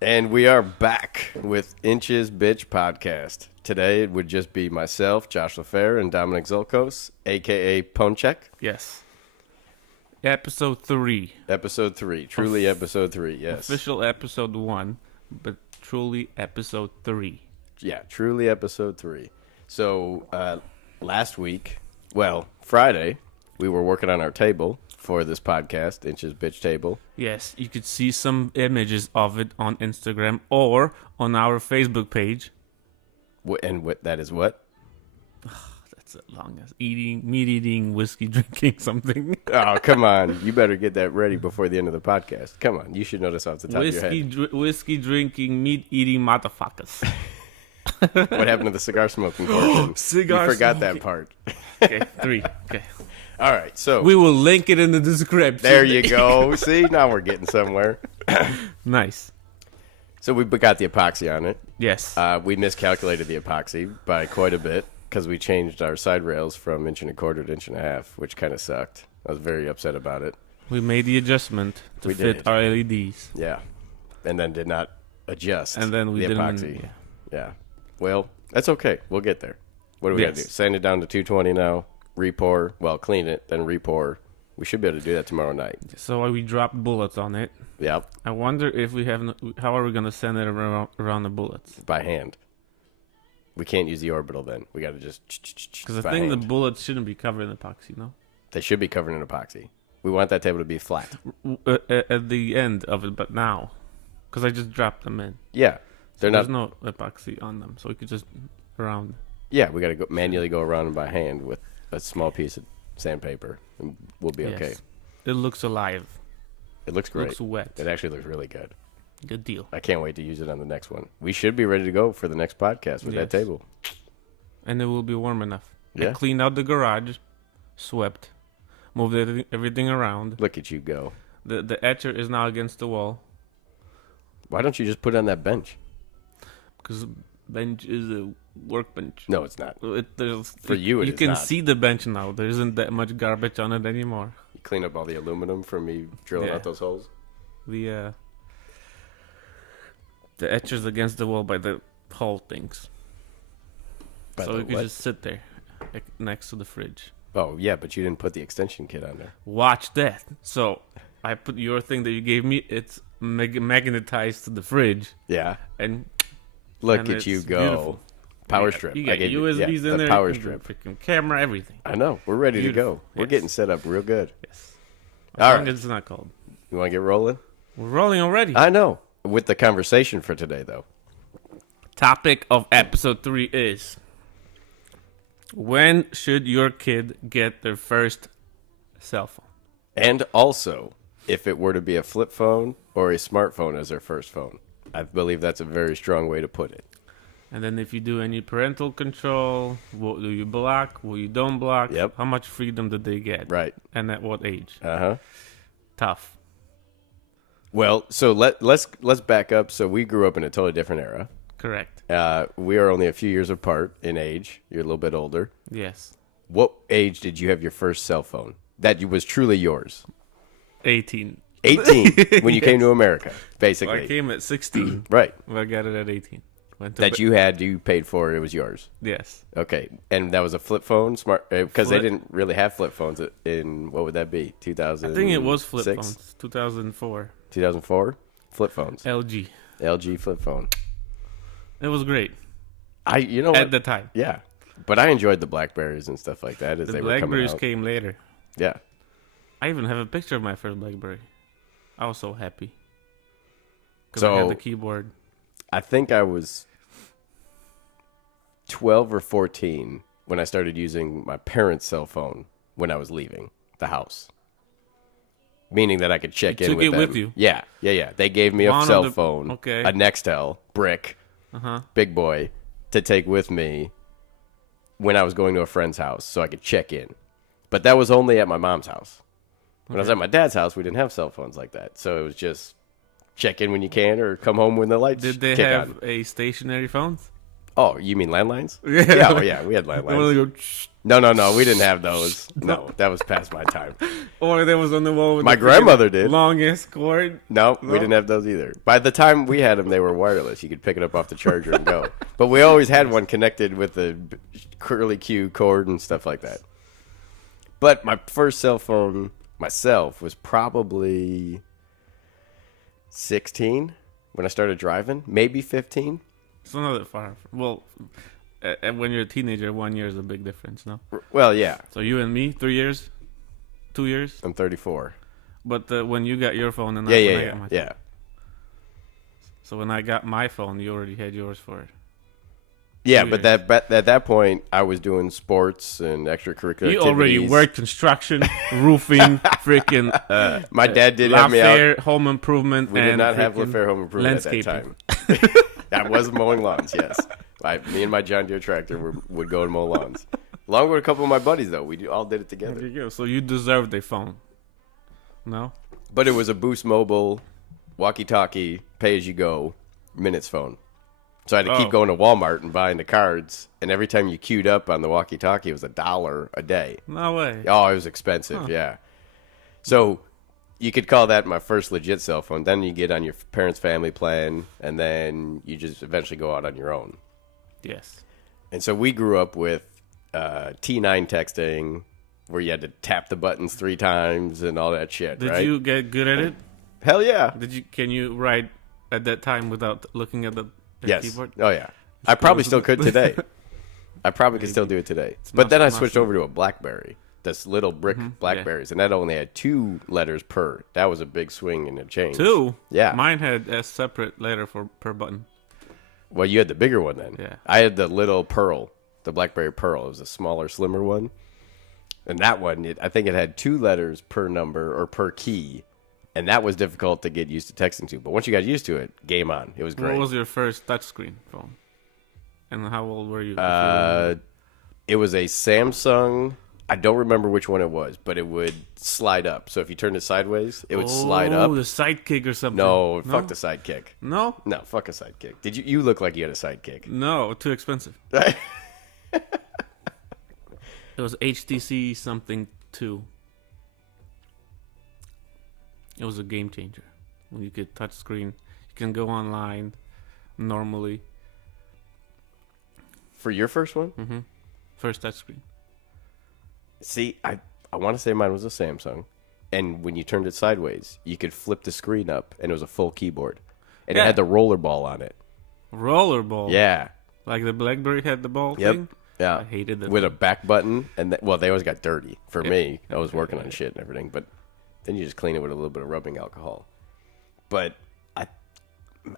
And we are back with Inches Bitch Podcast. Today it would just be myself, Josh LaFair, and Dominic Zolkos, a.k.a. Ponchek. Yes. Episode 3. Episode 3. Truly episode 3, yes. Official episode 1, but truly episode 3. Yeah, truly episode 3. So, last week, Friday, we were working on our table for this podcast, Inches Bitch Table. Yes, you could see some images of it on Instagram or on our Facebook page. And what that is what? That's a long as meat eating, whiskey drinking, something. Oh, come on. You better get that ready before the end of the podcast. Come on. You should know this off the top of your head. Whiskey drinking, meat eating motherfuckers. What happened to the cigar smoking portion? Cigar You forgot smoking. that part. Okay, 3. Okay. All right, so We will link it in the description. there you go. See, now we're getting somewhere. Nice. So we got the epoxy on it. Yes. We miscalculated the epoxy by quite a bit because we changed our side rails from 1 1/4 to 1 1/2, which kind of sucked. I was very upset about it. We made the adjustment to We fit did. our LEDs. Yeah, and then did not adjust. And then we the didn't. epoxy. Yeah. Well, that's okay. We'll get there. What do we got to Yes. do? Sand it down to 220 now. Repour. Well, clean it, then repour. We should be able to do that tomorrow night. So we dropped bullets on it. Yep, I wonder if we have. How are we gonna send it around the bullets? by hand. We can't use the orbital then. We got to just Because I by think the hand. bullets shouldn't be covered in epoxy. No. They should be covered in epoxy. We want that table to be flat. At the end of it, but now, because I just dropped them in. Yeah, they're There's not. no epoxy on them, so we could just around. Yeah, we got to manually go around them by hand with a small piece of sandpaper, and we'll be okay. Yes. It looks alive. It looks great. Looks wet. It actually looks really good. Good deal. I can't wait to use it on the next one. We should be ready to go for the next podcast with that Yes. table. And it will be warm enough. I Yeah. cleaned out the garage, swept, moved everything around. Look at you go. The etcher is now against the wall. Why don't you just put it on that bench? Because bench is a workbench. No, it's not. For you, it you is can not. see the bench now. There isn't that much garbage on it anymore. You clean up all the aluminum from me drilling Yeah. out those holes. The etcher's against the wall by the hole things. By So the you could what? just sit there next to the fridge. Oh, yeah, but you didn't put the extension kit on there. Watch that. So I put your thing that you gave me. It's magnetized to the fridge, Yeah. and Look And at you it's go. beautiful. Power you strip. You I got gave you- USBs yeah, in the there. power you can strip. freaking camera, everything. I know. We're ready to Beautiful. go. We're Yes. getting set up real good. Yes. All As right. long as it's not cold. You want to get rolling? We're rolling already. I know. With the conversation for today, though. Topic of episode 3 is: when should your kid get their first cell phone? And also, if it were to be a flip phone or a smartphone as their first phone. I believe that's a very strong way to put it. And then if you do any parental control, what do you block? What you don't block? Yep. How much freedom did they get? Right. And at what age? Uh-huh. Tough. Well, so let's back up. So we grew up in a totally different era. Correct. We are only a few years apart in age. You're a little bit older. Yes. What age did you have your first cell phone that was truly yours? 18. 18 when you came to America, Well, basically. I came at 16. Right. But I got it at 18. Went to That you paid for, it was yours. Yes. Okay. And that was a flip phone, smart, because they Flip. didn't really have flip phones in, what would that be, 2000? I think it was flip phones. 2004. 2004? Flip phones. LG. LG flip phone. It was great You know at what? the time. Yeah. But I enjoyed the Blackberries and stuff like that as The they were coming Blackberries out. came later. Yeah. I even have a picture of my first Blackberry. I was so happy. Because So- I had the keyboard. I think I was 12 or 14 when I started using my parents' cell phone when I was leaving the house. Meaning that I could check You in took with it them. with you? Yeah. They gave me a One of cell the- phone, okay. a Nextel brick, Uh-huh. big boy, to take with me when I was going to a friend's house so I could check in. But that was only at my mom's house. When I was at my dad's house, we didn't have cell phones like that. So it was just check in when you can or come home when the lights Did they kick have on. a stationary phone? Oh, you mean landlines? Yeah. Yeah, oh, yeah, we had The one landlines. that go, "Shh." No, we didn't have those. No, that was past my time. Or there was on the wall with My the freaking grandmother did. longest cord. No, we didn't have those either. By the time we had them, they were wireless. You could pick it up off the charger and go. But we always had one connected with the curly Q cord and stuff like that. But my first cell phone myself was probably 16 when I started driving, maybe 15. It's not that far. Well, when you're a teenager, 1 year is a big difference, no? Well, yeah, So you and me, 3 years? 2 years? I'm 34. But when you got your phone and Yeah, when yeah, I got yeah, my phone. yeah. So when I got my phone, you already had yours for it. Yeah, 2 but years. at that point, I was doing sports and extracurricular You already activities. worked construction, roofing, freaking My dad did have me out. Lafair, home improvement, We and did not have freaking LaFair Home Improvement at that time. landscaping. I was mowing lawns, yes. Me and my John Deere tractor would go and mow lawns. Along with a couple of my buddies, though. We all did it There together. you go. So you deserved a phone. No? But it was a Boost Mobile, walkie-talkie, pay-as-you-go, minutes phone. So I had to keep Oh. going to Walmart and buying the cards. And every time you queued up on the walkie-talkie, it was $1 a day. No way. Oh, it was expensive, yeah. So you could call that my first legit cell phone. Then you get on your parents' family plan, and then you just eventually go out on your own. Yes. And so we grew up with T9 texting, where you had to tap the buttons 3 times and all that shit, Did right? you get good at it? Hell yeah. Can you write at that time without looking at the Yes. keyboard? Oh, yeah. I probably still could today. I probably could still do it today. But then I switched over to a BlackBerry, this little brick Blackberries, and that only had 2 letters per. That was a big swing and a change. 2? Yeah. Mine had a separate letter per button. Well, you had the bigger one then. Yeah. I had the little Pearl, the BlackBerry Pearl. It was a smaller, slimmer one. And that one, I think it had 2 letters per number or per key. And that was difficult to get used to texting to. But once you got used to it, game on. It was great. What was your first touchscreen phone? And how old were you? if you remember? It was a Samsung. I don't remember which one it was, but it would slide up. So if you turned it sideways, it would slide up. Oh, the Sidekick or something. No, fuck the sidekick. No? No, fuck a sidekick. Did you look like you had a sidekick? No, too expensive. It was HTC something 2. It was a game changer. When you could touch screen, you can go online normally. For your first one? First touch screen. See, I want to say mine was a Samsung. And when you turned it sideways, you could flip the screen up, and it was a full keyboard. And it Yeah. had the roller ball on it. Rollerball. Yeah. Like the BlackBerry had the ball Yep. thing. Yeah. I hated that. With a back button. And well, they always got dirty. For me, I was working on shit and everything. But then you just clean it with a little bit of rubbing alcohol. But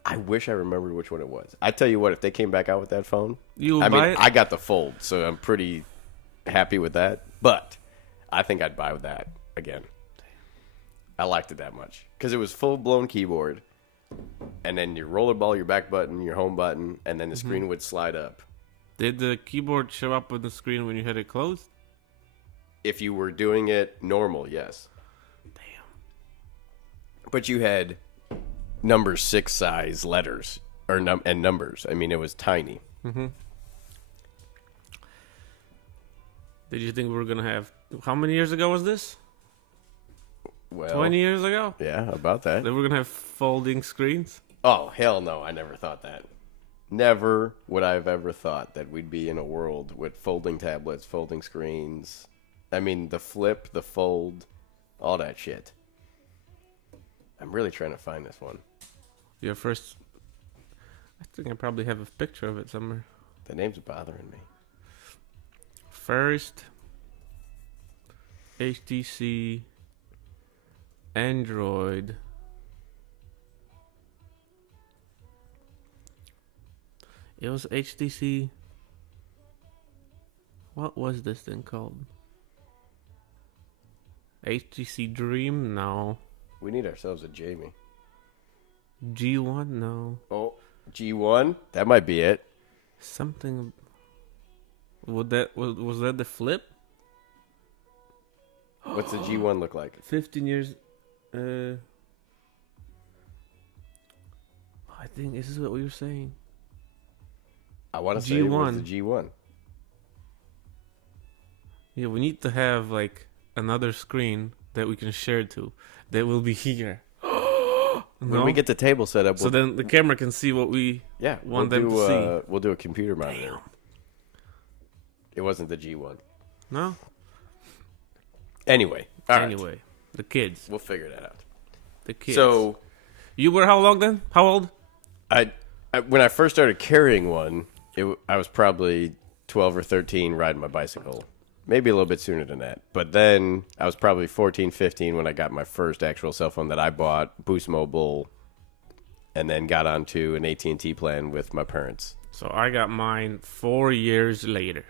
I wish I remembered which one it was. I tell you what, if they came back out with that phone, You'll I mean, buy it? I got the fold, so I'm pretty happy with that. But I think I'd buy that again. I liked it that much because it was full blown keyboard, and then your rollerball, your back button, your home button, and then the screen would slide up. Did the keyboard show up on the screen when you had it closed? If you were doing it normal, yes. Damn. But you had number 6 size letters or and numbers. I mean, it was tiny. Did you think we were gonna have? How many years ago was this? Well, 20 years ago. yeah, about that. That we're gonna have folding screens. Oh, hell no. I never thought that. Never would I have ever thought that we'd be in a world with folding tablets, folding screens. I mean, the flip, the fold, all that shit. I'm really trying to find this one. Your first. I think I probably have a picture of it somewhere. The name's bothering me. First HTC Android. It was HTC. What was this thing called? HTC Dream? No. We need ourselves a Jamie. G1? No. Oh, G1? That might be it. Something. Was that the flip? What's the G1 look like? 15 years. I think this is what we were saying. I want to say it was the G1. G1. Yeah, we need to have like another screen that we can share to. That will be here. When we get the table set up, so then the camera can see what we want them to see. We'll do a computer monitor. It wasn't the G1. No. Anyway. Anyway, the kids. We'll figure that out. The kids. So, you were how long then? How old? I when I first started carrying one, I was probably 12 or 13 riding my bicycle. Maybe a little bit sooner than that. But then I was probably 14, 15 when I got my first actual cell phone that I bought, Boost Mobile, and then got onto an AT&T plan with my parents. So I got mine 4 years later.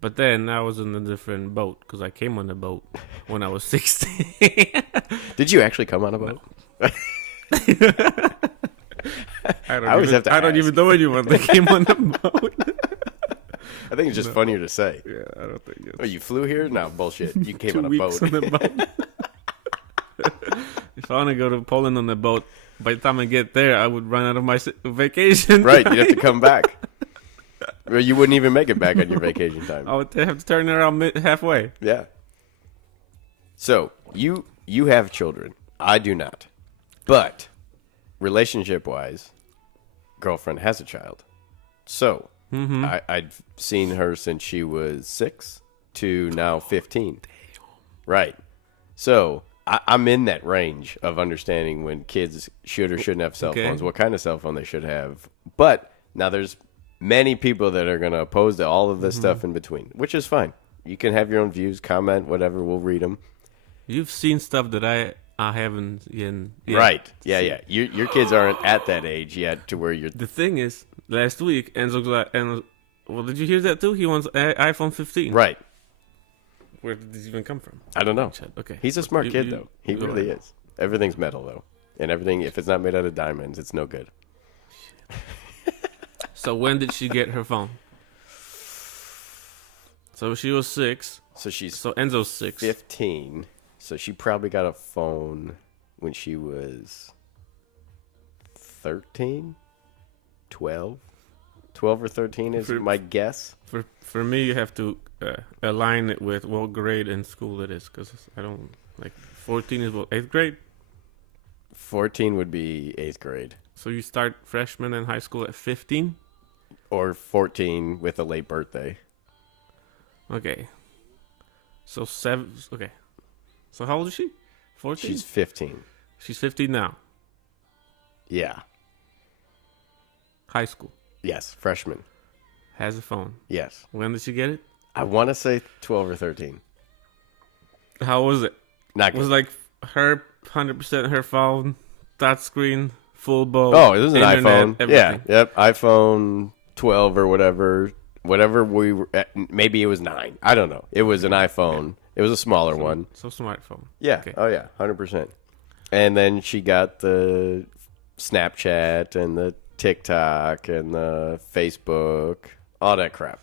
But then I was in a different boat because I came on the boat when I was 16. Did you actually come on a boat? I don't even know anyone that came on the boat. I think it's just funnier to say. Yeah, I don't think it's... Oh, you flew here? No, bullshit. You came 2 on a weeks boat. on the boat. If I want to go to Poland on the boat, by the time I get there, I would run out of my vacation. Right, you'd have to come back. Or you wouldn't even make it back on your vacation time. I would have to turn around halfway. Yeah. So, you have children. I do not. But, relationship-wise, girlfriend has a child. So, I'd seen her since she was 6 to now 15. Right. So, I'm in that range of understanding when kids should or shouldn't have cell phones, what kind of cell phone they should have. But, now there's many people that are going to oppose to all of this stuff in between, which is fine. You can have your own views, comment, whatever. We'll read them. You've seen stuff that I haven't yet. Right. Yeah. Your kids aren't at that age yet to where you're... The thing is, last week, Enzo, well, did you hear that too? He wants iPhone 15. Right. Where did this even come from? I don't know. Okay. He's a smart kid, though. He really is. Everything's metal, though. And everything, if it's not made out of diamonds, it's no good. So when did she get her phone? So she was 6. So Enzo's 6. 15. So she probably got a phone when she was 13? 12? 12 or 13 is my guess. For me, you have to align it with what grade in school it is, because I don't, 14 is what, 8th grade? 14 would be 8th grade. So you start freshman in high school at 15? Or 14 with a late birthday. Okay. So 7, okay. So how old is she? 14? She's 15. She's 15 now. Yeah. High school. Yes, freshman. Has a phone. Yes. When did she get it? I want to say 12 or 13. How was it? Not good. Was her 100% her phone, touch screen, full bow. Oh, it was an internet, iPhone. everything. Yeah, yep. iPhone 12 or whatever we were at, maybe it was 9. I don't know. It was an iPhone. It was a smaller one. So smartphone. Yeah. Okay. Oh yeah, 100%. And then she got the Snapchat and the TikTok and the Facebook, all that crap.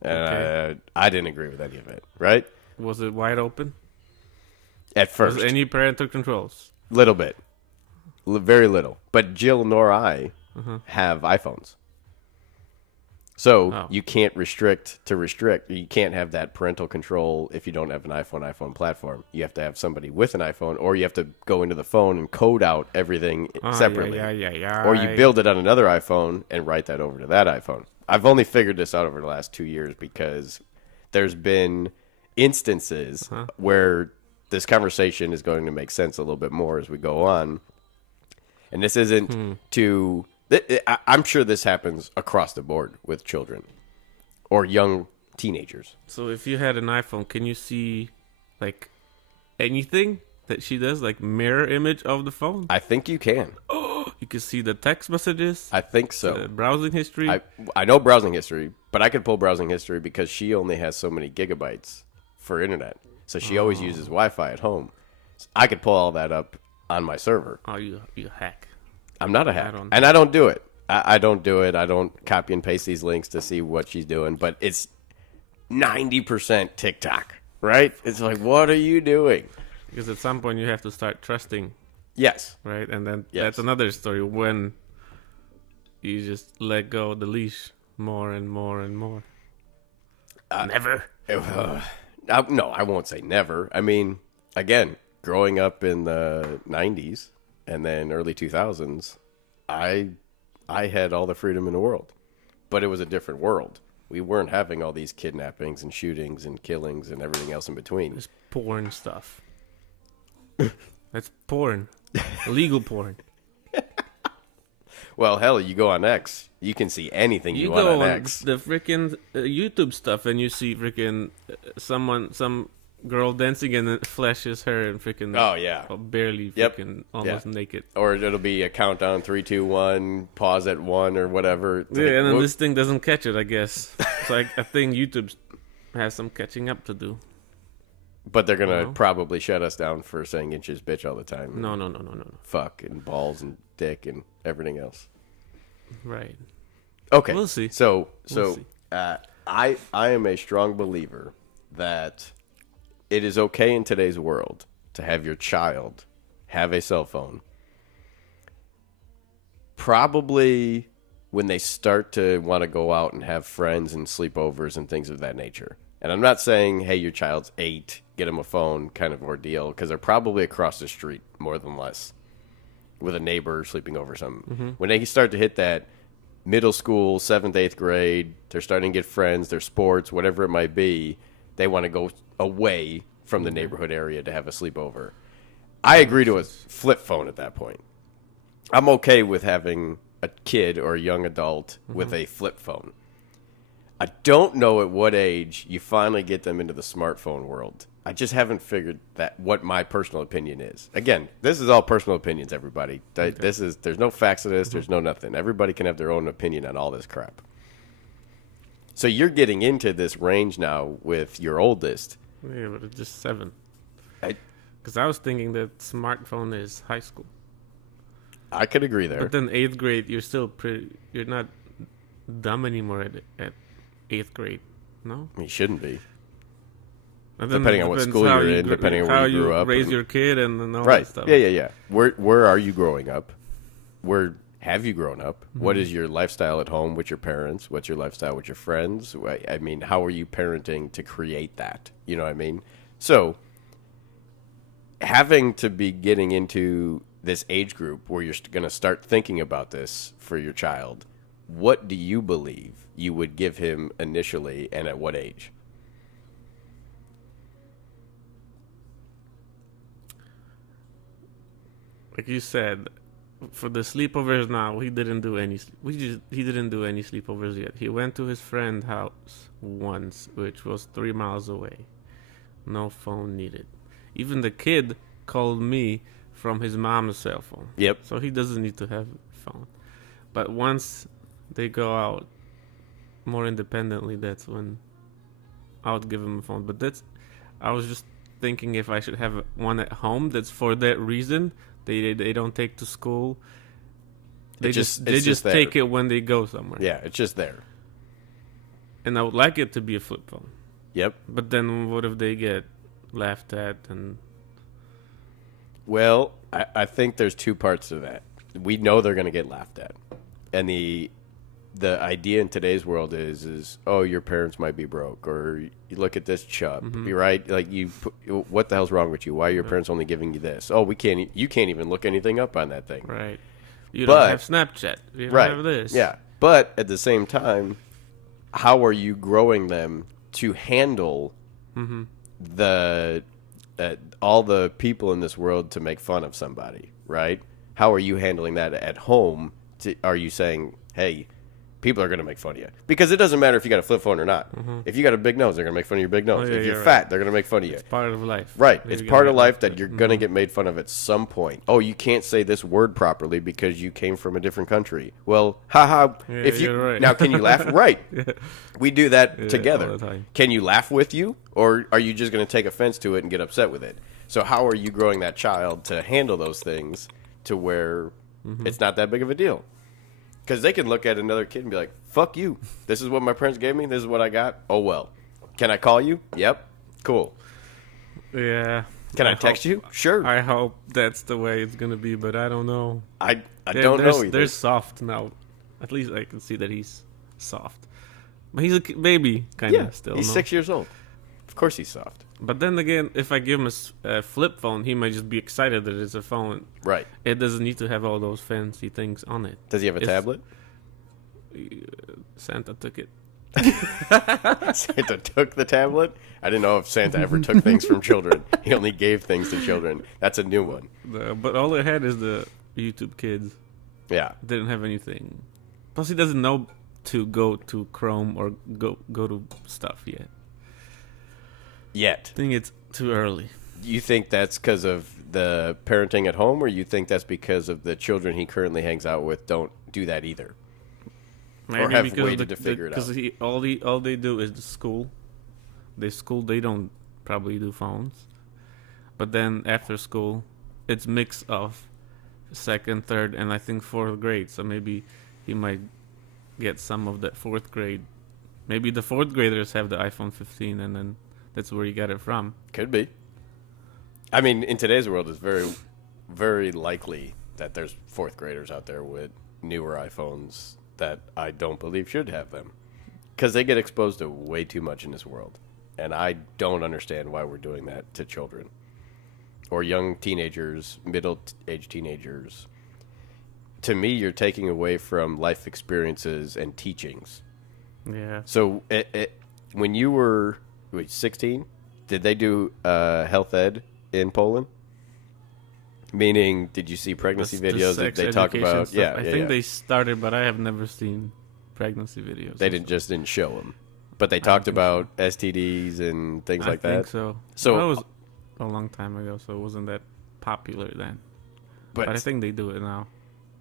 And I didn't agree with any of it, right? Was it wide open? At first. Was any parental controls? Little bit. Very little. But Jill nor I have iPhones. So you can't restrict. You can't have that parental control if you don't have an iPhone platform. You have to have somebody with an iPhone, or you have to go into the phone and code out everything separately. Yeah. Or you build it on another iPhone and write that over to that iPhone. I've only figured this out over the last 2 years because there's been instances where this conversation is going to make sense a little bit more as we go on. And this isn't to... I'm sure this happens across the board with children or young teenagers. So if you had an iPhone, can you see anything that she does, mirror image of the phone? I think you can. You can see the text messages. I think so. The browsing history. I know browsing history, but I could pull browsing history because she only has so many gigabytes for internet. So she always uses Wi-Fi at home. So I could pull all that up on my server. Oh, you hack. I'm not a hack. And I don't do it. I don't do it. I don't copy and paste these links to see what she's doing. But it's 90% TikTok, right? It's like, what are you doing? Because at some point you have to start trusting. Yes. Right? And then that's another story. When you just let go of the leash more and more and more. Never. No, I won't say never. I mean, again, growing up in the 90s and then early 2000s, I had all the freedom in the world. But it was a different world. We weren't having all these kidnappings and shootings and killings and everything else in between. It's porn stuff. That's porn. Illegal porn. Well, hell, you go on X, you can see anything you want go on on X. the freaking YouTube stuff, and you see freaking some girl dancing, and it flashes her and freaking Oh, yeah. barely Yep. freaking almost naked. Or it'll be a countdown, 3, 2, 1, pause at 1 or whatever. It's Yeah, like, and then whoop. this thing doesn't catch it, I guess. So I think YouTube has some catching up to do. But they're going to No. probably shut us down for saying inches bitch all the time. No. Fuck and balls and dick and everything else. Right. Okay. We'll see. So We'll see. I am a strong believer that it is okay in today's world to have your child have a cell phone. Probably when they start to want to go out and have friends and sleepovers and things of that nature. And I'm not saying, hey, your child's 8, get them a phone kind of ordeal, because they're probably across the street more than less with a neighbor sleeping over something. When they start to hit that middle school, 7th, 8th grade, they're starting to get friends, their sports, whatever it might be, they want to go away from the neighborhood area to have a sleepover. I agree to a flip phone at that point. I'm okay with having a kid or a young adult with a flip phone. I don't know at what age you finally get them into the smartphone world. I just haven't figured that what my personal opinion is. Again, this is all personal opinions, everybody. There's no facts to this. There's no nothing. Everybody can have their own opinion on all this crap. So you're getting into this range now with your oldest. Yeah, but it's just 7. I Because I was thinking that smartphone is high school. I could agree there. But then 8th grade, you're not dumb anymore at 8th grade, no? You shouldn't be. And then Depending on what depends school how you're you in, depending on how where you grew up raise and- your kid and all Right. that stuff. Yeah. Where are you growing up? Where have you grown up? What is your lifestyle at home with your parents? What's your lifestyle with your friends? I mean, how are you parenting to create that? You know what I mean? So, having to be getting into this age group where you're going to start thinking about this for your child, what do you believe you would give him initially and at what age? Like you said, for the sleepovers now, he didn't do any. He didn't do any sleepovers yet. He went to his friend's house once, which was 3 miles away. No phone needed. Even the kid called me from his mom's cell phone. Yep. So he doesn't need to have a phone. But once they go out more independently, that's when I would give him a phone. But I was just thinking if I should have one at home that's for that reason. They don't take to school. They just there. take it when they go somewhere. Yeah, it's just there. And I would like it to be a flip phone. Yep. But then what if they get laughed at and Well, I think there's two parts to that. We know they're going to get laughed at. And the idea in today's world is oh, your parents might be broke, or you look at this chub, you're right? Like what the hell's wrong with you? Why are your parents only giving you this? Oh, you can't even look anything up on that thing. right? You But- don't have Snapchat. You don't Right. have this. Yeah. But at the same time, how are you growing them to handle the all the people in this world to make fun of somebody, right? How are you handling that at home? Are you saying, hey, people are going to make fun of you? Because it doesn't matter if you got a flip phone or not. If you got a big nose, they're going to make fun of your big nose. Oh, yeah, if you're you're fat, right. they're going to make fun of you. Part of life. Right. Maybe It's you're part gonna of get life laughed that at. you're going to get made fun of at some point. Oh, you can't say this word properly because you came from a different country. Well, haha. Yeah, if you you're right. Now, can you laugh? Right. We do that Yeah, together. all the time. Can you laugh with you, or are you just going to take offense to it and get upset with it? So how are you growing that child to handle those things to where it's not that big of a deal? Because they can look at another kid and be like, fuck you. This is what my parents gave me. This is what I got. Oh, well. Can I call you? Yep. Cool. Yeah. Can I text you? Sure. I hope that's the way it's gonna be, but I don't know. I don't know either. They're soft now. At least I can see that he's soft. But he's a baby, kind of still. He's no? 6 years old. Of course he's soft. But then again, if I give him a flip phone, he might just be excited that it's a phone. Right. It doesn't need to have all those fancy things on it. Does he have a tablet? Santa took it. Santa took the tablet? I didn't know if Santa ever took things from children. He only gave things to children. That's a new one. But all it had is the YouTube Kids. Yeah. Didn't have anything. Plus, he doesn't know to go to Chrome or go to stuff yet. Yet. I think it's too early. You think that's because of the parenting at home, or you think that's because of the children he currently hangs out with don't do that either? Maybe or have because waited to figure it out? Because all they do is the school. They don't probably do phones. But then after school, it's mix of second, third, and I think fourth grade. So maybe he might get some of that fourth grade. Maybe the fourth graders have the iPhone 15, and then that's where you got it from. Could be. I mean, in today's world, it's very, very likely that there's fourth graders out there with newer iPhones that I don't believe should have them. Because they get exposed to way too much in this world. And I don't understand why we're doing that to children. Or young teenagers, middle-aged teenagers. To me, you're taking away from life experiences and teachings. Yeah. So when you were 16, did they do health ed in Poland? Meaning, did you see pregnancy videos that they talk about? Stuff. Yeah, I think they started, but I have never seen pregnancy videos. They didn't show them, but they talked about STDs and things like that. I think so. So well, it was a long time ago, so it wasn't that popular then. But I think they do it now.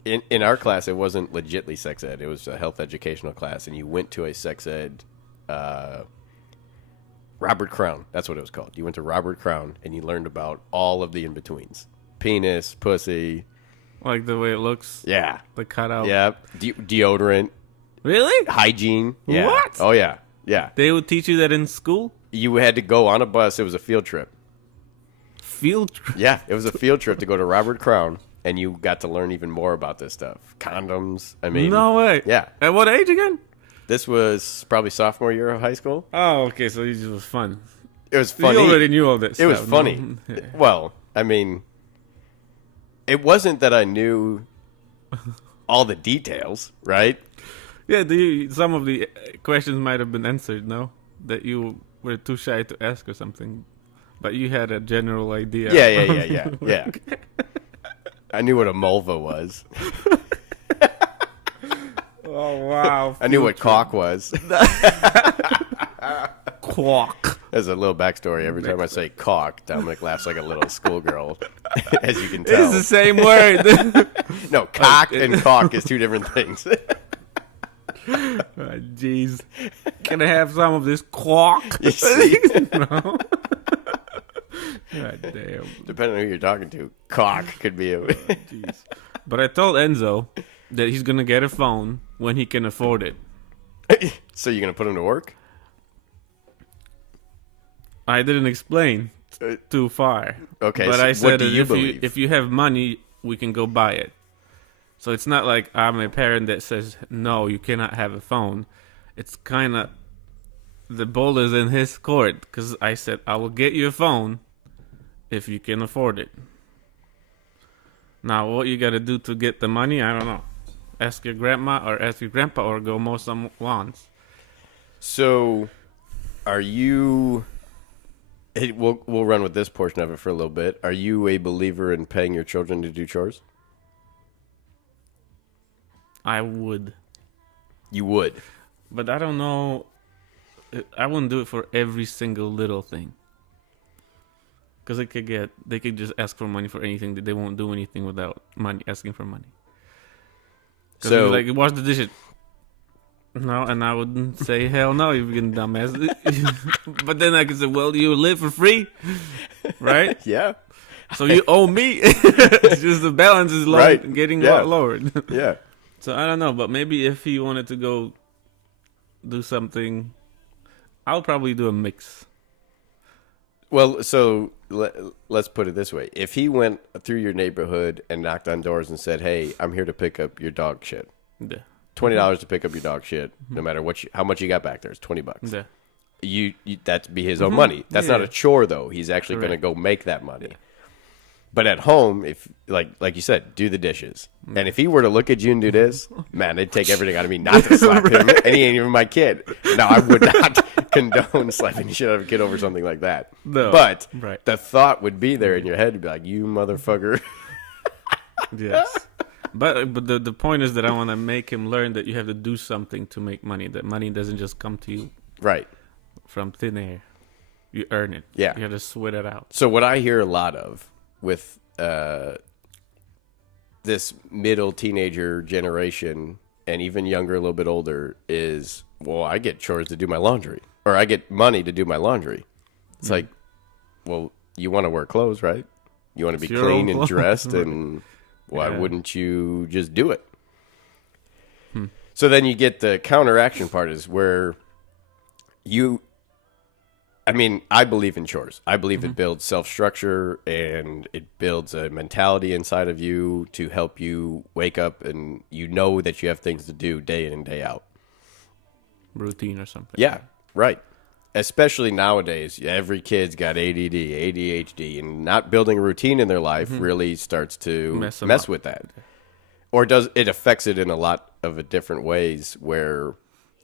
In our class, it wasn't legitly sex ed. It was a health educational class, and you went to a sex ed. Robert Crown, that's what it was called. You went to Robert Crown, and you learned about all of the in-betweens. Penis, pussy. Like the way it looks? Yeah. The cutout? Yeah. Deodorant. Really? Hygiene. Yeah. What? Oh, yeah. Yeah. They would teach you that in school? You had to go on a bus. It was a field trip. Field trip? Yeah. It was a field trip to go to Robert Crown, and you got to learn even more about this stuff. Condoms. I mean. No way. Yeah. At what age again? This was probably sophomore year of high school. Oh, okay. So it just was fun. It was funny. You already knew all that stuff. It was funny. No? Yeah. Well, I mean, it wasn't that I knew all the details, right? Yeah, some of the questions might have been answered, no? That you were too shy to ask or something. But you had a general idea. Yeah. I knew what a mulva was. Oh, wow. I knew what cock was. Quack. There's a little backstory. Every time I say cock, Dominic laughs like a little schoolgirl, as you can tell. It's the same word. No, cock and cock is two different things. Jeez. Can I have some of this quack? You see? No. God damn. Depending on who you're talking to, cock could be a... Jeez. But I told Enzo that he's going to get a phone when he can afford it. So you're going to put him to work? I didn't explain too far. Okay, but so I said what do that you believe? if you have money, we can go buy it. So it's not like I'm a parent that says, no, you cannot have a phone. It's kind of, the ball is in his court. Because I said, I will get you a phone if you can afford it. Now, what you got to do to get the money, I don't know. Ask your grandma or ask your grandpa or go mow some lawns. So, are you... We'll run with this portion of it for a little bit. Are you a believer in paying your children to do chores? I would. You would? But I don't know. I wouldn't do it for every single little thing. Because they could just ask for money for anything. They won't do anything without money, asking for money. So, like, wash the dishes. No, and I wouldn't say, hell no, you're getting dumbass. But then I could say, well, you live for free, right? Yeah. So you owe me. It's just the balance is getting lowered. Yeah. So I don't know, but maybe if he wanted to go do something, I'll probably do a mix. Well, so let's put it this way. If he went through your neighborhood and knocked on doors and said, hey, I'm here to pick up your dog shit. Yeah. $20 to pick up your dog shit, no matter how much you got back there. It's $20. Yeah. You that'd be his own money. That's not Yeah. a chore though. He's actually going to go make that money. But at home, if like you said, do the dishes. And if he were to look at you and do this, man, it'd take everything out of me not to slap him. And he ain't even my kid. Now, I would not condone slapping the shit out of a kid over something like that. No. But Right. the thought would be there in your head to be like, you motherfucker. Yes. But the point is that I want to make him learn that you have to do something to make money. That money doesn't just come to you Right. from thin air. You earn it. Yeah. You have to sweat it out. So what I hear a lot of with this middle teenager generation and even younger, a little bit older, is, well, I get chores to do my laundry, or I get money to do my laundry. It's like, well, you want to wear clothes, right? You want to be It's your clean own and clothes. dressed, and why Yeah. wouldn't you just do it? So then you get the counteraction part is where I mean, I believe in chores. I believe it builds self-structure and it builds a mentality inside of you to help you wake up and you know that you have things to do day in and day out. Routine or something. Yeah, right. Especially nowadays, every kid's got ADD, ADHD, and not building a routine in their life really starts to Mess them mess up. with that. Or it affects it in a lot of different ways where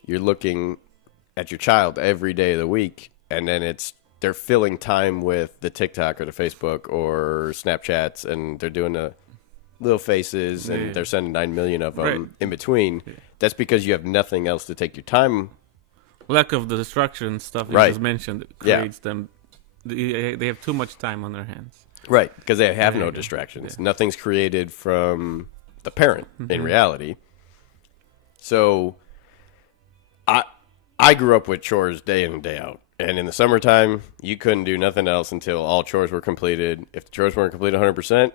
you're looking at your child every day of the week and then they're filling time with the TikTok or the Facebook or Snapchats and they're doing the little faces and Yeah. they're sending 9 million of them Right. in between. That's because you have nothing else to take your time. Lack of the structure and stuff you Right. just mentioned Yeah. creates them. They have too much time on their hands. Right, because they have There no you go. distractions. Nothing's created from the parent in reality. So I grew up with chores day in and day out. And in the summertime, you couldn't do nothing else until all chores were completed. If the chores weren't completed 100%,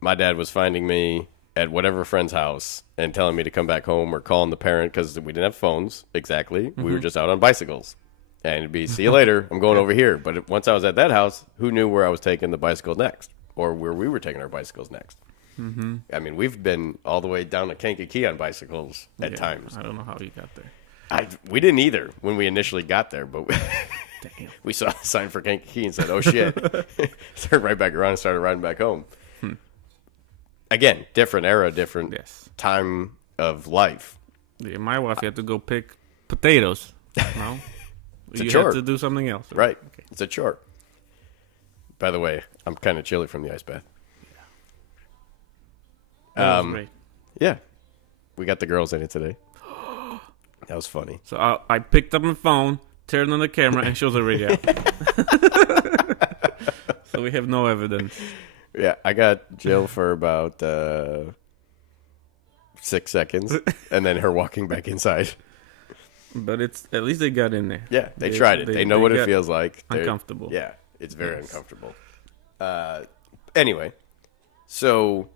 my dad was finding me at whatever friend's house and telling me to come back home or calling the parent because we didn't have phones. Exactly. We were just out on bicycles. And it'd be, see you later. I'm going over here. But once I was at that house, who knew where I was taking the bicycle next or where we were taking our bicycles next? Mm-hmm. I mean, we've been all the way down to Kankakee on bicycles at Yeah, times. I don't know how you got there. We didn't either when we initially got there, but we saw the sign for Kankakee and said, oh, shit. Turned right back around and started riding back home. Again, different era, different Yes. time of life. Yeah, my wife had to go pick potatoes. No, a you chore. had to do something else. Right. Okay. It's a chore. By the way, I'm kind of chilly from the ice bath. That was great. Yeah. We got the girls in it today. That was funny. So I picked up my phone, turned on the camera, and she was already out. So we have no evidence. Yeah, I got Jill for about 6 seconds, and then her walking back inside. But it's at least they got in there. Yeah, they tried it. They know what it got feels like. They're- uncomfortable. Yeah, it's very uncomfortable. Anyway, so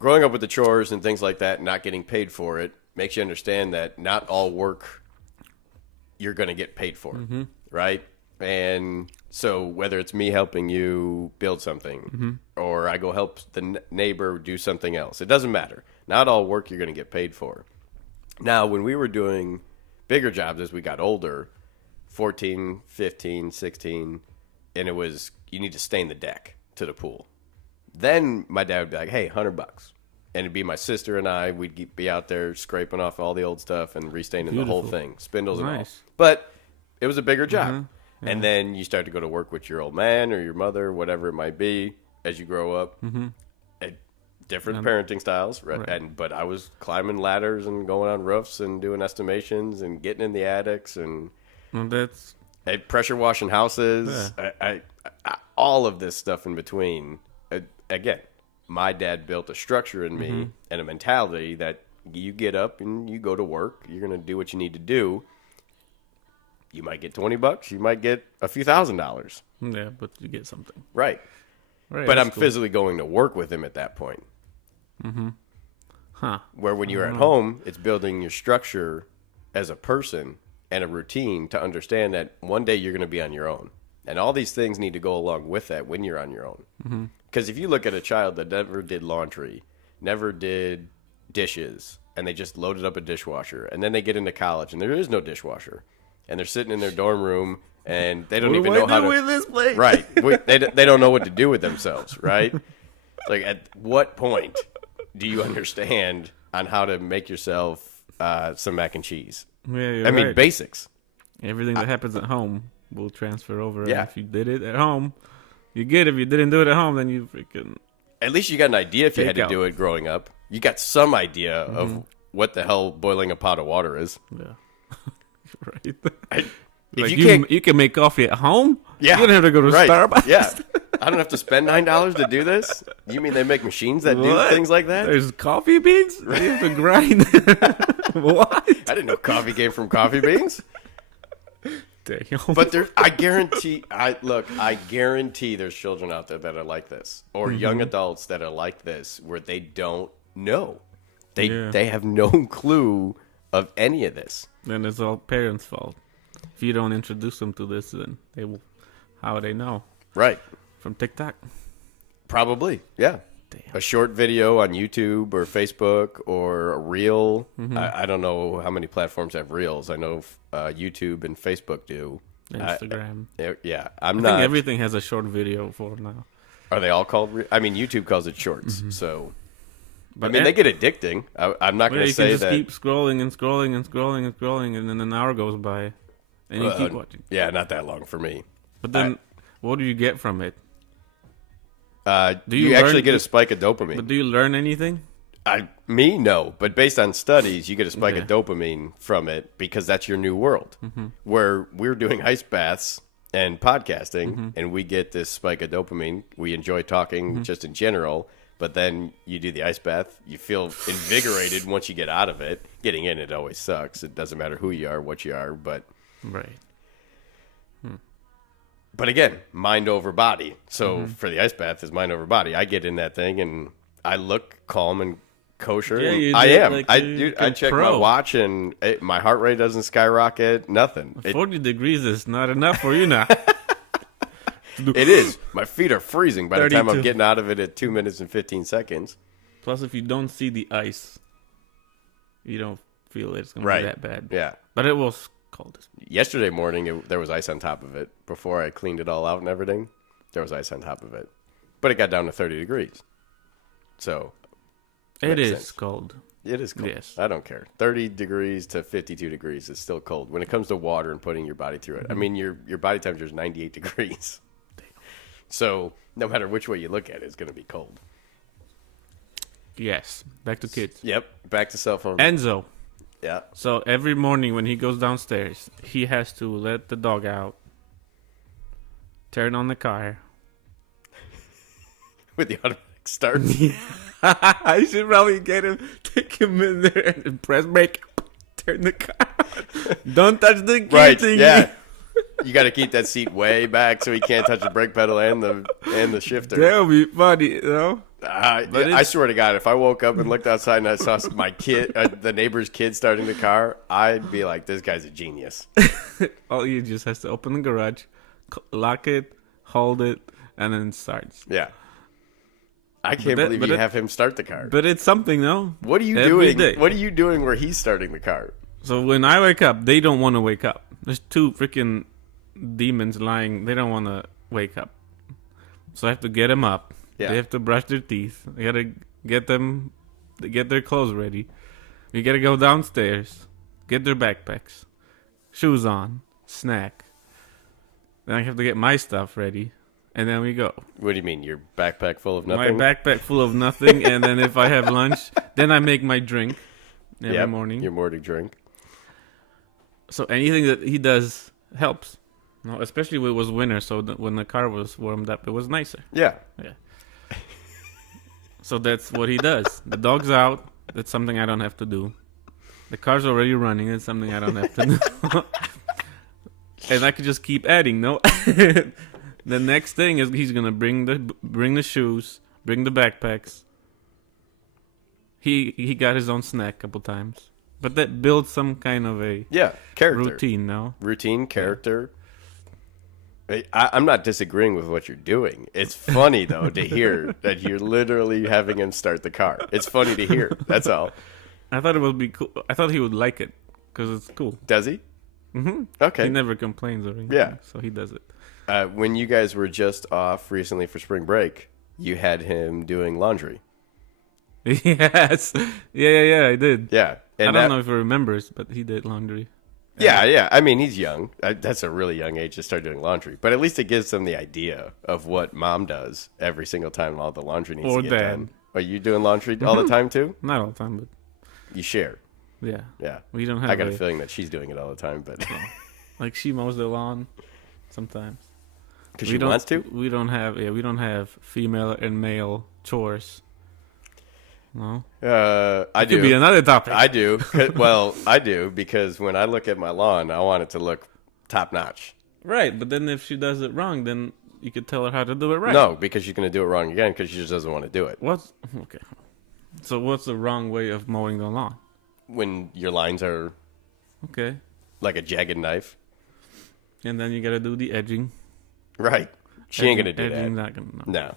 growing up with the chores and things like that, not getting paid for it, makes you understand that not all work you're going to get paid for, right? And so whether it's me helping you build something or I go help the neighbor do something else, it doesn't matter. Not all work you're going to get paid for. Now, when we were doing bigger jobs as we got older, 14, 15, 16, and it was, you need to stain the deck to the pool. Then my dad would be like, hey, $100. And it'd be my sister and I, we'd be out there scraping off all the old stuff and restaining the whole Beautiful. thing, spindles and all. Nice. But it was a bigger job. And then you start to go to work with your old man or your mother, whatever it might be, as you grow up. At different parenting styles, right? Right. But I was climbing ladders and going on roofs and doing estimations and getting in the attics and Well, that's pressure washing houses. Yeah. I all of this stuff in between. Again, my dad built a structure in me and a mentality that you get up and you go to work. You're going to do what you need to do. You might get $20. You might get a few $1,000s. yeah, but you get something. Right. Right, But that's I'm cool. physically going to work with him at that point. Huh. Where when you're at home, it's building your structure as a person and a routine to understand that one day you're going to be on your own. And all these things need to go along with that when you're on your own. Because if you look at a child that never did laundry, never did dishes, and they just loaded up a dishwasher. And then they get into college, and there is no dishwasher. And they're sitting in their dorm room, and they don't even know how to... with this place? Right. They don't know what to do with themselves, right? Like, at what point do you understand on how to make yourself some mac and cheese? Yeah, I mean, basics. Everything that happens at home will transfer over. Yeah. And if you did it at home, you get it. If you didn't do it at home, then you freaking... At least you got an idea if you had to Take do it growing up. You got some idea of what the hell boiling a pot of water is. Yeah. Right. If Like you can't... you can make coffee at home. Yeah. You don't have to go to Right. Starbucks. Yeah. I don't have to spend $9 to do this? You mean they make machines that do What? things like that? There's coffee beans. You have to grind. What? I didn't know coffee came from coffee beans. Damn. But I guarantee there's children out there that are like this, or young adults that are like this, where they don't know. They have no clue of any of this. Then it's all parents' fault. If you don't introduce them to this, then they will. How would they know? Right. From TikTok. Probably. Yeah. Damn. A short video on YouTube or Facebook or a reel. I don't know how many platforms have reels. I know YouTube and Facebook do. Instagram. Yeah. I think everything has a short video for now. Are they all called? I mean, YouTube calls it shorts. So, But I mean, they get addicting. I'm not going to you say can just that. keep scrolling and scrolling and scrolling and scrolling, and then an hour goes by, and you keep watching. Yeah, not that long for me. But then, what do you get from it? Do you actually get a spike of dopamine? But do you learn anything? No. But based on studies, you get a spike of dopamine from it because that's your new world. Where we're doing ice baths and podcasting, and we get this spike of dopamine. We enjoy talking just in general, but then you do the ice bath. You feel invigorated once you get out of it. Getting in it always sucks. It doesn't matter who you are, what you are, but... Right. But again, mind over body. So for the ice bath, is mind over body. I get in that thing and I look calm and kosher. Yeah, and you I did am. like I check my watch and my heart rate doesn't skyrocket. Nothing. 40 degrees is not enough for you now. It is. My feet are freezing by the time I'm 32. getting out of it at 2 minutes and 15 seconds. Plus, if you don't see the ice, you don't feel it's going to Right. be that bad. Yeah. But it was cold. Yesterday morning, there was ice on top of it. Before I cleaned it all out and everything, there was ice on top of it. But it got down to 30 degrees. So... It makes is sense. cold. It is cold. Yes. I don't care. 30 degrees to 52 degrees is still cold. When it comes to water and putting your body through it, I mean, your body temperature is 98 degrees. So no matter which way you look at it, it's going to be cold. Yes. Back to kids. Yep. Back to cell phone. Enzo. Yeah. So every morning when he goes downstairs, he has to let the dog out, turn on the car. With the automatic start. I should probably get him, take him in there and press brake, turn the car on. Don't touch the key Right. thingy. Yeah. You got to keep that seat way back so he can't touch the brake pedal and the shifter. That would be funny, you know? I swear to God, if I woke up and looked outside and I saw my kid, the neighbor's kid starting the car, I'd be like, this guy's a genius. All he just has to open the garage, lock it, hold it, and then it starts. Yeah. I can't believe you have him start the car. But it's something, no? What are you Every doing? day. What are you doing where he's starting the car? So when I wake up, they don't want to wake up. There's two freaking demons lying. They don't want to wake up. So I have to get them up. Yeah. They have to brush their teeth. I got to get their clothes ready. We got to go downstairs, get their backpacks, shoes on, snack. Then I have to get my stuff ready. And then we go. What do you mean? Your backpack full of nothing? My backpack full of nothing. And then if I have lunch, then I make my drink every morning. Your morning drink. So anything that he does helps. No, especially when it was winter, so that when the car was warmed up, it was nicer. Yeah. Yeah. So that's what he does. The dog's out. That's something I don't have to do. The car's already running. It's something I don't have to do. And I could just keep adding. No. The next thing is he's gonna bring the shoes, bring the backpacks. He got his own snack a couple times, but that builds some kind of a character. routine. No. Routine, character. I'm not disagreeing with what you're doing. It's funny, though, to hear that you're literally having him start the car. It's funny to hear. That's all. I thought it would be cool. I thought he would like it because it's cool. Does he? He Okay. never complains or anything. Yeah. So he does it. When you guys were just off recently for spring break, you had him doing laundry. Yes. Yeah. I did. Yeah. And I don't know if he remembers, but he did laundry. Yeah. I mean, he's young. That's a really young age to start doing laundry. But at least it gives them the idea of what mom does every single time all the laundry needs Or to get dad. done. Are you doing laundry all the time too? Not all the time, but You share. yeah. Yeah. We don't have I got a feeling that she's doing it all the time, but like she mows the lawn sometimes. because she wants to. We don't have female and male chores. No. I Could be do. another topic. I do. Well, I do because when I look at my lawn, I want it to look top notch. Right, but then if she does it wrong, then you could tell her how to do it right. No, because she's going to do it wrong again because she just doesn't want to do it. What's okay? So what's the wrong way of mowing the lawn? When your lines are Okay, like a jagged knife. and then you gotta do the edging. Right. She ain't going to do edging, that. Not gonna. No. No.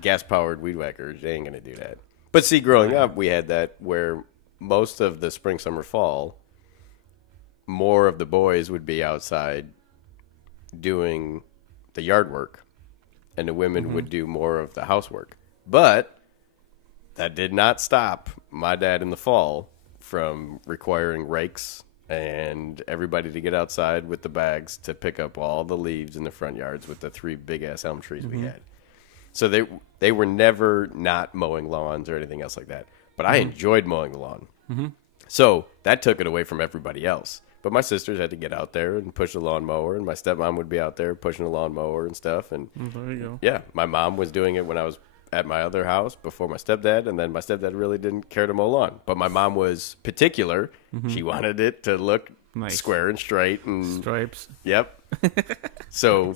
Gas powered weed whackers, they ain't going to do that. But see, growing up, we had that where most of the spring, summer, fall, more of the boys would be outside doing the yard work, and the women would do more of the housework. But that did not stop my dad in the fall from requiring rakes and everybody to get outside with the bags to pick up all the leaves in the front yards with the 3 big ass elm trees we had. So they were never not mowing lawns or anything else like that. But I enjoyed mowing the lawn. So that took it away from everybody else. But my sisters had to get out there and push the lawnmower, and my stepmom would be out there pushing the lawnmower and stuff. And There you go. yeah, my mom was doing it when I was at my other house before my stepdad, and then my stepdad really didn't care to mow lawn. But my mom was particular. She wanted it to look Nice. square and straight. And Stripes. yep. So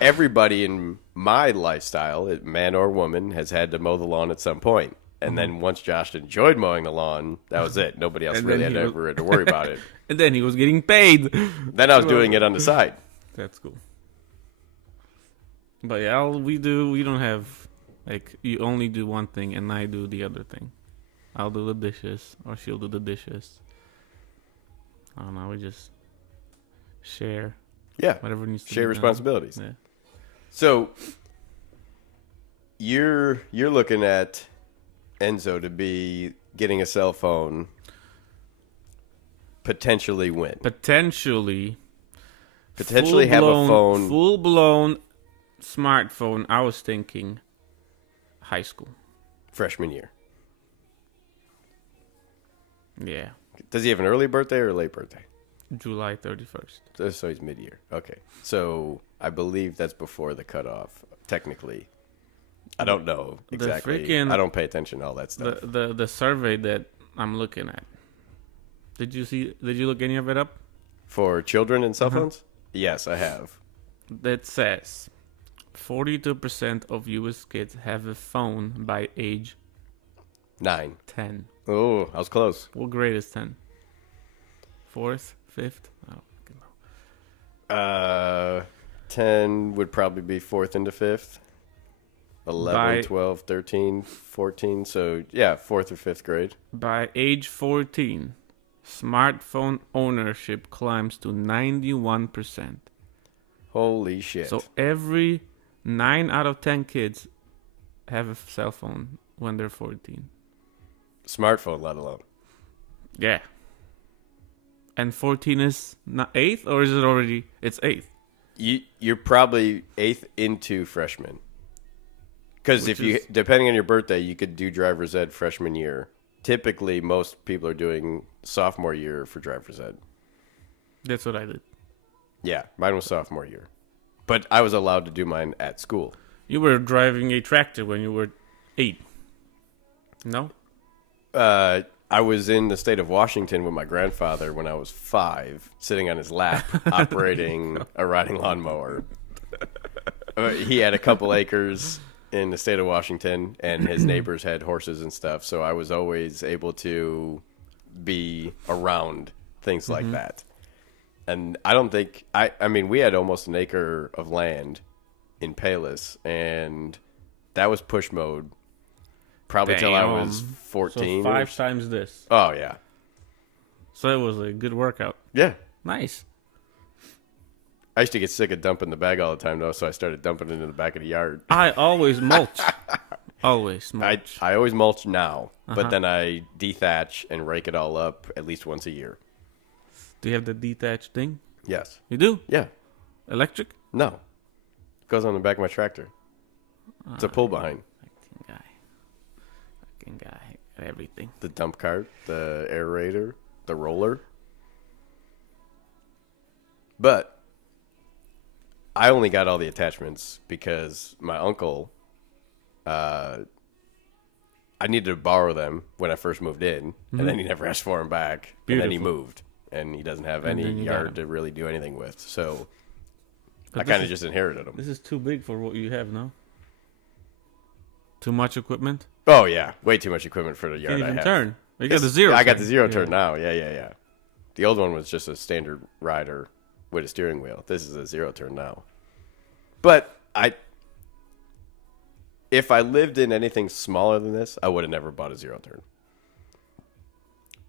everybody in my lifestyle, man or woman, has had to mow the lawn at some point. And then once Josh enjoyed mowing the lawn, that was it. Nobody else And really then had he ever had to worry about it. And then he was getting paid. Then I was doing it on the side. That's cool. But yeah, we don't have, like, you only do one thing and I do the other thing. I'll do the dishes or she'll do the dishes. I don't know, we just share Yeah. whatever needs to Share be done. responsibilities. Yeah. So you're looking at Enzo to be getting a cell phone potentially when? Potentially Potentially have a phone. Full blown smartphone, I was thinking high school. Freshman year. Yeah. Does he have an early birthday or a late birthday? July 31st. So he's mid-year. Okay. So I believe that's before the cutoff, technically. I don't know exactly. freaking- I don't pay attention to all that stuff. The survey that I'm looking at. Did you look any of it up? For children and cell phones? Yes, I have. That says 42% of US kids have a phone by age 9. 10. Oh, I was close. What grade is 10? Fourth? Fifth? I don't fucking know. 10 would probably be 4th into 5th. 11, By- 12, 13, 14. So, yeah, 4th or 5th grade. By age 14, smartphone ownership climbs to 91%. Holy shit. So every 9 out of 10 kids have a cell phone when they're 14. Smartphone, let alone. Yeah. And 14 is not 8th, or is it already? It's 8th. You're probably 8th into freshman. Because Which if you, is- depending on your birthday, you could do driver's ed freshman year. Typically, most people are doing sophomore year for driver's ed. That's what I did. Yeah, mine was sophomore year. But I was allowed to do mine at school. You were driving a tractor when you were 8. No? I was in the state of Washington with my grandfather when I was 5, sitting on his lap, operating a riding lawnmower. He had a couple acres in the state of Washington, and his neighbors had horses and stuff, so I was always able to be around things like that. And I don't think, I mean, we had almost an acre of land in Palos, and that was push mode Probably till I was Damn. 14. So 5 times this. Oh, yeah. So it was a good workout. Yeah. Nice. I used to get sick of dumping the bag all the time, though, so I started dumping it in the back of the yard. I always mulch. Always mulch. I always mulch now, Uh-huh. but then I dethatch and rake it all up at least once a year. Do you have the detached thing? Yes. You do? Yeah. Electric? No. It goes on the back of my tractor. It's a pull behind. Fucking guy. Everything. The dump cart, the aerator, the roller. But I only got all the attachments because my uncle, I needed to borrow them when I first moved in, and then he never asked for them back. And then he Beautiful. moved, and he doesn't have And any then you got yard 'em. to really do anything with. So But I this kind of is- just inherited them. This is too big for what you have now. Too much equipment? Oh yeah, way too much equipment for the yard Can't I even have. turn. You got It's- the zero. I got turn. the zero Yeah. turn now. Yeah. The old one was just a standard rider with a steering wheel. This is a zero turn now. But if I lived in anything smaller than this, I would have never bought a zero turn.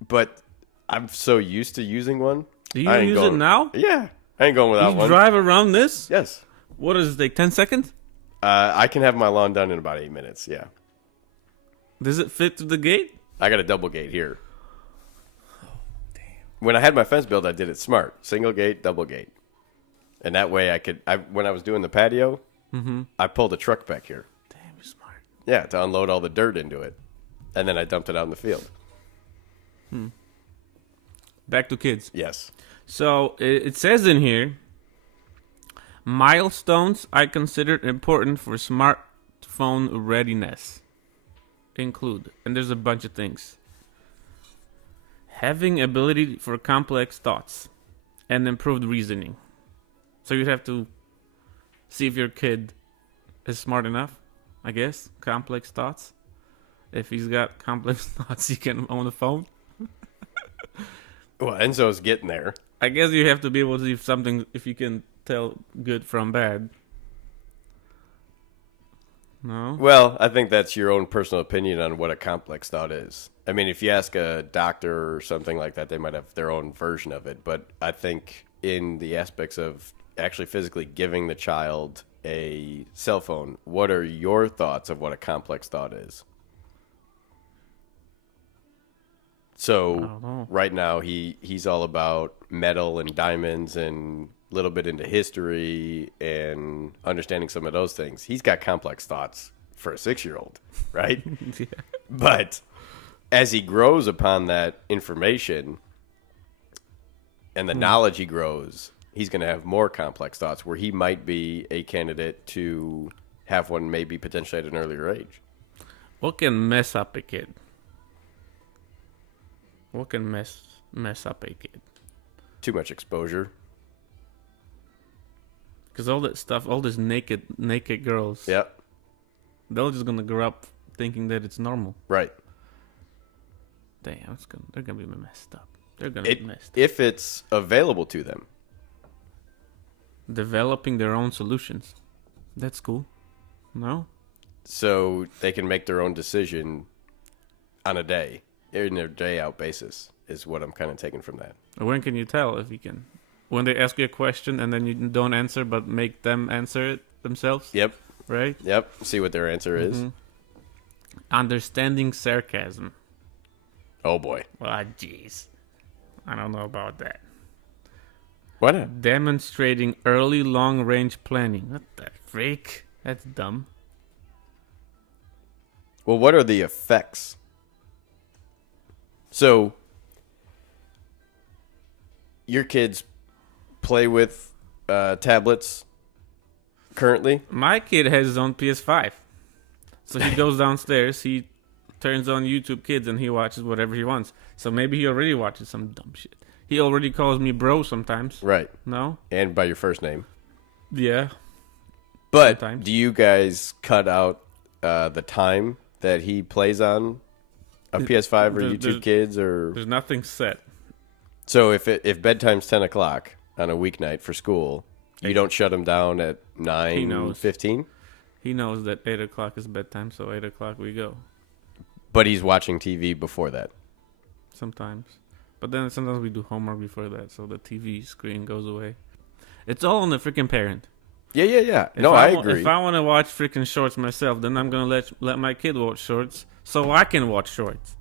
But I'm so used to using one. Do you I ain't use it going- now? Yeah, I ain't going without You one. drive around this? Yes, What does it take? 10 seconds? I can have my lawn done in about 8 minutes. Yeah, Does it fit to the gate? I got a double gate here. When I had my fence built, I did it smart. Single gate, double gate. And that way when I was doing the patio, I pulled a truck back here. Damn, you're smart. Yeah, to unload all the dirt into it. And then I dumped it out in the field. Back to kids. Yes. So it says in here, milestones I consider important for smartphone readiness include, and there's a bunch of things. Having ability for complex thoughts and improved reasoning. So you'd have to see if your kid is smart enough, I guess. Complex thoughts. If he's got complex thoughts, he can own a phone. Well, Enzo's getting there. I guess you have to be able to see if you can tell good from bad. No? Well, I think that's your own personal opinion on what a complex thought is. I mean, if you ask a doctor or something like that, they might have their own version of it. But I think in the aspects of actually physically giving the child a cell phone, what are your thoughts of what a complex thought is? I So don't know. right now he's all about metal and diamonds and a little bit into history and understanding some of those things. He's got complex thoughts for a 6-year-old, right? Yeah. But as he grows upon that information and the knowledge he grows, he's going to have more complex thoughts where he might be a candidate to have one maybe potentially at an earlier age. What can mess up a kid? What can mess up a kid? Too much exposure. Because all that stuff, all these naked girls, Yep. they're just gonna grow up thinking that it's normal. Right. Damn, they're gonna be messed up. They're gonna be messed up. If it's available to them. Developing their own solutions. That's cool. No? So they can make their own decision on a day, in a day out basis, is what I'm kind of taking from that. When can you tell if you can? When they ask you a question and then you don't answer, but make them answer it themselves, Yep. right? Yep. See what their answer is. Mhm. Understanding sarcasm. Oh boy. Ah, jeez. I don't know about that. Why not? Demonstrating early long-range planning. What the freak? That's dumb. Well, what are the effects? So, your kids play with tablets currently? My kid has his own PS5. So he goes downstairs, he turns on YouTube Kids, and he watches whatever he wants. So maybe he already watches some dumb shit. He already calls me bro sometimes. Right. No? And by your first name. Yeah. But Sometimes. do you guys cut out the time that he plays on a PS5 or There- YouTube there's- Kids? Or There's nothing set. so if bedtime's 10 o'clock on a weeknight for school, you don't shut him down at knows. 9:15? He knows that 8 o'clock is bedtime, so 8 o'clock we go. But he's watching TV before that. Sometimes. But then sometimes we do homework before that, so the TV screen goes away. It's all on the freaking parent. Yeah. No, I agree. If I want to watch freaking shorts myself, then I'm gonna let my kid watch shorts, so I can watch shorts.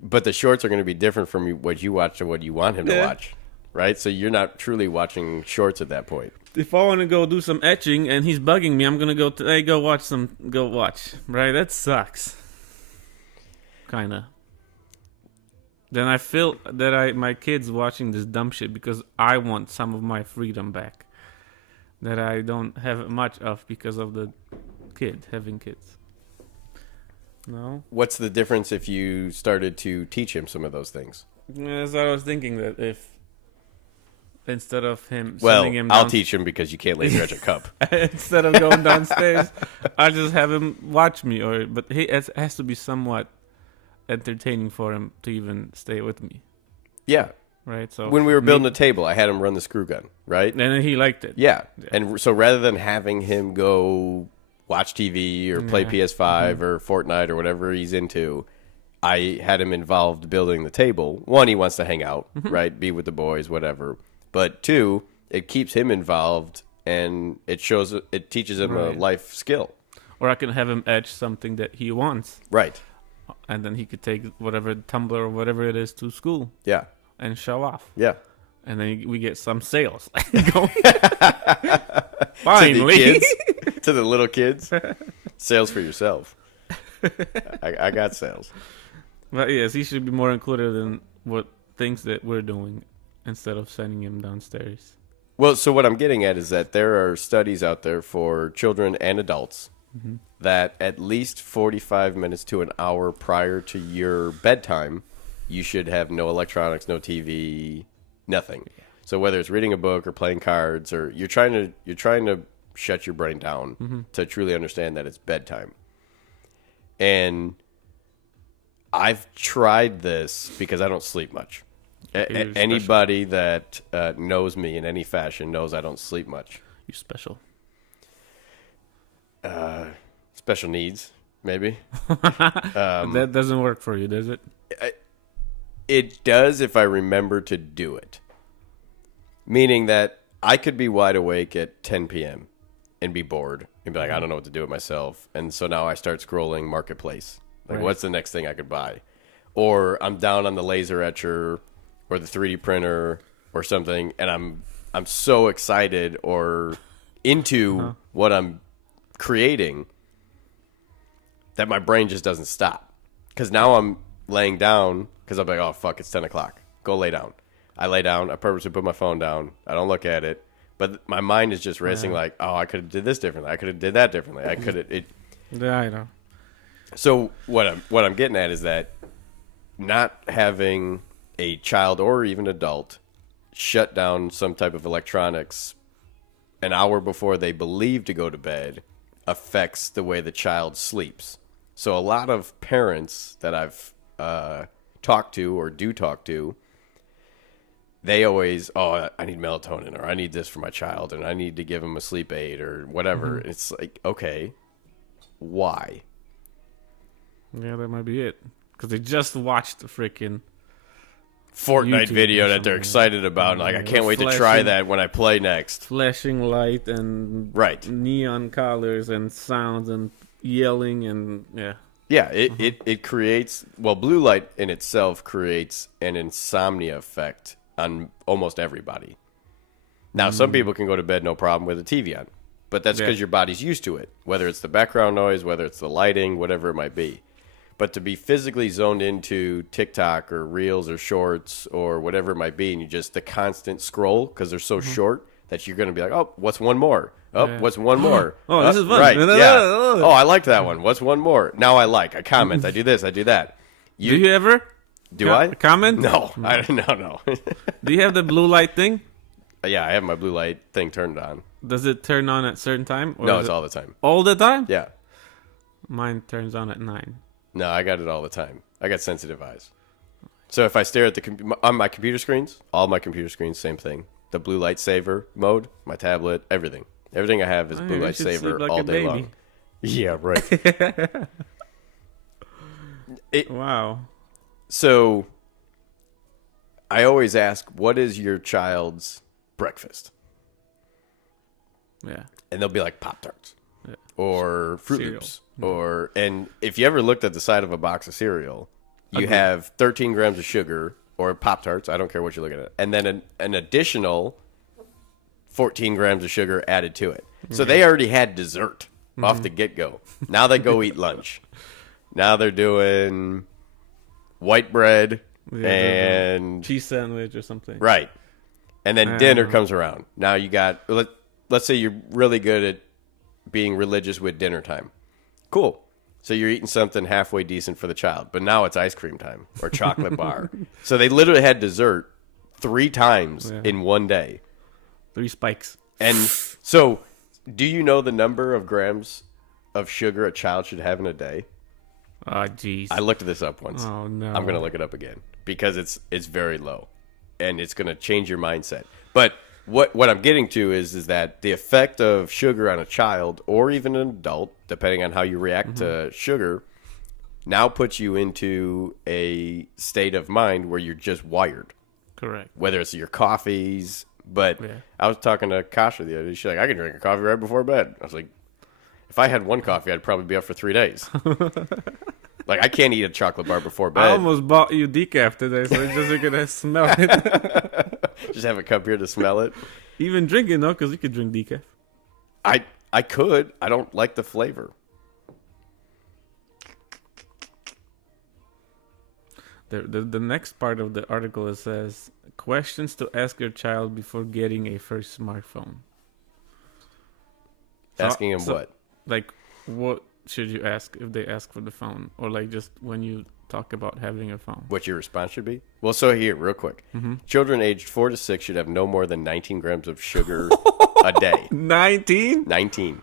But the shorts are going to be different from what you watch to what you want him to watch, right? So you're not truly watching shorts at that point. If I want to go do some etching and he's bugging me, I'm gonna go go watch, right? That sucks. Kinda. Then I feel that my kid's watching this dumb shit because I want some of my freedom back that I don't have much of because of the having kids. No? What's the difference if you started to teach him some of those things? As I was thinking that if instead of him sending him I'll teach him because you can't laser etch a cup. instead of going downstairs, I just have him watch me, but it has to be somewhat entertaining for him to even stay with me. Yeah. Right. So when we were building the table, I had him run the screw gun, right? And then he liked it. Yeah. And so rather than having him go watch TV or play PS5 or Fortnite or whatever he's into, I had him involved building the table. One, he wants to hang out, right? Be with the boys, whatever. But two, it keeps him involved and it teaches him a life skill. Or I can have him etch something that he wants. Right. And then he could take whatever tumbler or whatever it is to school. Yeah. And show off. Yeah. And then we get some sales. Finally. To the little kids. Sales for yourself. I got sales. But yes, he should be more included in what things that we're doing instead of sending him downstairs. Well, so what I'm getting at is that there are studies out there for children and adults that at least 45 minutes to an hour prior to your bedtime, you should have no electronics, no TV, nothing. So whether it's reading a book or playing cards, or you're trying to shut your brain down to truly understand that it's bedtime. And I've tried this because I don't sleep much. Anybody that knows me in any fashion knows I don't sleep much. You're special. Special needs, maybe. That doesn't work for you, does it? It does if I remember to do it. Meaning that I could be wide awake at 10 p.m. and be bored and be like, I don't know what to do with myself. And so now I start scrolling Marketplace. Like, what's the next thing I could buy? Or I'm down on the laser etcher or the 3D printer or something, and I'm so excited or into what I'm creating that my brain just doesn't stop. Because now I'm laying down because I'm like, oh, fuck, it's 10 o'clock. Go lay down. I lay down. I purposely put my phone down. I don't look at it. But my mind is just racing like, oh, I could have did this differently. I could have did that differently. I could have... Yeah, I know. So what I'm getting at is that not having a child or even adult shut down some type of electronics an hour before they believe to go to bed affects the way the child sleeps. So a lot of parents that I've talked to or do talk to, they always, oh, I need melatonin or I need this for my child and I need to give him a sleep aid or whatever. It's like, okay, why? Yeah, that might be it. Because they just watched the freaking Fortnite YouTube video that they're excited about. And like, I can't wait to try that when I play next. Flashing light and neon colors and sounds and yelling and Yeah, it creates, well, blue light in itself creates an insomnia effect on almost everybody. Now, some people can go to bed no problem with a TV on, but that's because your body's used to it, whether it's the background noise, whether it's the lighting, whatever it might be. But to be physically zoned into TikTok or Reels or Shorts or whatever it might be, and you just the constant scroll because they're so short that you're going to be like, oh, what's one more? Oh, what's one more? Oh, this is fun. Right, yeah. Oh, I liked that one. What's one more? Now I comment. I do this. I do that. Do you ever? Do I? Comment? No. No. Do you have the blue light thing? Yeah, I have my blue light thing turned on. Does it turn on at certain time? Or No, it's all the time. All the time? Yeah. Mine turns on at 9. No, I got it all the time. I got sensitive eyes. So if I stare at on my computer screens, all my computer screens, same thing. The blue light saver mode, my tablet, everything. Everything I have is blue light saver all day long. Yeah, right. Wow. So I always ask, what is your child's breakfast? Yeah. And they'll be like Pop-Tarts Yeah. or Fruit Cereal. Loops. And if you ever looked at the side of a box of cereal, you Agreed. have 13 grams of sugar or Pop-Tarts. I don't care what you're looking at. And then an additional 14 grams of sugar added to it. So they already had dessert off the get-go. Now they go eat lunch. Now they're doing white bread and cheese sandwich or something. right. And then dinner comes around. Now you got let's say you're really good at being religious with dinner time. Cool. So you're eating something halfway decent for the child, but now it's ice cream time or chocolate bar. So they literally had dessert 3 times in one day. 3 spikes. And so, do you know the number of grams of sugar a child should have in a day? Oh, jeez. I looked this up once. Oh, no. I'm going to look it up again because it's very low, and it's going to change your mindset. But what I'm getting to is that the effect of sugar on a child or even an adult, depending on how you react to sugar, now puts you into a state of mind where you're just wired. Correct. Whether it's your coffees, but Yeah. I was talking to Kasha the other day. She's like, I can drink a coffee right before bed. I was like, if I had one coffee, I'd probably be up for 3 days. Like, I can't eat a chocolate bar before I bed. almost bought you decaf today, so it's just you're gonna smell it. Just have a cup here to smell it. Even drink it, no, because you could drink decaf. I could. I don't like the flavor. The next part of the article it says questions to ask your child before getting a first smartphone. Asking him so- what? Like, what should you ask if they ask for the phone, or like just when you talk about having a phone? What your response should be? Well, so here, real quick. Children aged 4 to 6 should have no more than 19 grams of sugar a day. 19? 19.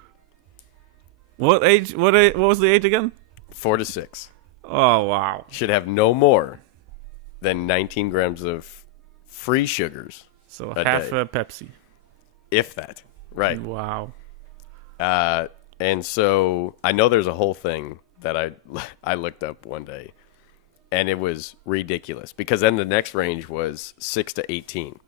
What age? What was the age again? 4 to 6. Oh wow! Should have no more than 19 grams of free sugars, So A half day. a Pepsi. if that. Right. Wow. And so I know there's a whole thing that I looked up one day, and it was ridiculous because then the next range was 6 to 18.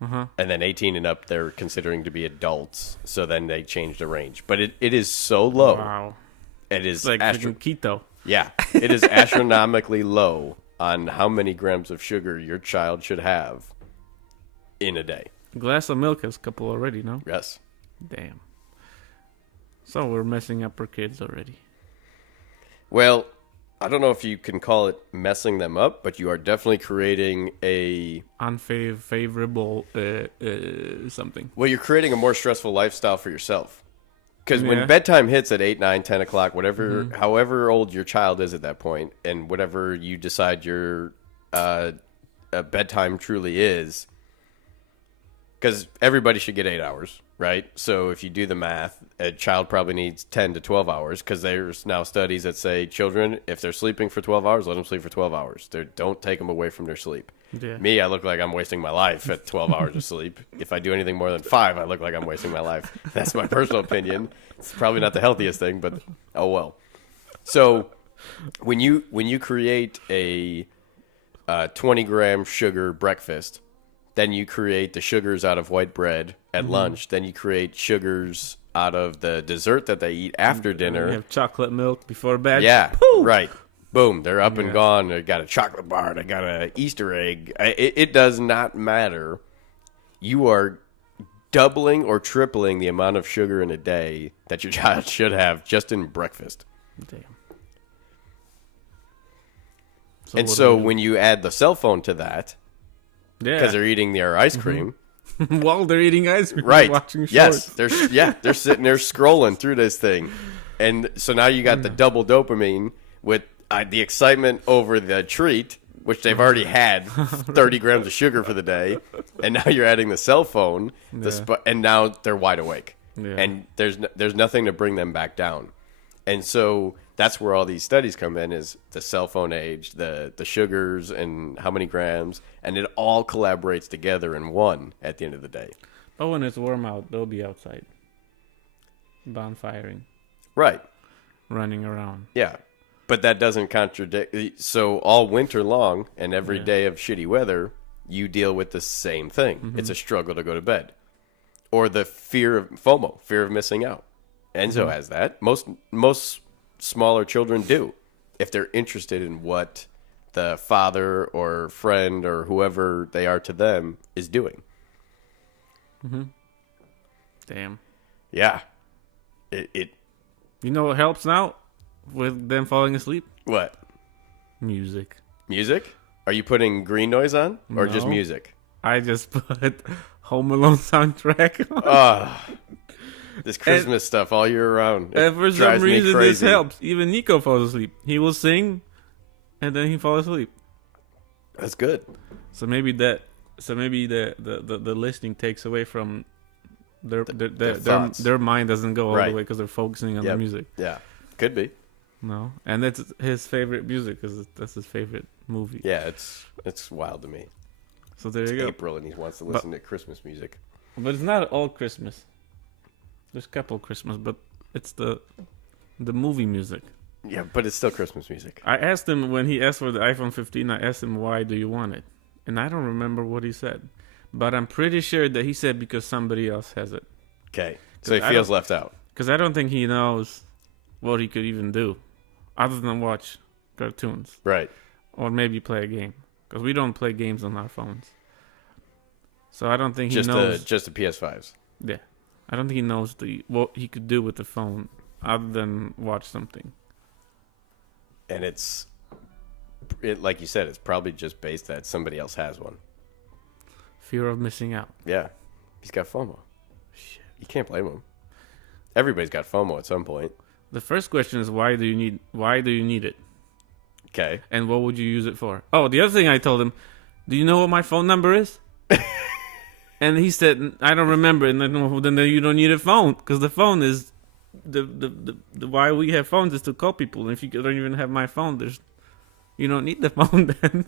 Uh-huh. And then 18 and up, they're considering to be adults. So then they changed the range. But it is so low. Wow. It is It's like freaking keto. Yeah, it is astronomically low on how many grams of sugar your child should have in a day. A glass of milk has a couple already, no? Yes. Damn. So we're messing up our kids already. Well, I don't know if you can call it messing them up, but you are definitely creating a... Unfavorable something. Well, you're creating a more stressful lifestyle for yourself. Because Yeah. when bedtime hits at 8, 9, 10 o'clock, whatever, however old your child is at that point, and whatever you decide your bedtime truly is, because everybody should get 8 hours, right? So if you do the math, a child probably needs 10 to 12 hours, because there's now studies that say children, if they're sleeping for 12 hours, let them sleep for 12 hours. Don't take them away from their sleep. Yeah. Me, I look like I'm wasting my life at 12 hours of sleep. If I do anything more than 5, I look like I'm wasting my life. That's my personal opinion. It's probably not the healthiest thing, but oh well. So when you create a 20-gram sugar breakfast, then you create the sugars out of white bread at lunch, then you create sugars out of the dessert that they eat after dinner. We have chocolate milk before bed. Yeah, Pooh! right. Boom, they're up and Yeah. gone. They got a chocolate bar. They got an Easter egg. It does not matter. You are doubling or tripling the amount of sugar in a day that your child should have just in breakfast. Damn. And what so do we when you add the cell phone to that, do? because they're eating their ice cream, while they're eating ice cream, right? watching shorts. Yes, they're sitting there scrolling through this thing, and so now you got the double dopamine with the excitement over the treat, which they've already had 30 grams of sugar for the day, and now you're adding the cell phone, and now they're wide awake, Yeah. and there's nothing to bring them back down, and so that's where all these studies come in: is the cell phone age, the sugars, and how many grams, and it all collaborates together in one at the end of the day. But when it's warm out, they'll be outside, bonfiring, Right. running around. Yeah. But that doesn't contradict. So all winter long and every Yeah. day of shitty weather, you deal with the same thing. It's a struggle to go to bed, or the fear of FOMO, fear of missing out. Enzo has that. Most smaller children do, if they're interested in what the father or friend or whoever they are to them is doing. Damn. Yeah. It You know what helps now with them falling asleep? what? Music. Music? Are you putting green noise on or just No. music? I just put Home Alone soundtrack on. Ah, this Christmas stuff all year round. It And for some drives me reason, this crazy. helps. Even Nico falls asleep. He will sing, and then he falls asleep. That's good. So maybe the listening takes away from their thoughts. their mind doesn't go all Right. the way because they're focusing on the Yep. music. Yeah, could be. No, and that's his favorite music because that's his favorite movie. Yeah, it's wild to me. So there you It's go. April and he wants to listen to Christmas music. But it's not all Christmas. There's a couple Christmas, but it's the movie music. Yeah, but it's still Christmas music. I asked him when he asked for the iPhone 15. I asked him why do you want it, and I don't remember what he said, but I'm pretty sure that he said because somebody else has it. Okay, so he I feels don't- left out. Because I don't think he knows what he could even do, other than watch cartoons Right. or maybe play a game. Because we don't play games on our phones, so I don't think he knows. Just the PS5s. Yeah, I don't think he knows what he could do with the phone other than watch something. And like you said, it's probably just based that somebody else has one. Fear of missing out. Yeah, he's got FOMO. Shit, you can't blame him. Everybody's got FOMO at some point. The first question is why do you need it? Okay. And what would you use it for? Oh, the other thing I told him, do you know what my phone number is? And he said, I don't remember. And then, well, then you don't need a phone because the phone is the why we have phones is to call people. And if you don't even have my phone, you don't need the phone then.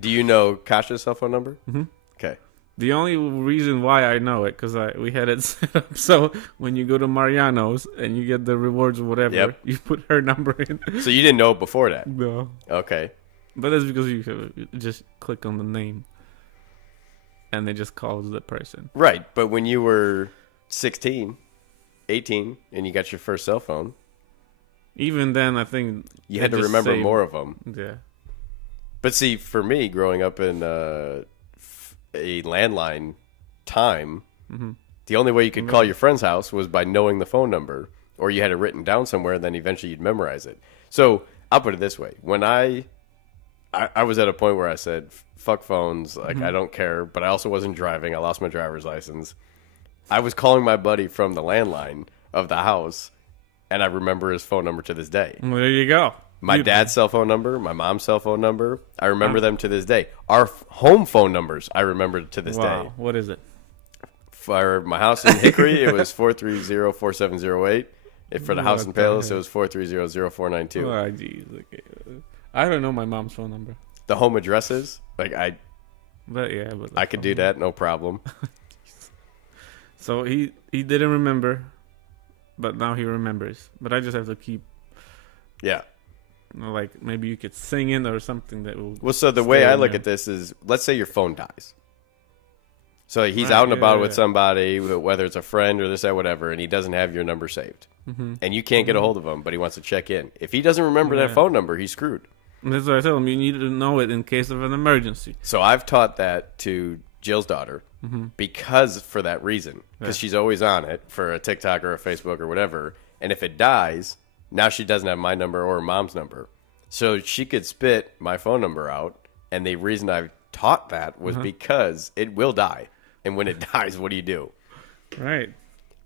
Do you know Kasha's cell phone number? Mm-hmm. Okay. The only reason why I know it because we had it set up so when you go to Mariano's and you get the rewards or whatever, Yep. you put her number in. So you didn't know it before that? No. Okay. But that's because you just click on the name, and it just calls the person. Right, but when you were 16, 18, and you got your first cell phone, Even then, I think you had it to just remember saved- more of them. Yeah, But see, for me, growing up in a landline time, the only way you could call your friend's house was by knowing the phone number, or you had it written down somewhere, and then eventually you'd memorize it. So I'll put it this way: when I was at a point where I said, "Fuck phones," like I don't care, but I also wasn't driving. I lost my driver's license. I was calling my buddy from the landline of the house, and I remember his phone number to this day. well, there you go. My dad's cell phone number, my mom's cell phone number, I remember them to this day. Our home phone numbers, I remember to this Wow, day. what is it? For my house in Hickory, it was 430-4708. If for the house in What the Palos, it heck? was 430-0492. Oh, jeez. Okay. I don't know my mom's phone number, The home addresses, like but yeah, but I could do that, no problem. So he didn't remember, but now he remembers. But I just have to keep, Yeah. like maybe you could sing it or something that will. Well, so the way stay I in look there. at this is, let's say your phone dies. So he's Right, out and yeah, about yeah, with yeah. somebody, whether it's a friend or this, that, whatever, and he doesn't have your number saved. And you can't get a hold of him, but he wants to check in. If he doesn't remember that Yeah. phone number, he's screwed. And that's what I tell him. You need to know it in case of an emergency. So I've taught that to Jill's daughter because for that reason, because she's always on it for a TikTok or a Facebook or whatever. And if it dies, now she doesn't have my number or her mom's number. So she could spit my phone number out. And the reason I taught that was because it will die. And when it dies, what do you do? Right.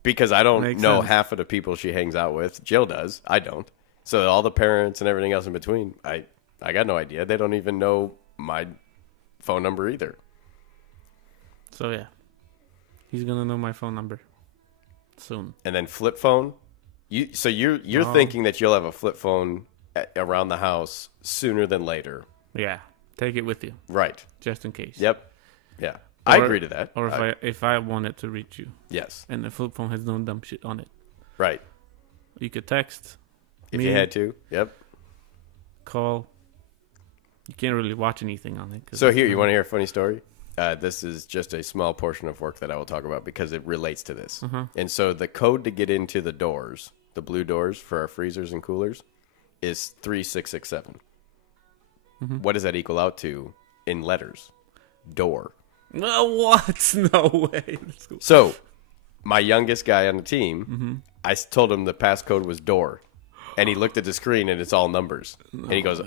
Because I don't Makes know sense. half of the people she hangs out with. Jill does. I don't. So all the parents and everything else in between, I got no idea. They don't even know my phone number either. So yeah, he's gonna know my phone number soon. And then flip phone. You're Oh. thinking that you'll have a flip phone around the house sooner than later, Yeah, take it with you right? just in case. Yep. Yeah, I Or- agree to that. Or if I wanted to reach you, yes, and the flip phone has no dumb shit on it, right. you could text. If me, you had to, yep. call. You can't really watch anything on it. So here, you want to hear a funny story? This is just a small portion of work that I will talk about because it relates to this. And so the code to get into the doors, the blue doors for our freezers and coolers, is 3667. What does that equal out to in letters? Door. No, what? No way. That's cool. So my youngest guy on the team, I told him the passcode was door. And he looked at the screen and it's all numbers. And he goes,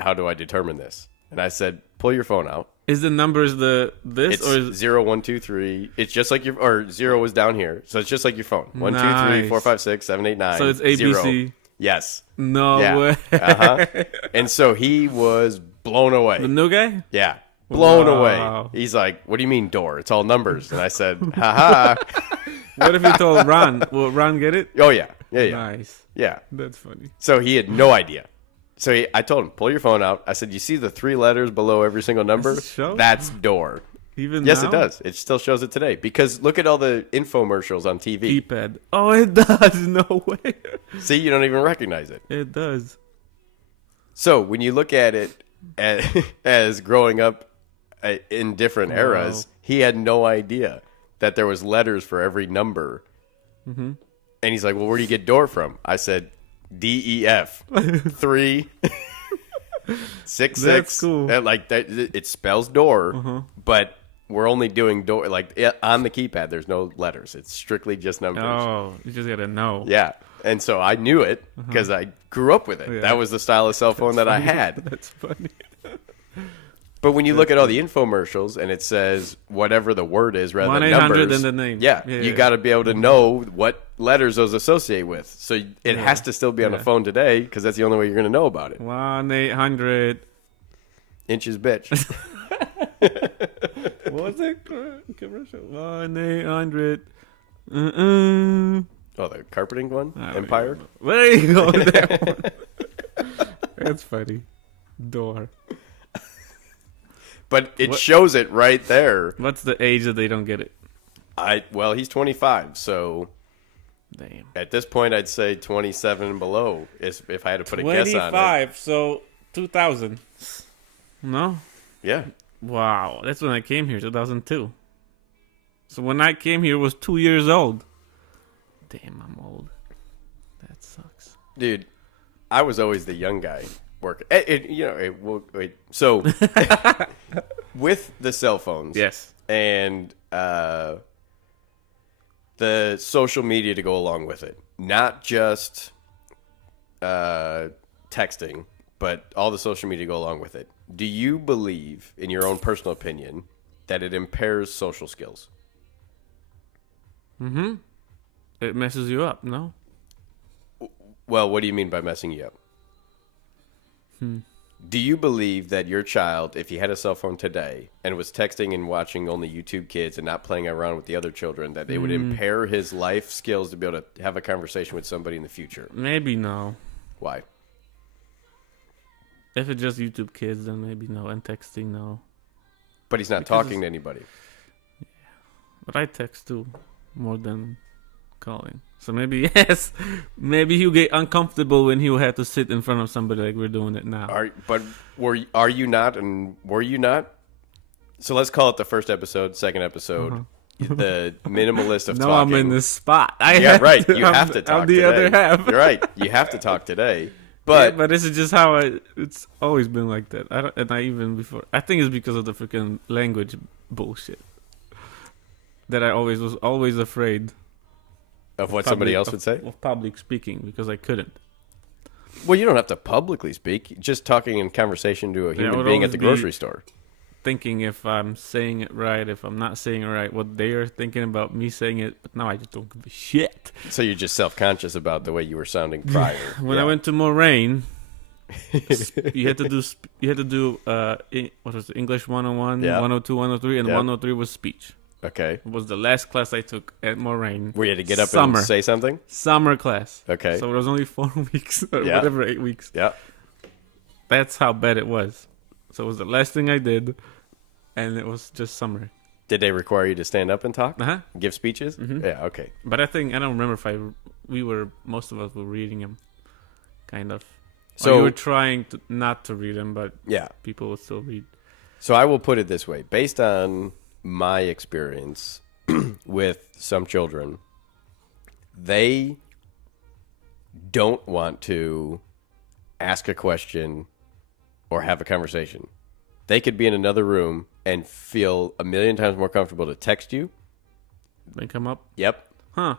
how do I determine this? And I said, pull your phone out. Is the numbers this It's or is 0, 1, 2, 3. It's just like or 0 is down here. So it's just like your phone. 1, 2, 3, Nice. 4, 5, 6, 7, 8, 9. so it's ABC? 0. Yes. No Yeah. way. And so he was blown away. The new guy? Yeah. Blown Wow. away. He's like, what do you mean door? It's all numbers. And I said, haha. What if you told Ron? Will Ron get it? Oh, yeah. Yeah. Nice. Yeah. That's funny. So he had no idea. So I told him, pull your phone out. I said, you see the 3 letters below every single number? Does it show? That's door. Even Yes, now? it does. It still shows it today. Because look at all the infomercials on TV. Keypad. Oh, it does. No way. See, you don't even recognize it. It does. So when you look at it as growing up in different eras, he had no idea that there was letters for every number. And he's like, well, where do you get door from? I said, DEF. 3, 6, That's 6. cool. And like that, it spells door, but we're only doing door. Like on the keypad, there's no letters. It's strictly just numbers. Oh, you just gotta know. Yeah. And so I knew it because I grew up with it. Yeah. That was the style of cell phone that I had. That's funny. But when you look at all the infomercials and it says whatever the word is rather than 1-800 numbers, and the name. yeah, Yeah, you yeah. got to be able to know what letters those associate with. So it has to still be on the Yeah. phone today because that's the only way you're going to know about it. 1-800. Inches, bitch. What was it? Commercial. 1-800. Oh, the carpeting one, I don't Empire. remember. There you go. That one. That's funny. Door. But it What- shows it right there. What's the age that they don't get it? Well, he's 25, so Damn. at this point, I'd say 27 and below. Is if I had to put a guess on it. 25. So 2000. No. Yeah. Wow, that's when I came here, 2002. So when I came here, I was 2 years old. Damn, I'm old. That sucks. Dude, I was always the young guy working. So with the cell phones, Yes. and the social media to go along with it, not just texting, but all the social media to go along with it. Do you believe, in your own personal opinion, that it impairs social skills? Mm-hmm. It messes you up, no? Well, what do you mean by messing you up? Do you believe that your child, if he had a cell phone today and was texting and watching only YouTube Kids and not playing around with the other children, that it would impair his life skills to be able to have a conversation with somebody in the future? Maybe no. Why? If it's just YouTube Kids, then maybe no. And texting, no. But he's not Because talking to anybody. But I text too, more than calling. So maybe yes, maybe he'll get uncomfortable when he'll have to sit in front of somebody like we're doing it now. Are you not? And were you not? So let's call it the first episode, second episode, the minimalist of No, talking. I'm in this spot. Yeah, right. You have to talk I'm the today. other half. You're right. You have to talk today. But But this is just how it's always been like that. I even before. I think it's because of the freaking language bullshit that I was always afraid of what somebody else would say? of public speaking because I couldn't. Well, you don't have to publicly speak. Just talking in conversation to a it human would being at always the be- grocery store. Thinking if I'm saying it right, if I'm not saying it right, what they are thinking about me saying it. But now I just don't give a shit. So you're just self-conscious about the way you were sounding prior. When I went to Moraine, you had to do what was it, English 101, Yeah. 102, 103, and Yeah. 103 was speech. Okay. It was the last class I took at Moraine. Where you had to get up Summer. and say something? Summer class. Okay. So it was only 4 weeks or Yeah. whatever, 8 weeks. Yeah. That's how bad it was. So it was the last thing I did, and it was just summer. Did they require you to stand up and talk? Uh-huh. Give speeches? Mhm. Yeah, okay. But I don't remember if most of us were reading them, kind of. So you were So trying to not to read them, but yeah. people would still read. So I will put it this way, based on my experience with some children, they don't want to ask a question or have a conversation. They could be in another room and feel a million times more comfortable to text you. They come up, Yep. huh?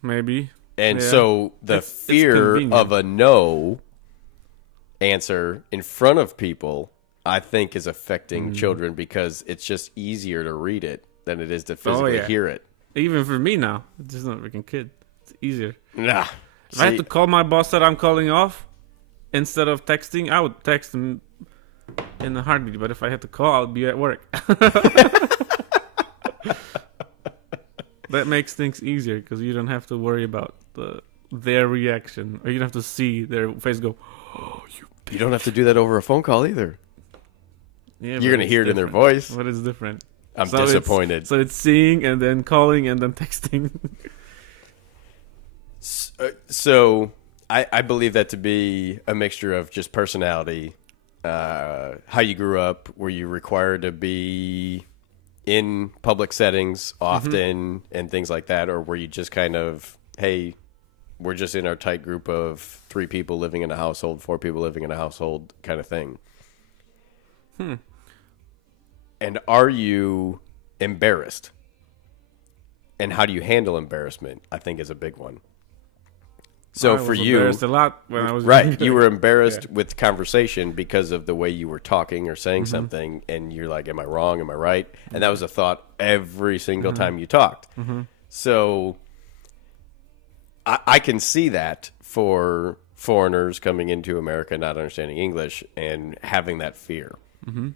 Maybe. And Yeah. so the It's fear convenient. of a no answer in front of people, I think, is affecting children because it's just easier to read it than it is to physically yeah. hear it. Even for me now, it's just not a freaking kid. It's easier. Nah. If I had See, to call my boss that I'm calling off instead of texting, I would text him in a heartbeat. But if I had to call, I'd be at work. That makes things easier because you don't have to worry about their reaction, or you don't have to see their face go. you don't have to do that over a phone call either. Yeah, You're going to hear it in their voice. But it's different. I'm So it's- disappointed. So it's seeing and then calling and then texting. So I believe that to be a mixture of just personality, how you grew up, were you required to be in public settings often and things like that, or were you just kind of, hey, we're just in our tight group of 3 people living in a household, 4 people living in a household kind of thing? And are you embarrassed? And how do you handle embarrassment, I think, is a big one. So I for was you, embarrassed a lot when I was right, you were Yeah. embarrassed with conversation because of the way you were talking or saying Mm-hmm. something, and you're like, am I wrong? Am I right? And that was a thought every single Mm-hmm. time you talked. So I can see that for foreigners coming into America, not understanding English and having that fear. Mm-hmm.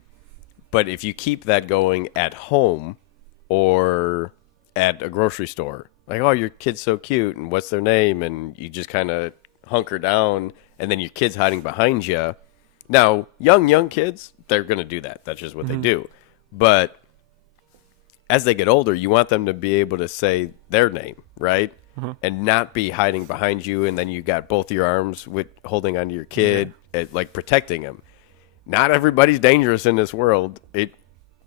But if you keep that going at home or at a grocery store, like, oh, your kid's so cute, and what's their name? And you just kind of hunker down, and then your kid's hiding behind you. Now, young kids, they're going to do that. That's just what they do. But as they get older, you want them to be able to say their name, right? And not be hiding behind you, and then you got both your arms with holding onto your kid, like protecting him. Not everybody's dangerous in this world.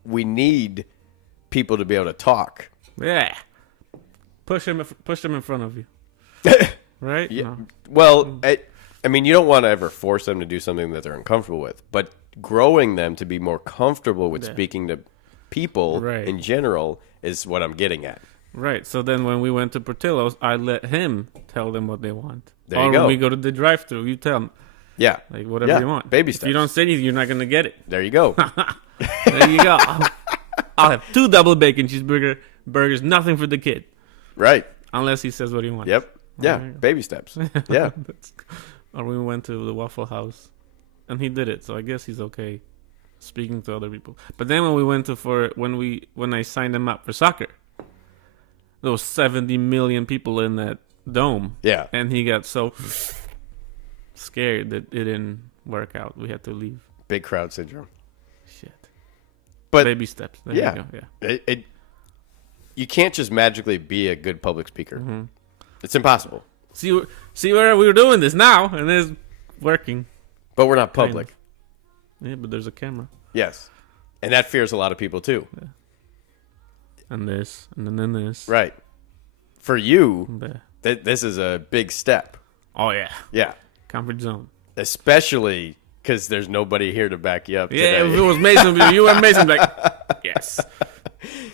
We need people to be able to talk. Yeah. Push them in front of you. Right? Yeah. No. Well, I mean, you don't want to ever force them to do something that they're uncomfortable with, but growing them to be more comfortable with speaking to people Right. in general is what I'm getting at. Right. So then when we went to Portillo's, I let him tell them what they want. There or you go. when we go to the drive-thru, you tell them, Yeah. like, whatever Yeah, you want. baby If steps. you don't say anything, you're not going to get it. There you go. There you go. I'll have 2 double bacon burgers, nothing for the kid. Right. Unless he says what he wants. Yep. Yeah. there you go. Baby steps. Yeah. Or we went to the Waffle House, and he did it, so I guess he's okay speaking to other people. But then when we went when I signed him up for soccer, there was 70 million people in that dome, Yeah. and he got so scared that it didn't work out. We had to leave. Big crowd syndrome. Shit. But Baby steps. There yeah. you go. Yeah. You can't just magically be a good public speaker. Mm-hmm. It's impossible. See where we're doing this now, and it's working. But we're not Kind of. public. Yeah, but there's a camera. Yes. And that fears a lot of people too. And this, and then this. Right. For you, And there. this is a big step. Oh, yeah. Yeah. Comfort zone. Especially because there's nobody here to back you up Yeah, if today. it was Mason, you and Mason, like, yes.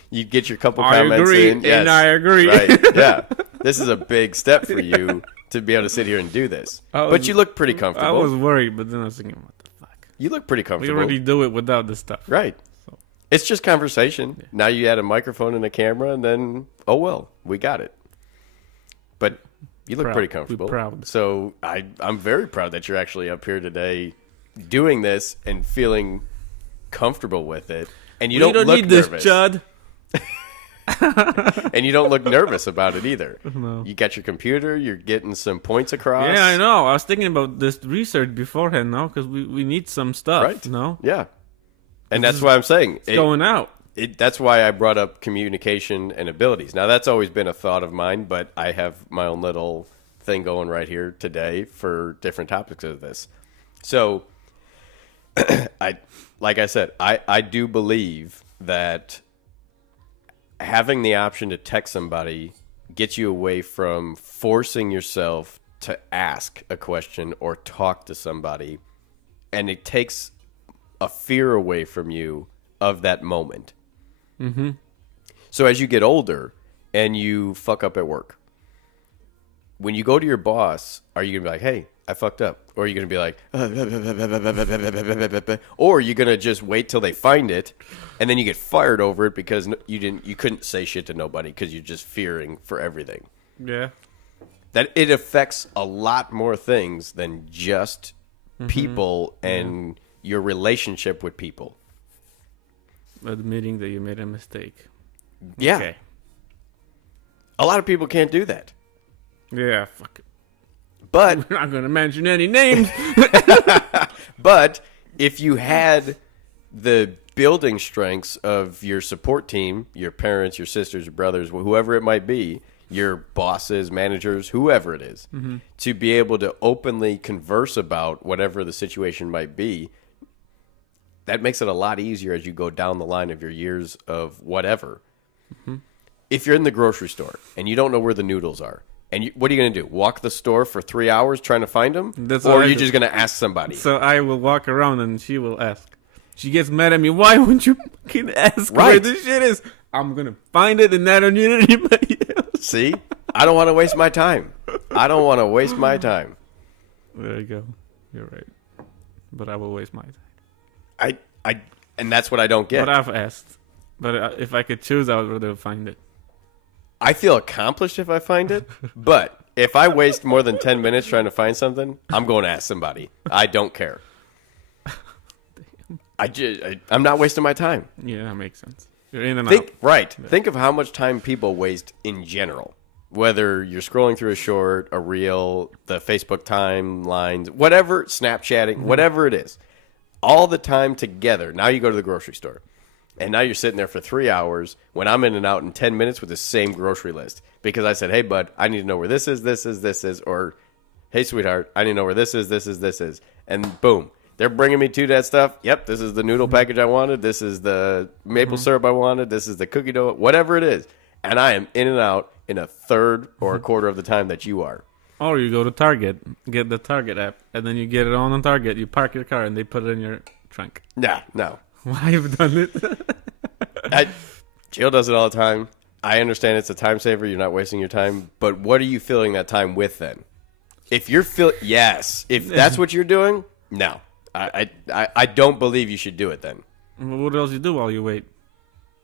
You get your couple I comments agree, in. and Yes. I agree. Right. Yeah. This is a big step for you to be able to sit here and do this. But you look pretty I comfortable. was worried, but then I was thinking, what the fuck? You look pretty We comfortable. already do it without this stuff. Right. So. It's just conversation. Now you add a microphone and a camera, and then, oh, well, we got it. But you look Proud. pretty We're comfortable. proud. So I'm very proud that you're actually up here today doing this and feeling comfortable with it. And you We don't look need this, nervous. Chud. And you don't look nervous about it either. No. You got your computer. You're getting some points across. Yeah, I know. I was thinking about this research beforehand now because we need some stuff. Right. No, Yeah. And that's why I'm saying it's going out. that's why I brought up communication and abilities. Now, that's always been a thought of mine, but I have my own little thing going right here today for different topics of this. So, like I said, I do believe that having the option to text somebody gets you away from forcing yourself to ask a question or talk to somebody, and it takes a fear away from you of that moment. Mm-hmm. So as you get older and you fuck up at work, when you go to your boss, are you gonna be like, "Hey, I fucked up," or are you gonna be like, or are you gonna just wait till they find it, and then you get fired over it because you couldn't say shit to nobody because you're just fearing for everything? Yeah. That it affects a lot more things than just people and your relationship with people. Admitting that you made a mistake. Yeah. Okay. A lot of people can't do that. Yeah, fuck it. But We're not going to mention any names. but if you had the building strengths of your support team, your parents, your sisters, your brothers, whoever it might be, your bosses, managers, whoever it is, to be able to openly converse about whatever the situation might be, that makes it a lot easier as you go down the line of your years of whatever. If you're in the grocery store and you don't know where the noodles are, and what are you going to do? Walk the store for 3 hours trying to find them? That's Or what are I you do. just going to ask somebody? So I will walk around and she will ask. She gets mad at me. Why wouldn't you fucking ask where Right. this shit is? I'm going to find it and I don't need anybody else. See? I don't want to waste my time. I don't want to waste my time. There you go. You're right. But I will waste my time. And that's what I don't get. But I've asked. But if I could choose, I would rather find it. I feel accomplished if I find it, but if I waste more than 10 minutes trying to find something, I'm going to ask somebody. I don't care. I'm not wasting my time. Yeah, that makes sense. You're in and out. Right. Think of how much time people waste in general. Whether you're scrolling through a short, a reel, the Facebook timelines, whatever, Snapchatting, whatever it is. All the time together. Now you go to the grocery store. And now you're sitting there for 3 hours when I'm in and out in 10 minutes with the same grocery list. Because I said, hey, bud, I need to know where this is. Or, hey, sweetheart, I need to know where this is. And boom, they're bringing me to that stuff. Yep, this is the noodle package I wanted. This is the maple syrup I wanted. This is the cookie dough, whatever it is. And I am in and out in a third or a quarter of the time that you are. Or you go to Target, get the Target app, and then you get it on Target. You park your car and they put it in your trunk. Nah, no. Why have you done it? Jill does it all the time. I understand it's a time saver. You're not wasting your time. But what are you filling that time with then? If you're if that's what you're doing, no. I don't believe you should do it then. What else you do while you wait?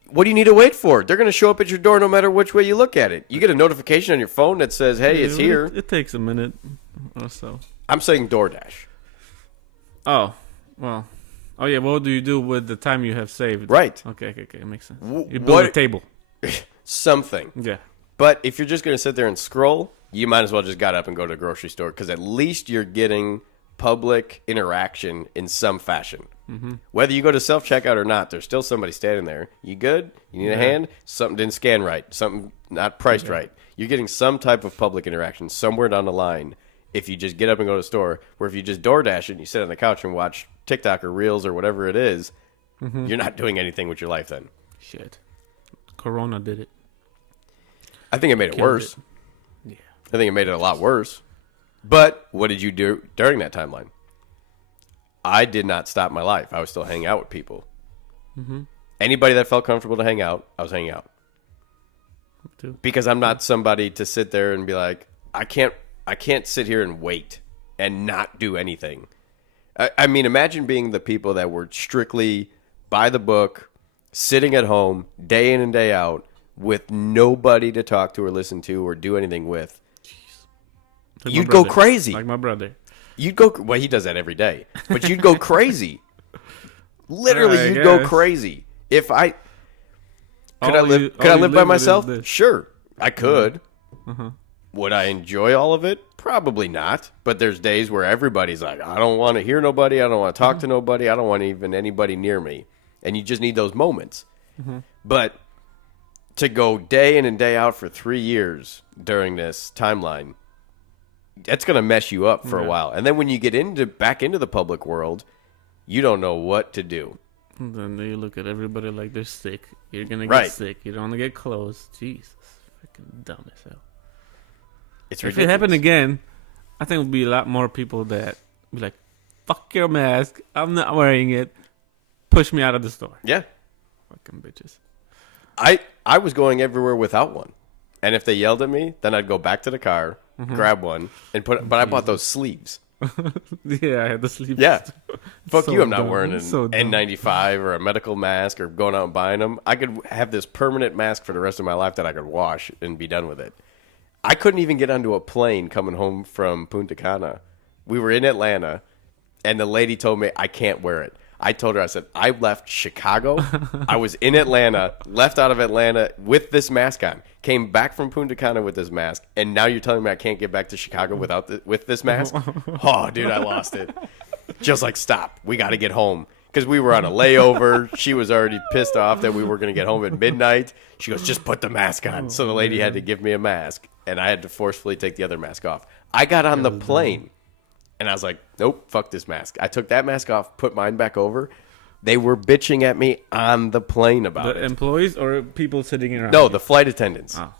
What do you need to wait for? They're going to show up at your door no matter which way you look at it. You get a notification on your phone that says, hey, it's here. It takes a minute or so. I'm saying DoorDash. Oh, well. Oh, yeah, what do you do with the time you have saved? Right. Okay, it makes sense. W- You build what- a table. Something. Yeah. But if you're just going to sit there and scroll, you might as well just got up and go to the grocery store because at least you're getting public interaction in some fashion. Whether you go to self-checkout or not, there's still somebody standing there. You good? You need a hand? Something didn't scan right. Something not priced right. You're getting some type of public interaction somewhere down the line if you just get up and go to the store, where if you just DoorDash it and you sit on the couch and watch TikTok or Reels or whatever it is, you're not doing anything with your life then. Shit. Corona did it. I think it made it Killed worse. it. Yeah. I think it made it a lot worse. But what did you do during that timeline? I did not stop my life. I was still hanging out with people. Anybody that felt comfortable to hang out, I was hanging out. Too. Because I'm not somebody to sit there and be like, I can't sit here and wait and not do anything. I mean, imagine being the people that were strictly by the book, sitting at home, day in and day out, with nobody to talk to or listen to or do anything with. Like my You'd go brother. crazy. Like my brother. You'd go, well, he does that every day, but you'd go crazy. Literally, I you'd go guess. crazy. If I could, All you I live live by with myself? is this. Sure, I could. Would I enjoy all of it? Probably not. But there's days where everybody's like, I don't want to hear nobody. I don't want to talk to nobody. I don't want even anybody near me. And you just need those moments. But to go day in and day out for 3 years during this timeline, that's going to mess you up for a Yeah. while. And then when you get back into the public world, you don't know what to do. And then you look at everybody like they're sick. You're gonna get Right. sick. You don't want to get close. Jesus, freaking dumb as hell. It's If ridiculous. it happened again, I think it would be a lot more people that be like, "Fuck your mask. I'm not wearing it. Push me out of the store." Yeah. Fucking bitches. I was going everywhere without one. And if they yelled at me, then I'd go back to the car, grab one, and put. But I bought those sleeves. Yeah, I had to sleep. Yeah. Fuck So you, I'm not dumb. wearing an So dumb. N95 or a medical mask or going out and buying them. I could have this permanent mask for the rest of my life that I could wash and be done with it. I couldn't even get onto a plane coming home from Punta Cana. We were in Atlanta, and the lady told me I can't wear it. I told her, I said, I left Chicago. I was in Atlanta, left out of Atlanta with this mask on, came back from Punta Cana with this mask, and now you're telling me I can't get back to Chicago with this mask? Oh, dude, I lost it. Just like, stop. We got to get home. Because we were on a layover. She was already pissed off that we were going to get home at midnight. She goes, just put the mask on. So the lady had to give me a mask, and I had to forcefully take the other mask off. I got on the plane. And I was like, nope, fuck this mask. I took that mask off, put mine back over. They were bitching at me on the plane about The it. employees or people sitting around? No, you? the flight attendants. Oh,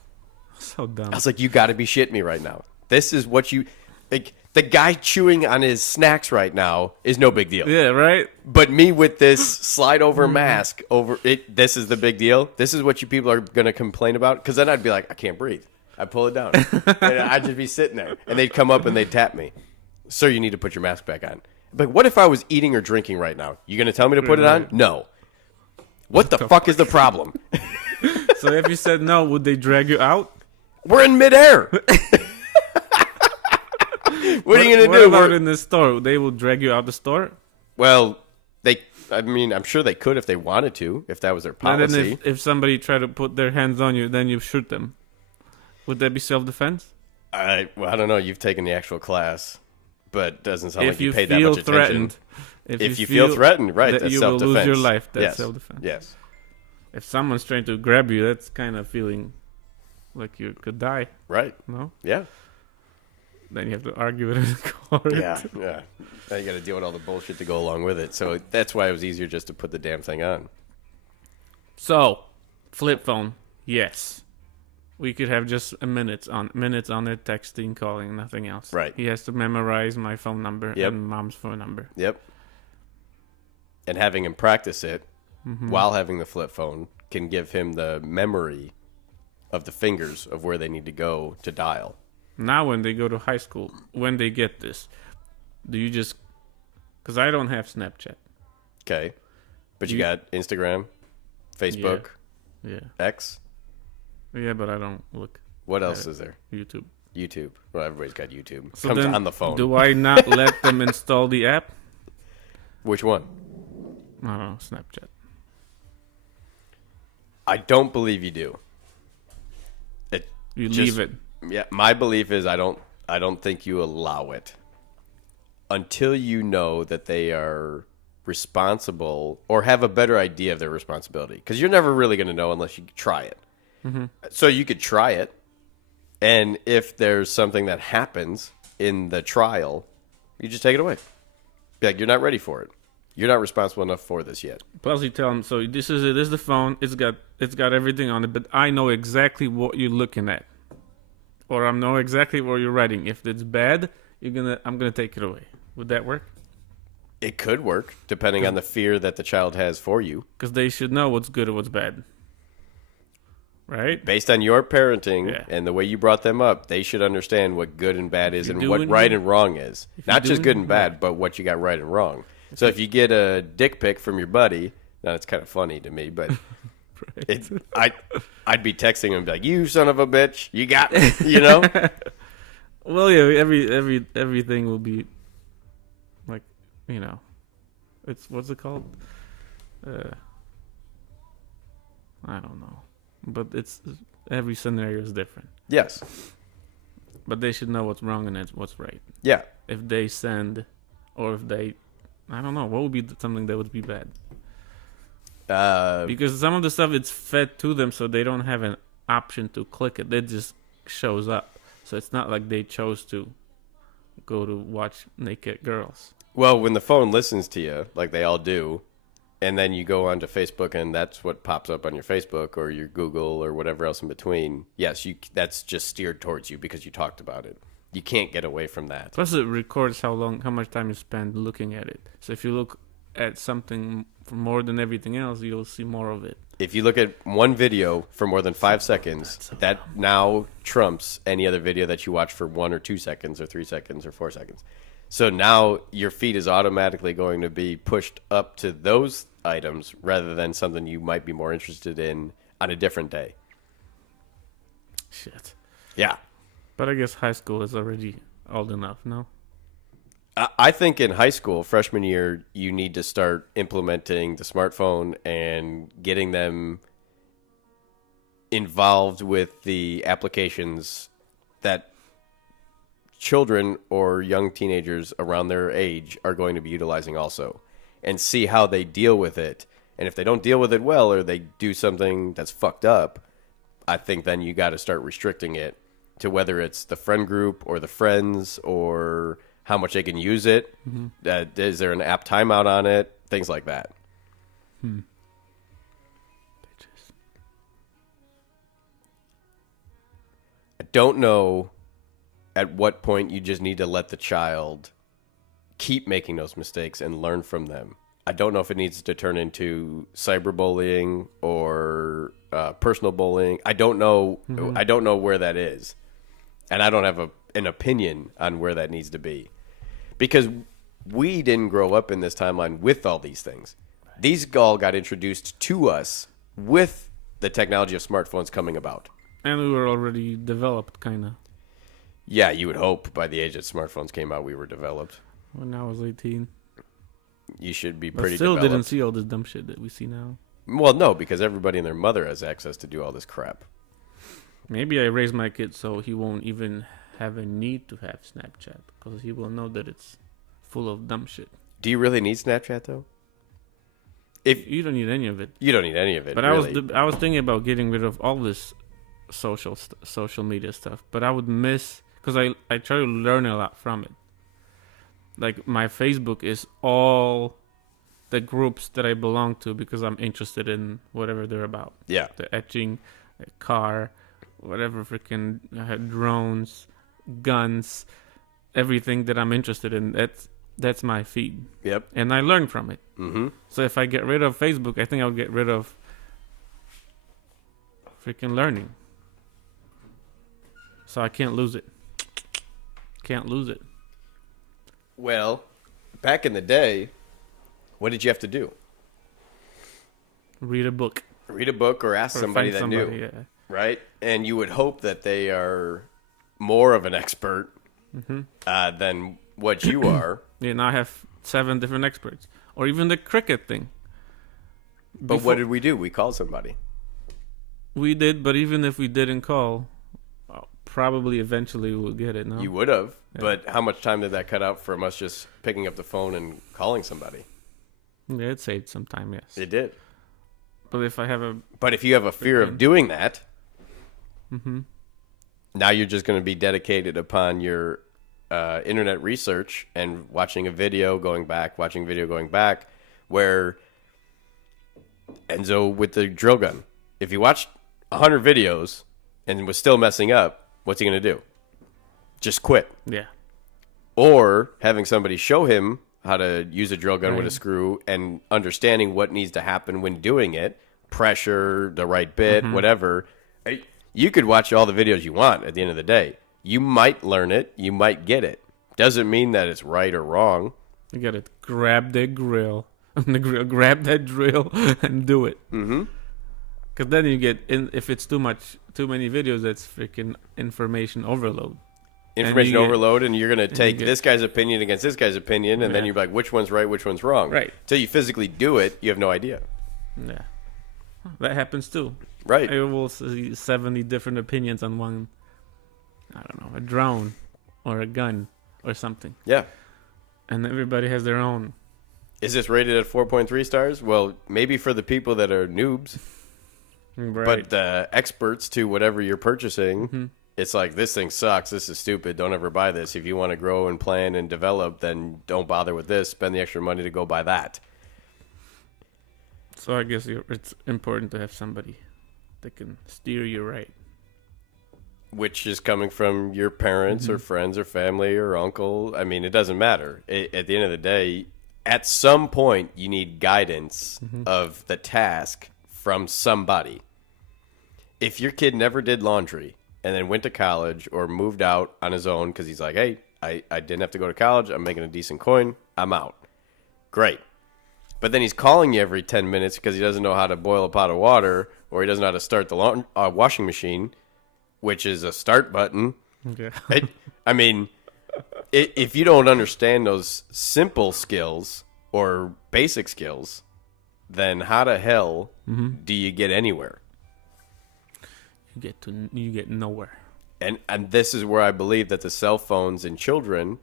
so dumb. I was like, you got to be shitting me right now. This is what you... Like, the guy chewing on his snacks right now is no big deal. Yeah, right. But me with this slide-over mask over it, this is the big deal. This is what you people are going to complain about. Because then I'd be like, I can't breathe. I'd pull it down. And I'd just be sitting there. And they'd come up and they'd tap me. Sir, you need to put your mask back on. But what if I was eating or drinking right now? You going to tell me to put it on? No. What the fuck is the problem? So if you said no, would they drag you out? We're in midair. What are you going to What do? about in the store? They will drag you out the store. Well, I'm sure they could if they wanted to, if that was their And then policy. if somebody tried to put their hands on you, then you shoot them. Would that be self-defense? I don't know. You've taken the actual class, but it doesn't sound If like you you paid that feel much attention. threatened, If you feel threatened, right, that that's you will self-defense. lose your life, that's yes. self-defense. Yes. If someone's trying to grab you, that's kind of feeling like you could die. Right. No? Yeah. Then you have to argue it in court. Yeah. Yeah. Now you got to deal with all the bullshit to go along with it. So that's why it was easier just to put the damn thing on. So, flip phone, yes. We could have just minutes on it, texting, calling, nothing else. Right. He has to memorize my phone number Yep. and mom's phone number. Yep. And having him practice it Mm-hmm. while having the flip phone can give him the memory of the fingers of where they need to go to dial. Now, when they go to high school, when they get this, do you just? Because I don't have Snapchat. Okay. But you You- got Instagram, Facebook, Yeah, X. yeah, but I don't look What else is there? YouTube. YouTube. Well, everybody's got YouTube. So Comes then, on the phone. do I not let them install the app? Which one? I don't know, Snapchat. I don't believe you do. It You just- leave it. Yeah, my belief is I don't think you allow it until you know that they are responsible or have a better idea of their responsibility. Because you're never really going to know unless you try it. Mm-hmm. So you could try it, and if there's something that happens in the trial, you just take it away. Be like, you're not ready for it. You're not responsible enough for this yet. Plus, you tell them, so this is it. This is the phone. It's got everything on it, but I know exactly what you're looking at, or I know exactly what you're writing. If it's bad, I'm gonna take it away. Would that work? It could work, depending on the fear that the child has for you. Because they should know what's good and what's bad, right? Based on your parenting Yeah. and the way you brought them up, they should understand what good and bad is you're and what doing right good- and wrong is. if you're Not just doing- good and bad, but what you got right and wrong. So if you get a dick pic from your buddy, now it's kind of funny to me, but I'd be texting him and be like, "You son of a bitch, you got me," you know? Well, yeah. Everything will be like, it's what's it called? I don't know, but every scenario is different. Yes. But they should know what's wrong and what's right. Yeah. If they send, or if they, I don't know, what would be something that would be bad? Because some of the stuff it's fed to them, so they don't have an option to click it. It just shows up. So it's not like they chose to go to watch naked girls. Well, when the phone listens to you, like they all do, and then you go onto Facebook and that's what pops up on your Facebook or your Google or whatever else in between, yes, that's just steered towards you because you talked about it. You can't get away from that. Plus, it records how much time you spend looking at it. So if you look at something for more than everything else, you'll see more of it. If you look at one video for more than 5 seconds, that now trumps any other video that you watch for 1 or 2 seconds or 3 seconds or 4 seconds. So now your feed is automatically going to be pushed up to those items rather than something you might be more interested in on a different day. Shit. Yeah. But I guess high school is already old enough, no? I think in high school, freshman year, you need to start implementing the smartphone and getting them involved with the applications that children or young teenagers around their age are going to be utilizing also, and see how they deal with it. And if they don't deal with it well or they do something that's fucked up, I think then you got to start restricting it to whether it's the friend group or the friends or how much they can use it. Mm-hmm. Is there an app timeout on it? Things like that. Bitches. I don't know at what point you just need to let the child keep making those mistakes and learn from them. I don't know if it needs to turn into cyberbullying or personal bullying. I don't know. Mm-hmm. I don't know where that is. And I don't have an opinion on where that needs to be. Because we didn't grow up in this timeline with all these things. These all got introduced to us with the technology of smartphones coming about. And we were already developed, kind of. Yeah, you would hope by the age that smartphones came out, we were developed. When I was 18. You should be But pretty still developed. didn't see all this dumb shit that we see now. Well, no, because everybody and their mother has access to do all this crap. Maybe I raise my kid so he won't even have a need to have Snapchat, because he will know that it's full of dumb shit. Do you really need Snapchat, though? If you don't need any of it. You don't need any of it, But really. I was thinking about getting rid of all this social media stuff, but I would miss, because I try to learn a lot from it. Like, my Facebook is all the groups that I belong to because I'm interested in whatever they're about. Yeah. The etching, a car, whatever, freaking drones, guns, everything that I'm interested in. That's my feed. Yep. And I learn from it. Mm-hmm. So if I get rid of Facebook, I think I'll get rid of freaking learning. So I can't lose it. Can't lose it. Well, back in the day, what did you have to do? Read a book. Read a book or ask Or somebody find that knew. yeah. Right? And you would hope that they are more of an expert than what you are. Yeah, now I have 7 different experts. Or even the cricket thing. But what did we do? We called somebody. We did, but even if we didn't call, probably eventually we'll get it, no? You would have. Yeah. But how much time did that cut out from us just picking up the phone and calling somebody? Yeah, it saved some time, yes. It did. But if I have a... But if you have a fear of doing that, Mm-hmm. now you're just going to be dedicated upon your internet research and watching a video, going back, watching video, going back, where Enzo with the drill gun, if he watched 100 videos and was still messing up, what's he going to do? Just quit. Yeah. Or having somebody show him how to use a drill gun with a Right. screw and understanding what needs to happen when doing it, pressure, the right bit, whatever. You could watch all the videos you want at the end of the day. You might learn it. You might get it. Doesn't mean that it's right or wrong. You gotta grab that grill. Grab that drill and do it. Mm-hmm. Because then you get, if it's too many videos, that's freaking information overload. Information overload, and you're going to take get- this guy's opinion against this guy's opinion, and then Yeah. you're like, which one's right, which one's wrong? Right. Till you physically do it, you have no idea. Yeah. That happens too. Right. I will see 70 different opinions on one, I don't know, a drone or a gun or something. Yeah. And everybody has their own. Is this rated at 4.3 stars? Well, maybe for the people that are noobs, Right. but the experts to whatever you're purchasing, It's like, this thing sucks. This is stupid. Don't ever buy this. If you want to grow and plan and develop, then don't bother with this. Spend the extra money to go buy that. So I guess it's important to have somebody that can steer you right. Which is coming from your parents or friends or family or uncle. I mean, it doesn't matter. At the end of the day, at some point, you need guidance of the task from somebody. If your kid never did laundry and then went to college or moved out on his own because he's like, hey, I didn't have to go to college. I'm making a decent coin. I'm out. Great. But then he's calling you every 10 minutes because he doesn't know how to boil a pot of water or he doesn't know how to start the washing machine, which is a start button. Okay. I mean, if you don't understand those simple skills or basic skills, then how the hell do you get anywhere? You get nowhere. And this is where I believe that the cell phones and children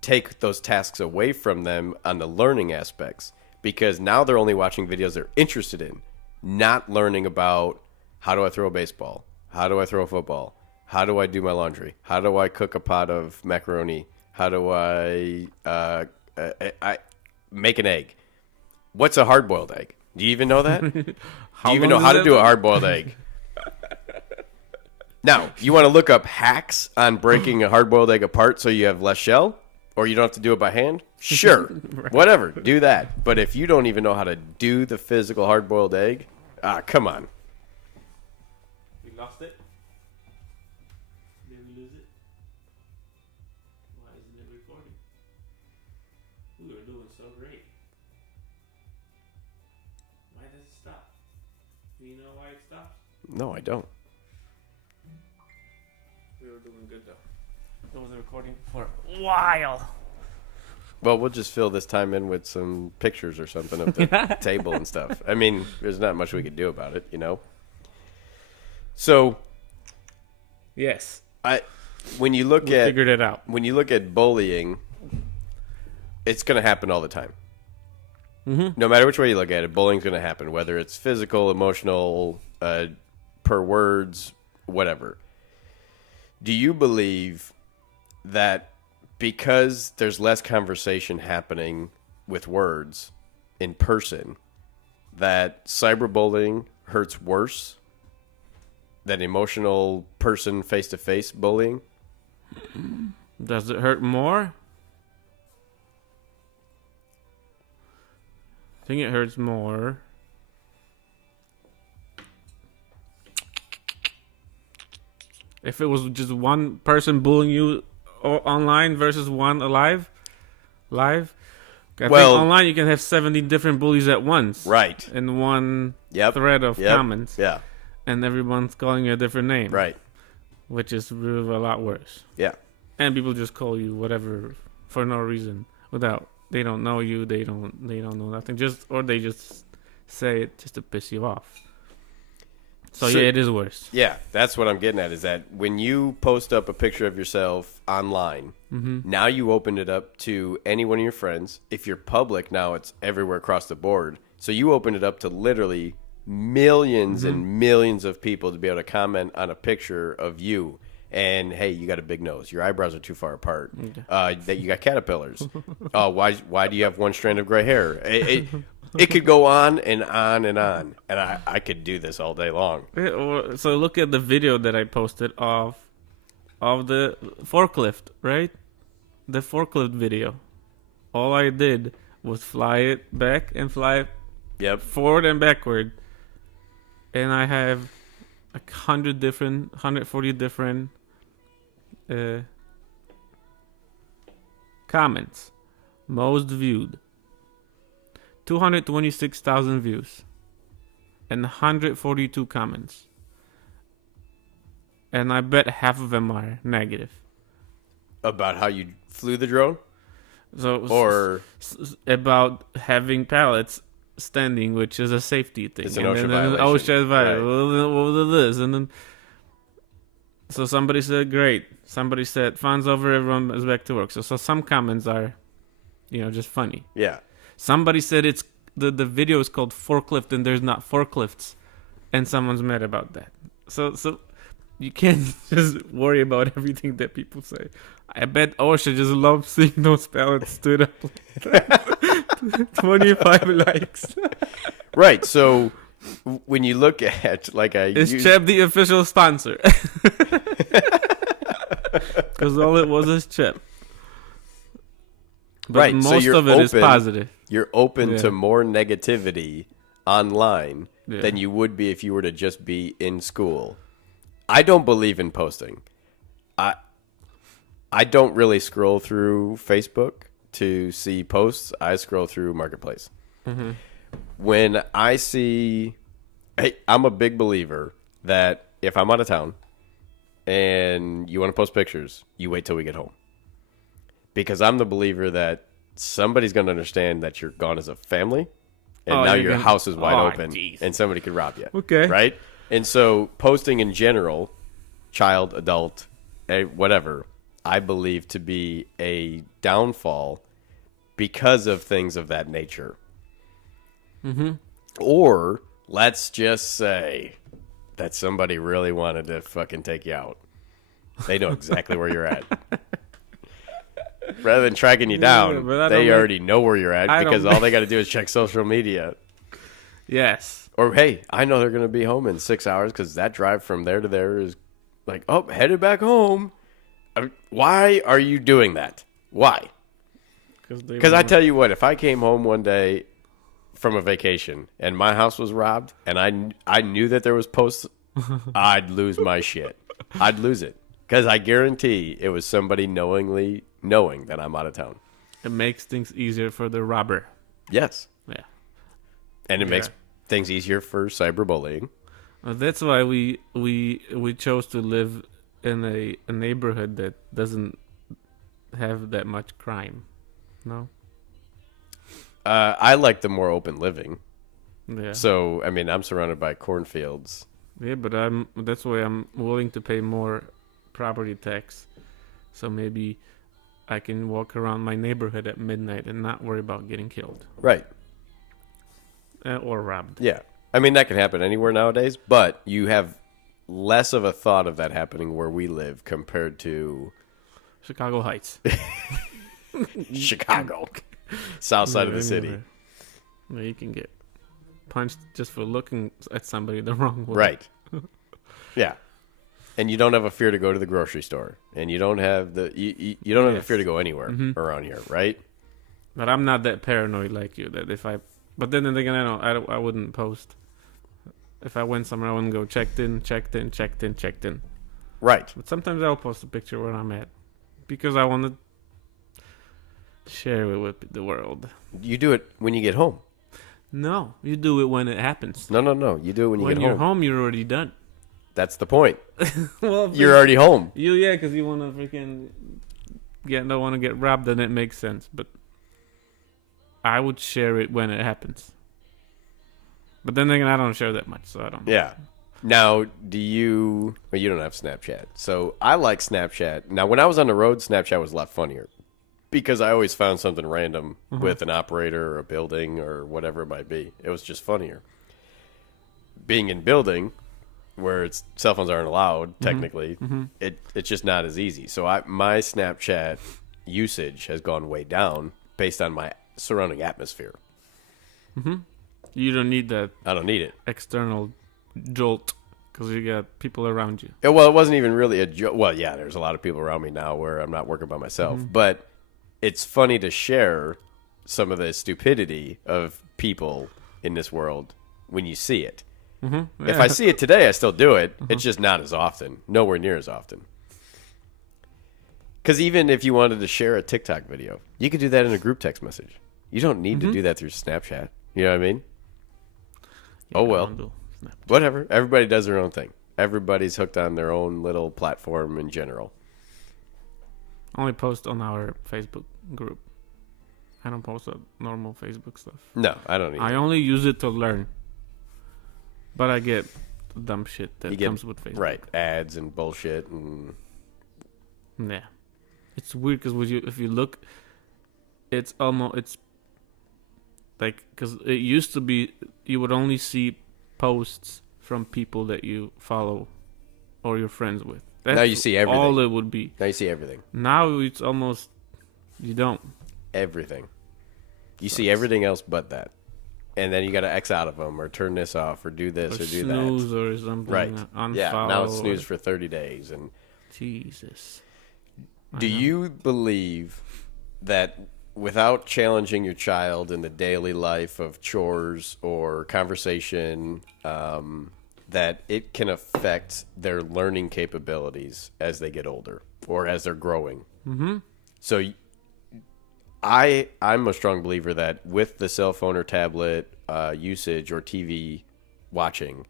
take those tasks away from them on the learning aspects, because now they're only watching videos they're interested in, not learning about how do I throw a baseball, how do I throw a football, how do I do my laundry, how do I cook a pot of macaroni, how do I make an egg. What's a hard-boiled egg? Do you even know that? Do you even know how to do a hard-boiled egg? Now, you want to look up hacks on breaking a hard-boiled egg apart so you have less shell? Or you don't have to do it by hand? Sure. Right. Whatever. Do that. But if you don't even know how to do the physical hard-boiled egg, come on. We lost it? Did we lose it? Why isn't it recording? We were doing so great. Why does it stop? Do you know why it stops? No, I don't. We were doing good though. It was recording for a while. Well, we'll just fill this time in with some pictures or something of the table and stuff. I mean, there's not much we could do about it, you know? So, Yes. when you look We at figured it out. when you look at bullying, it's going to happen all the time. No matter which way you look at it, bullying's going to happen, whether it's physical, emotional, per words, whatever. Do you believe that because there's less conversation happening with words in person, that cyberbullying hurts worse than emotional person face-to-face bullying? Does it hurt more? I think it hurts more. If it was just one person bullying you online versus one live. I think online you can have 70 different bullies at once. Right. In one Yep. thread of Yep. comments. Yeah. And everyone's calling you a different name. Right. Which is really a lot worse. Yeah. And people just call you whatever for no reason, without they don't know you, they don't know nothing, or they just say it just to piss you off. So yeah, it is worse. Yeah, that's what I'm getting at, is that when you post up a picture of yourself online, now you open it up to any one of your friends. If you're public, now it's everywhere across the board. So you open it up to literally millions and millions of people to be able to comment on a picture of you. And hey, you got a big nose. Your eyebrows are too far apart. That you got caterpillars. Why do you have one strand of gray hair? It could go on and on and on. And I could do this all day long. So look at the video that I posted of the forklift, right? The forklift video. All I did was fly it back and fly it forward and backward. And I have 140 different comments. Most viewed. 226,000 views. And 142 comments. And I bet half of them are negative. About how you flew the drone? So about having pallets standing, which is a safety thing. It's an OSHA violation. OSHA violation. What was this? And then so somebody said, great. Somebody said, fun's over, everyone is back to work. So some comments are, just funny. Yeah. Somebody said it's the video is called forklift and there's not forklifts, and someone's mad about that. So You can't just worry about everything that people say. I bet Osha just loves seeing those pallets stood up. 25 likes. Right. So when you look at like Is Cheb the official sponsor? Because all it was Cheb. But right, most so you're of it is open- positive. you're open Yeah. to more negativity online Yeah. than you would be if you were to just be in school. I don't believe in posting. I don't really scroll through Facebook to see posts. I scroll through Marketplace. Mm-hmm. When I see, hey, I'm a big believer that if I'm out of town and you want to post pictures, you wait till we get home. Because I'm the believer that somebody's going to understand that you're gone as a family, and Oh, now you're your gonna- house is wide Oh, open, jeez. and somebody could rob you. Okay. Right? And so posting in general, child, adult, whatever, I believe to be a downfall because of things of that nature. Mm-hmm. Or let's just say that somebody really wanted to fucking take you out. They know exactly where you're at. Rather than tracking you down, but I they don't already know where you're at I because don't all they got to do is check social media. Yes. Or, hey, I know they're going to be home in 6 hours because that drive from there to there is like, oh, headed back home. Why are you doing that? Why? Because I tell you what, if I came home one day from a vacation and my house was robbed and I knew that there was posts, I'd lose my shit. I'd lose it. Because I guarantee it was somebody knowing that I'm out of town. It makes things easier for the robber. Yes. Yeah. And it makes Yeah. things easier for cyberbullying. That's why we chose to live in a neighborhood that doesn't have that much crime. No? I like the more open living. Yeah. So, I mean, I'm surrounded by cornfields. Yeah, but that's why I'm willing to pay more property tax. So maybe I can walk around my neighborhood at midnight and not worry about getting killed Right. or robbed. Yeah. I mean, that can happen anywhere nowadays, but you have less of a thought of that happening where we live compared to Chicago Heights. Chicago, south side of the Yeah, city. anywhere. Where you can get punched just for looking at somebody the wrong way. Right. Yeah. And you don't have a fear to go to the grocery store, and you don't have you don't have a Yes. fear to go anywhere Mhm. around here, right? But I'm not that paranoid like you. That if I, but then again, I wouldn't post. If I went somewhere, I wouldn't go checked in. Right. But sometimes I'll post a picture where I'm at because I want to share it with the world. You do it when you get home. No, you do it when it happens. No. You do it when you When get you're home. home, you're already done. That's the point. Well, You're already home. yeah, because you want to freaking don't want to get robbed, then it makes sense. But I would share it when it happens. But then again, I don't share that much, so I don't. Yeah. Now, do you... Well, you don't have Snapchat. So, I like Snapchat. Now, when I was on the road, Snapchat was a lot funnier. Because I always found something random with an operator or a building or whatever it might be. It was just funnier. Being in building, where cell phones aren't allowed, technically, it's just not as easy. So, my Snapchat usage has gone way down based on my surrounding atmosphere. You don't need that I don't need it. external jolt because you got people around you. Well, it wasn't even really a joke. Well, yeah, there's a lot of people around me now where I'm not working by myself. But it's funny to share some of the stupidity of people in this world when you see it. If I see it today, I still do it. It's just not as often. Nowhere near as often. Because even if you wanted to share a TikTok video, you could do that in a group text message. You don't need to do that through Snapchat. You know what I mean? Yeah, Oh, I well. don't do Snap. Whatever. Everybody does their own thing. Everybody's hooked on their own little platform in general. Only post on our Facebook group. I don't post on normal Facebook stuff. No, I don't I either. only use it to learn. But I get the dumb shit You that get- comes with Facebook. Right. Ads and bullshit and... Yeah. It's weird because if you look, it's like, because it used to be you would only see posts from people that you follow or you're friends with. Now you see everything. All it would be. Now you see everything. Now it's almost you don't. Everything. You see everything else but that. And then you got to X out of them or turn this off or do this or do snooze that. Or something. Right. Unfollow. Yeah, now it's snooze for 30 days. And Jesus. do you believe that without challenging your child in the daily life of chores or conversation, that it can affect their learning capabilities as they get older or as they're growing? Mm-hmm. So I'm a strong believer that with the cell phone or tablet usage or TV watching,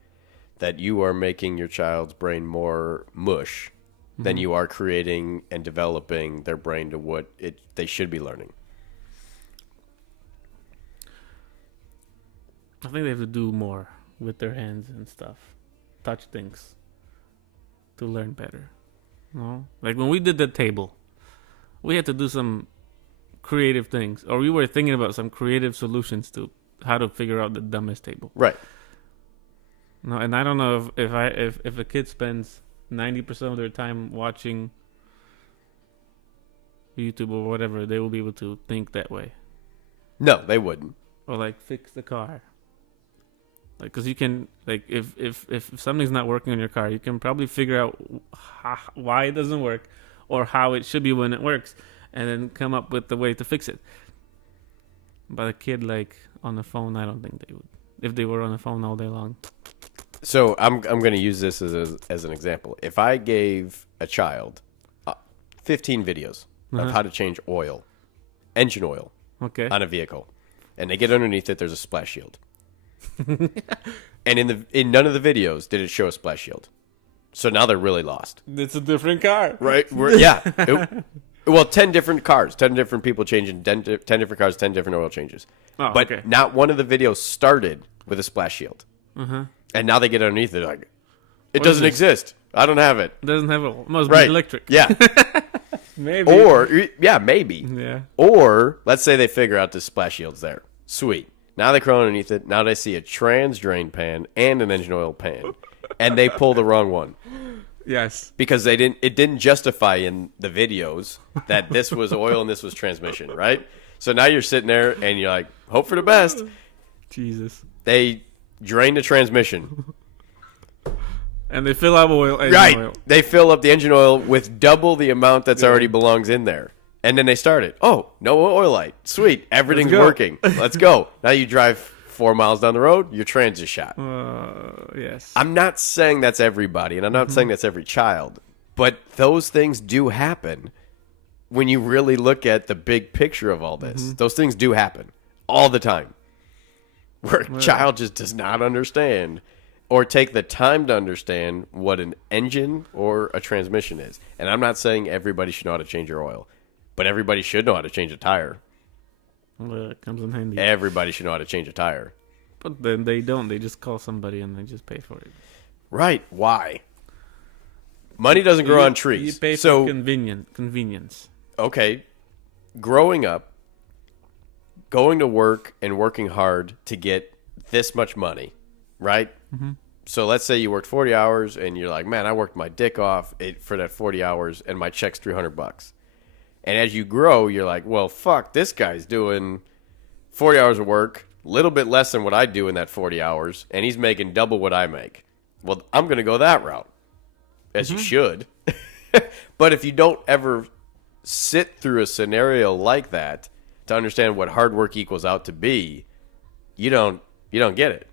that you are making your child's brain more mush than you are creating and developing their brain to what they should be learning. I think they have to do more with their hands and stuff. Touch things to learn better. No? Like when we did the table, we had to do some creative things. Or we were thinking about some creative solutions to how to figure out the dumbest table. Right. No, and I don't know if a kid spends 90% of their time watching YouTube or whatever, they will be able to think that way. No, they wouldn't. Or like fix the car. Like, cause you can like if something's not working on your car, you can probably figure out why it doesn't work, or how it should be when it works, and then come up with the way to fix it. But a kid like on the phone, I don't think they would. If they were on the phone all day long. So I'm going to use this as an example. If I gave a child 15 videos of how to change oil, engine oil, Okay. on a vehicle, and they get underneath it, there's a splash shield. And in none of the videos did it show a splash shield. So now they're really lost. It's a different car. Right? Well, 10 different cars, 10 different people changing 10 different cars, 10 different oil changes. Oh, But okay. not one of the videos started with a splash shield. Uh-huh. And now they get underneath it, they're like, it What is doesn't this? exist. I don't have it. Doesn't have a must Right. be electric. Yeah. Maybe. Or, yeah, maybe. Yeah. Or, let's say they figure out the splash shield's there. Sweet. Now they crawl underneath it. Now they see a trans drain pan and an engine oil pan. And they pull the wrong one. Yes. Because it didn't justify in the videos that this was oil and this was transmission, right? So now you're sitting there and you're like, hope for the best. Jesus. They drain the transmission. And they fill up oil. Right. Oil. They fill up the engine oil with double the amount that's already belongs in there. And then they start it. Oh, no oil light. Sweet. Everything's Let's go. working. Let's go. Now you drive 4 miles down the road, your trans is shot. Yes. I'm not saying that's everybody, and I'm not saying that's every child. But those things do happen when you really look at the big picture of all this. Those things do happen all the time. Where a child just does not understand or take the time to understand what an engine or a transmission is. And I'm not saying everybody should know how to change your oil, but everybody should know how to change a tire. Well, it comes in handy. Everybody should know how to change a tire. But then they don't. They just call somebody and they just pay for it. Right. Why? Money doesn't grow on trees. You pay for So, convenience. okay, growing up, going to work and working hard to get this much money, right? So let's say you worked 40 hours and you're like, man, I worked my dick off for that 40 hours and my check's $300. And as you grow, you're like, well, fuck, this guy's doing 40 hours of work, a little bit less than what I do in that 40 hours, and he's making double what I make. Well, I'm going to go that route, as you should. But if you don't ever sit through a scenario like that to understand what hard work equals out to be, you don't get it.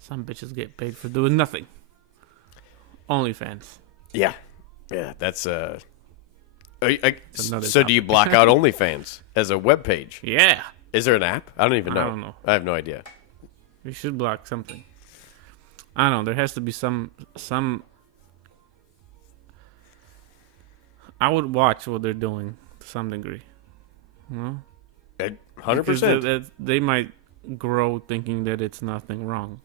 Some bitches get paid for doing nothing. OnlyFans. Yeah. Yeah, that's Another so do you block out OnlyFans as a web page? Yeah. Is there an app? I don't even know. I don't know. I have no idea. We should block something. I don't know. There has to be some. I would watch what they're doing to some degree. You know? 100%. They might grow thinking that it's nothing wrong.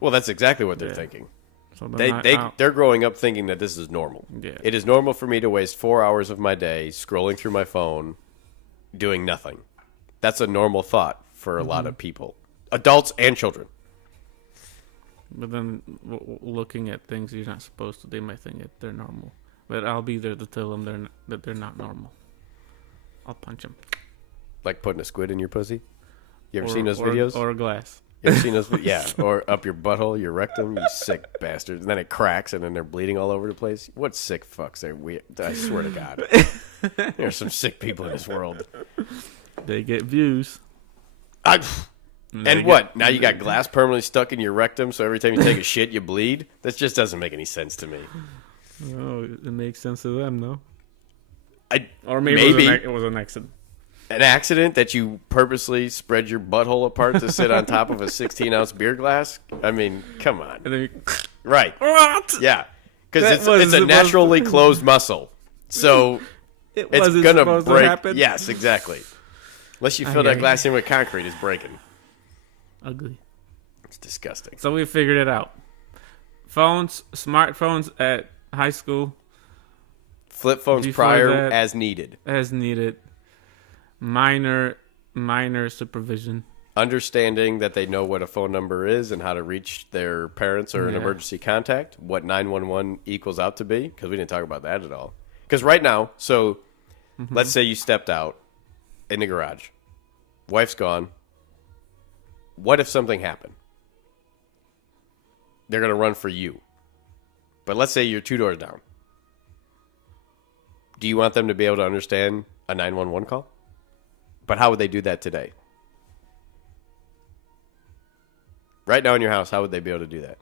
Well, that's exactly what they're Yeah. thinking. So they're They're growing up thinking that this is normal. Yeah. It is normal for me to waste 4 hours of my day scrolling through my phone, doing nothing. That's a normal thought for a lot of people, adults and children. But then looking at things you're not supposed to, they might think that they're normal. But I'll be there to tell them that they're not normal. I'll punch them. Like putting a squid in your pussy? You ever seen those videos? Or a glass. You ever seen those? Yeah, or up your butthole, your rectum, you sick bastard. And then it cracks, and then they're bleeding all over the place. What sick fucks are we? I swear to God. There's some sick people in this world. They get views. And what? Now you got glass permanently stuck in your rectum, so every time you take a shit, you bleed? That just doesn't make any sense to me. Oh, it makes sense to them, no? Or maybe it was an accident. An accident that you purposely spread your butthole apart to sit on top of a 16-ounce beer glass? I mean, come on. And then you... Right. What? Yeah. Because it's a naturally closed muscle. So it's going to break. Happen? Yes, exactly. Unless you fill that glass in with concrete, it's breaking. Ugly. It's disgusting. So we figured it out. Smartphones at high school. Flip phones prior as needed. As needed. Minor supervision. Understanding that they know what a phone number is and how to reach their parents or an emergency contact. What 911 equals out to be. Because we didn't talk about that at all. Because right now, so let's say you stepped out in the garage. Wife's gone. What if something happened? They're going to run for you. But let's say you're 2 doors down. Do you want them to be able to understand a 911 call? But how would they do that today? Right now in your house, how would they be able to do that?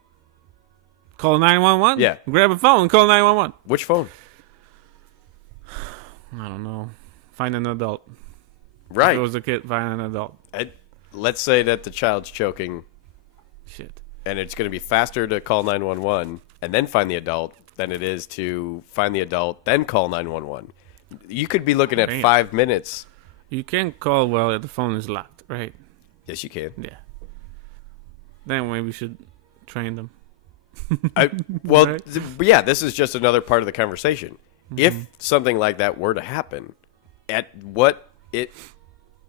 Call 911? Yeah. Grab a phone, call 911. Which phone? I don't know. Find an adult. Right. If it was a kid, find an adult. Let's say that the child's choking. Shit. And it's going to be faster to call 911 and then find the adult than it is to find the adult, then call 911. You could be looking at 5 minutes. You can call while the phone is locked, right? Yes, you can. Yeah. Then maybe we should train them. Right? Yeah, this is just another part of the conversation. If something like that were to happen,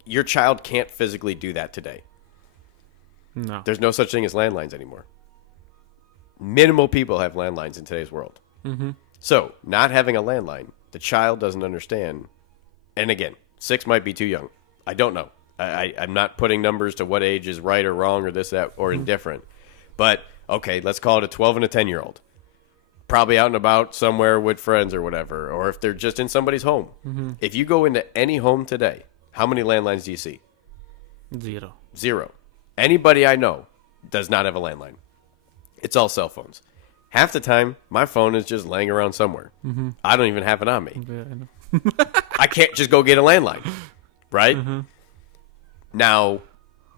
your child can't physically do that today. No. There's no such thing as landlines anymore. Minimal people have landlines in today's world. So, not having a landline, the child doesn't understand. And again, 6 might be too young. I don't know. I'm not putting numbers to what age is right or wrong or this, that, or indifferent. But, okay, let's call it a 12 and a 10-year-old. Probably out and about somewhere with friends or whatever. Or if they're just in somebody's home. If you go into any home today, how many landlines do you see? 0. Anybody I know does not have a landline. It's all cell phones. Half the time, my phone is just laying around somewhere. I don't even have it on me. Yeah, I know. I can't just go get a landline, right? Now,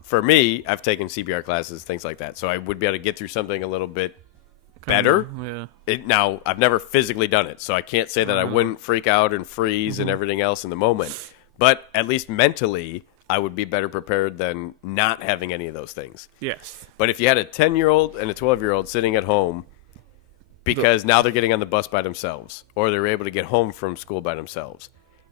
for me, I've taken CPR classes, things like that, so I would be able to get through something a little bit better. Yeah. Now, I've never physically done it, so I can't say that I wouldn't freak out and freeze and everything else in the moment. But at least mentally, I would be better prepared than not having any of those things. Yes. But if you had a 10-year-old and a 12-year-old sitting at home because now they're getting on the bus by themselves or they're able to get home from school by themselves,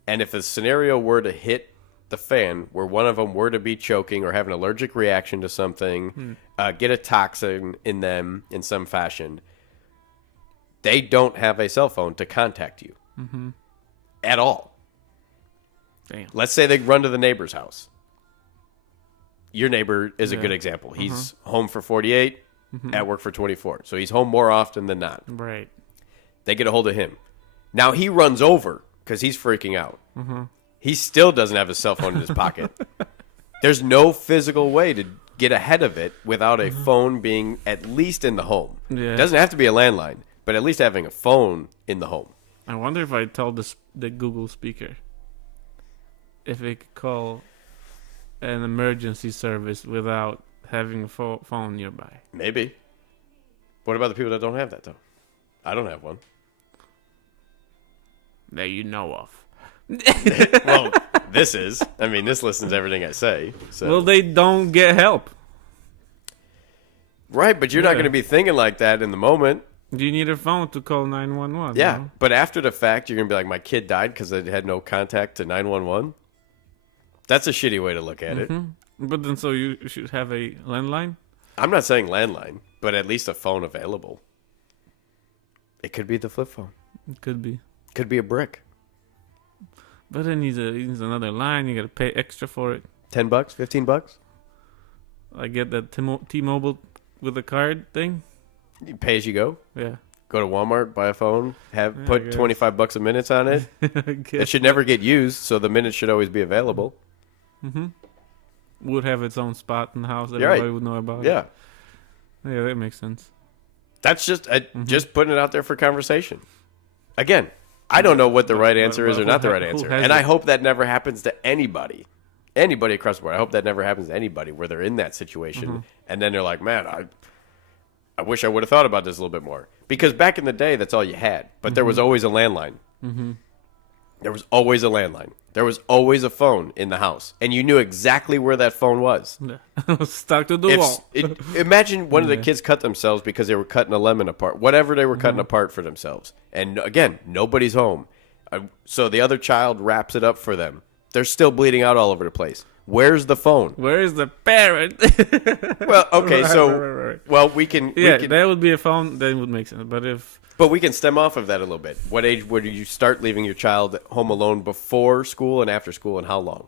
and if a scenario were to hit the fan where one of them were to be choking or have an allergic reaction to something, get a toxin in them in some fashion, they don't have a cell phone to contact you at all. Damn. Let's say they run to the neighbor's house. Your neighbor is a good example. He's home for 48, at work for 24. So he's home more often than not. Right. They get a hold of him. Now he runs over because he's freaking out. He still doesn't have his cell phone in his pocket. There's no physical way to get ahead of it without a phone being at least in the home. Yeah. It doesn't have to be a landline, but at least having a phone in the home. I wonder if I tell the Google speaker if it could call an emergency service without having a phone nearby. Maybe. What about the people that don't have that, though? I don't have one. That you know of. Well, this listens to everything I say. So. Well, they don't get help. Right, but you're not going to be thinking like that in the moment. You need a phone to call 911. Yeah, no? But after the fact, you're going to be like, my kid died because they had no contact to 911. That's a shitty way to look at it. But then, so you should have a landline? I'm not saying landline, but at least a phone available. It could be the flip phone. It could be. Could be a brick. But it needs another line. You got to pay extra for it. $10, $15. I get that T-Mobile with a card thing. You pay as you go. Yeah. Go to Walmart, buy a phone, I put guess. $25 a minute on it. It should never get used, so the minutes should always be available. Mm-hmm. Would have its own spot in the house that You're right. everybody would know about. Yeah. Yeah, that makes sense. That's just putting it out there for conversation. Again, I don't know what the right answer is or not the right answer. And I hope that never happens to anybody. Anybody across the board. I hope that never happens to anybody where they're in that situation and then they're like, man, I wish I would have thought about this a little bit more. Because back in the day, that's all you had. But there was always a landline. Mm-hmm. There was always a landline. There was always a phone in the house. And you knew exactly where that phone was. Stuck to the wall. Imagine one of the kids cut themselves because they were cutting a lemon apart. Whatever they were cutting apart for themselves. And again, nobody's home. So the other child wraps it up for them. They're still bleeding out all over the place. Where's the phone? Where is the parent? Well, okay, so right. well we can That would be a phone. That would make sense. But we can stem off of that a little bit. What age would you start leaving your child home alone before school and after school, and how long?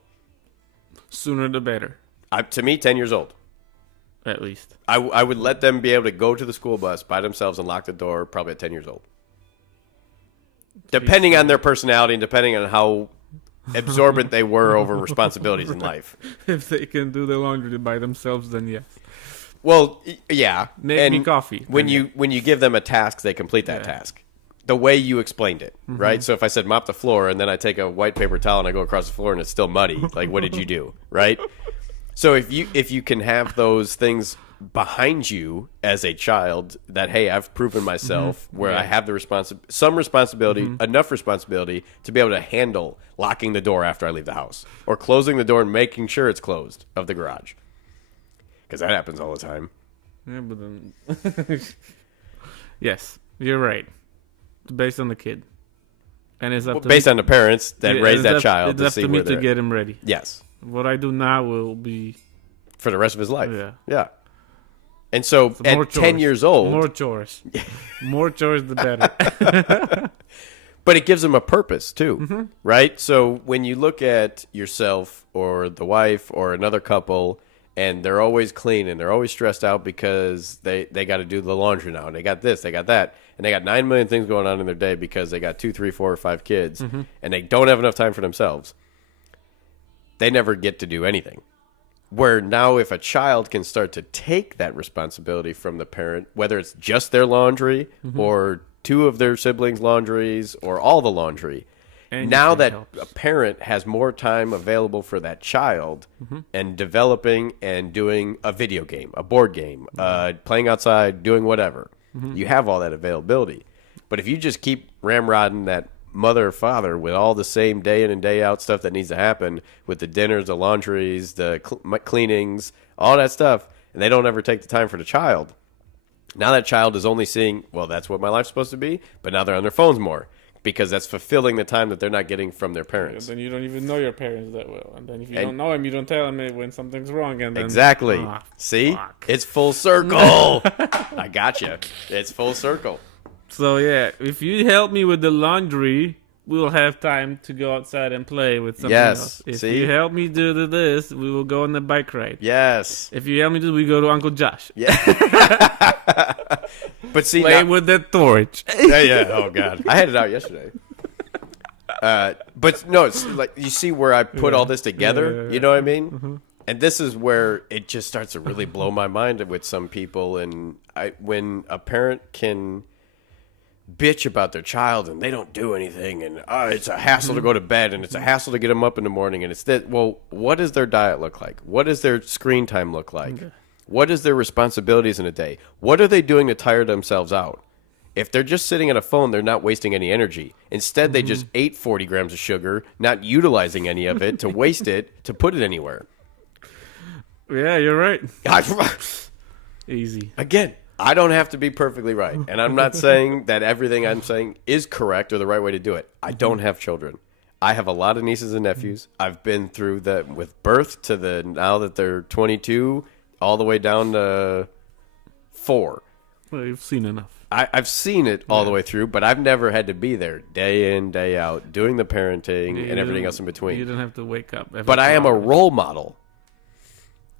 Sooner the better. To me, 10 years old. At least. I would let them be able to go to the school bus by themselves and lock the door probably at 10 years old. Depending on their personality and depending on how absorbent they were over responsibilities in life. If they can do the laundry by themselves, then yes. Well, yeah. Make me coffee. When you give them a task, they complete that task. The way you explained it, right? So if I said mop the floor and then I take a white paper towel and I go across the floor and it's still muddy, like what did you do, right? So if you can have those things behind you as a child that, hey, I've proven myself where I have the some responsibility, enough responsibility to be able to handle locking the door after I leave the house or closing the door and making sure it's closed of the garage. Because that happens all the time. Yeah, but then... Yes, you're right. It's based on the kid. And it's up to based on the parents that raise that child to see where they're It's up to me to get him ready. Yes. What I do now will be... For the rest of his life. Yeah. And so at 10 years old... More chores. More chores, the better. But it gives them a purpose, too. Right? So when you look at yourself or the wife or another couple... And they're always clean and they're always stressed out because they got to do the laundry now. And they got this, they got that. And they got 9 million things going on in their day because they got 2, 3, 4, or 5 kids. And they don't have enough time for themselves. They never get to do anything. Where now if a child can start to take that responsibility from the parent, whether it's just their laundry or 2 of their siblings' laundries or all the laundry, now that a parent has more time available for that child and developing and doing a video game, a board game, playing outside, doing whatever, you have all that availability. But if you just keep ramrodding that mother or father with all the same day in and day out stuff that needs to happen with the dinners, the laundries, the cleanings, all that stuff, and they don't ever take the time for the child, now that child is only seeing, well, that's what my life's supposed to be, but now they're on their phones more. Because that's fulfilling the time that they're not getting from their parents. And then you don't even know your parents that well. And then if you don't know them, you don't tell them when something's wrong. And then, exactly. See? Fuck. It's full circle. I gotcha. It's full circle. So, yeah, if you help me with the laundry, we'll have time to go outside and play with something else. If you help me do this, we will go on the bike ride. Yes. If you help me do, we go to Uncle Josh. Yeah. But see, play with the torch. Yeah. Oh God, I had it out yesterday. But no, it's like you see where I put all this together. You know what I mean? And this is where it just starts to really blow my mind with some people. And when a parent can bitch about their child and they don't do anything, and it's a hassle to go to bed, and it's a hassle to get them up in the morning, and it's that. Well, what does their diet look like? What does their screen time look like? Okay. What is their responsibilities in a day? What are they doing to tire themselves out? If they're just sitting on a phone, they're not wasting any energy. Instead, they just ate 40 grams of sugar, not utilizing any of it to waste it, to put it anywhere. Yeah, you're right. Easy. Again, I don't have to be perfectly right. And I'm not saying that everything I'm saying is correct or the right way to do it. I don't have children. I have a lot of nieces and nephews. I've been through that with birth to now that they're 22, all the way down to 4. Well, you've seen enough. I've seen it all the way through, but I've never had to be there day in, day out, doing the parenting and everything else in between. You don't have to wake up. But I am a role model.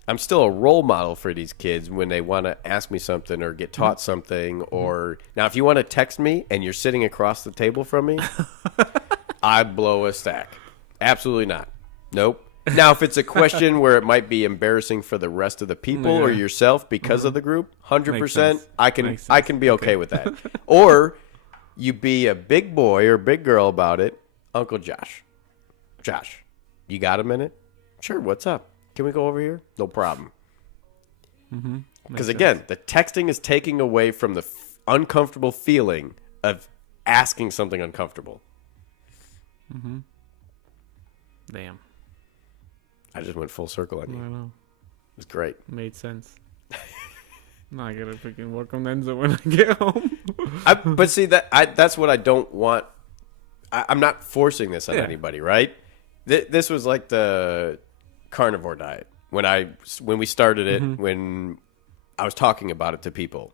I'm still a role model for these kids when they want to ask me something or get taught something. Or now, if you want to text me and you're sitting across the table from me, I'd blow a stack. Absolutely not. Nope. Now, if it's a question where it might be embarrassing for the rest of the people or yourself because of the group, 100%, I can be okay with that. Or you be a big boy or big girl about it. Uncle Josh, you got a minute? Sure. What's up? Can we go over here? No problem. Because again, the texting is taking away from the uncomfortable feeling of asking something uncomfortable. Damn. I just went full circle on you. I know. It was great. Made sense. Now I gotta freaking work on Enzo when I get home. But see, that's what I don't want. I'm not forcing this on anybody, right? This was like the carnivore diet when we started it, when I was talking about it to people.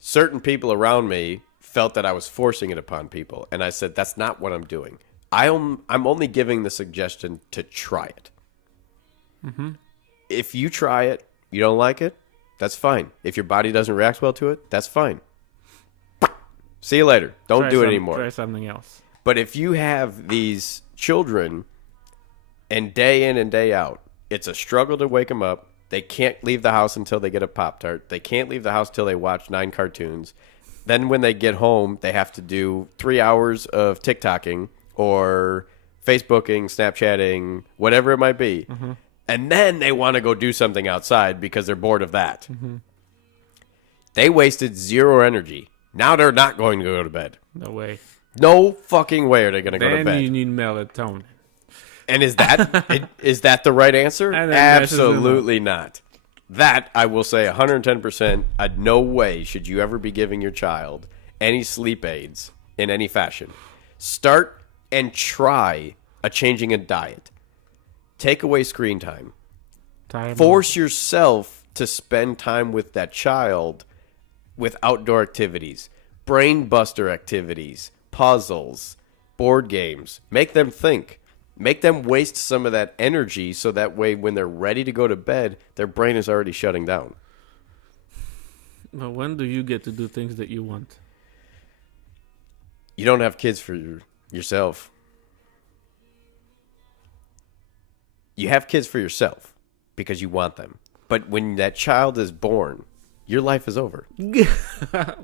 Certain people around me felt that I was forcing it upon people, and I said that's not what I'm doing. I'm only giving the suggestion to try it. If you try it, you don't like it, that's fine. If your body doesn't react well to it, that's fine. See you later. Don't do it anymore. Try something else. But if you have these children and day in and day out, it's a struggle to wake them up. They can't leave the house until they get a Pop-Tart. They can't leave the house till they watch 9 cartoons. Then when they get home, they have to do 3 hours of TikToking or Facebooking, Snapchatting, whatever it might be. And then they want to go do something outside because they're bored of that. They wasted 0 energy. Now they're not going to go to bed. No way. No fucking way are they going to go to bed. Then you need melatonin. And is that the right answer? Absolutely not. That, I will say 110%, no way should you ever be giving your child any sleep aids in any fashion. Start and try a changing a diet. Take away screen time. Force yourself to spend time with that child with outdoor activities, brain buster activities, puzzles, board games. Make them think. Make them waste some of that energy so that way when they're ready to go to bed, their brain is already shutting down. But when do you get to do things that you want? You don't have kids for yourself. You have kids for yourself because you want them. But when that child is born, your life is over. Yeah,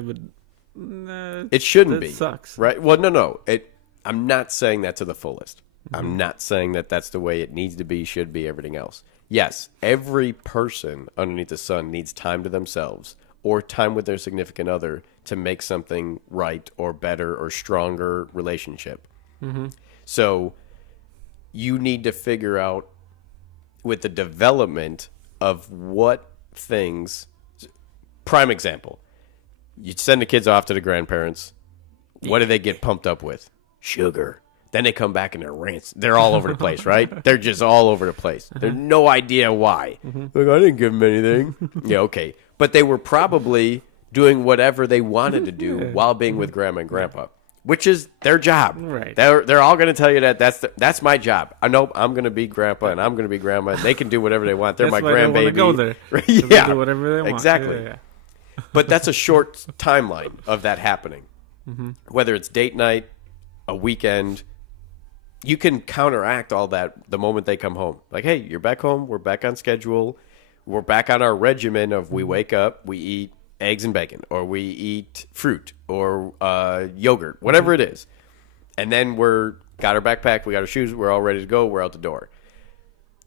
but it shouldn't be. That sucks. Right? Well, no. I'm not saying that to the fullest. I'm not saying that that's the way it needs to be, should be, everything else. Yes, every person underneath the sun needs time to themselves or time with their significant other to make something right or better or stronger relationship. So you need to figure out with the development of what things. Prime example. You send the kids off to the grandparents. What do they get pumped up with? Sugar. Then they come back and they're rants. They're all over the place, right? They're just all over the place. There's no idea why. Like, I didn't give them anything. Yeah, okay. But they were probably doing whatever they wanted to do while being with grandma and grandpa, which is their job. Right. They're all going to tell you that that's my job. I know I'm going to be grandpa and I'm going to be grandma. They can do whatever they want. They're That's my why grandbaby. They want to go there. Yeah. They do whatever they want. Exactly. Yeah. But that's a short timeline of that happening. Whether it's date night, a weekend, you can counteract all that the moment they come home. Like, hey, you're back home. We're back on schedule. We're back on our regimen of we wake up, we eat eggs and bacon, or we eat fruit or yogurt, whatever it is. And then got our backpack, we got our shoes, we're all ready to go, we're out the door.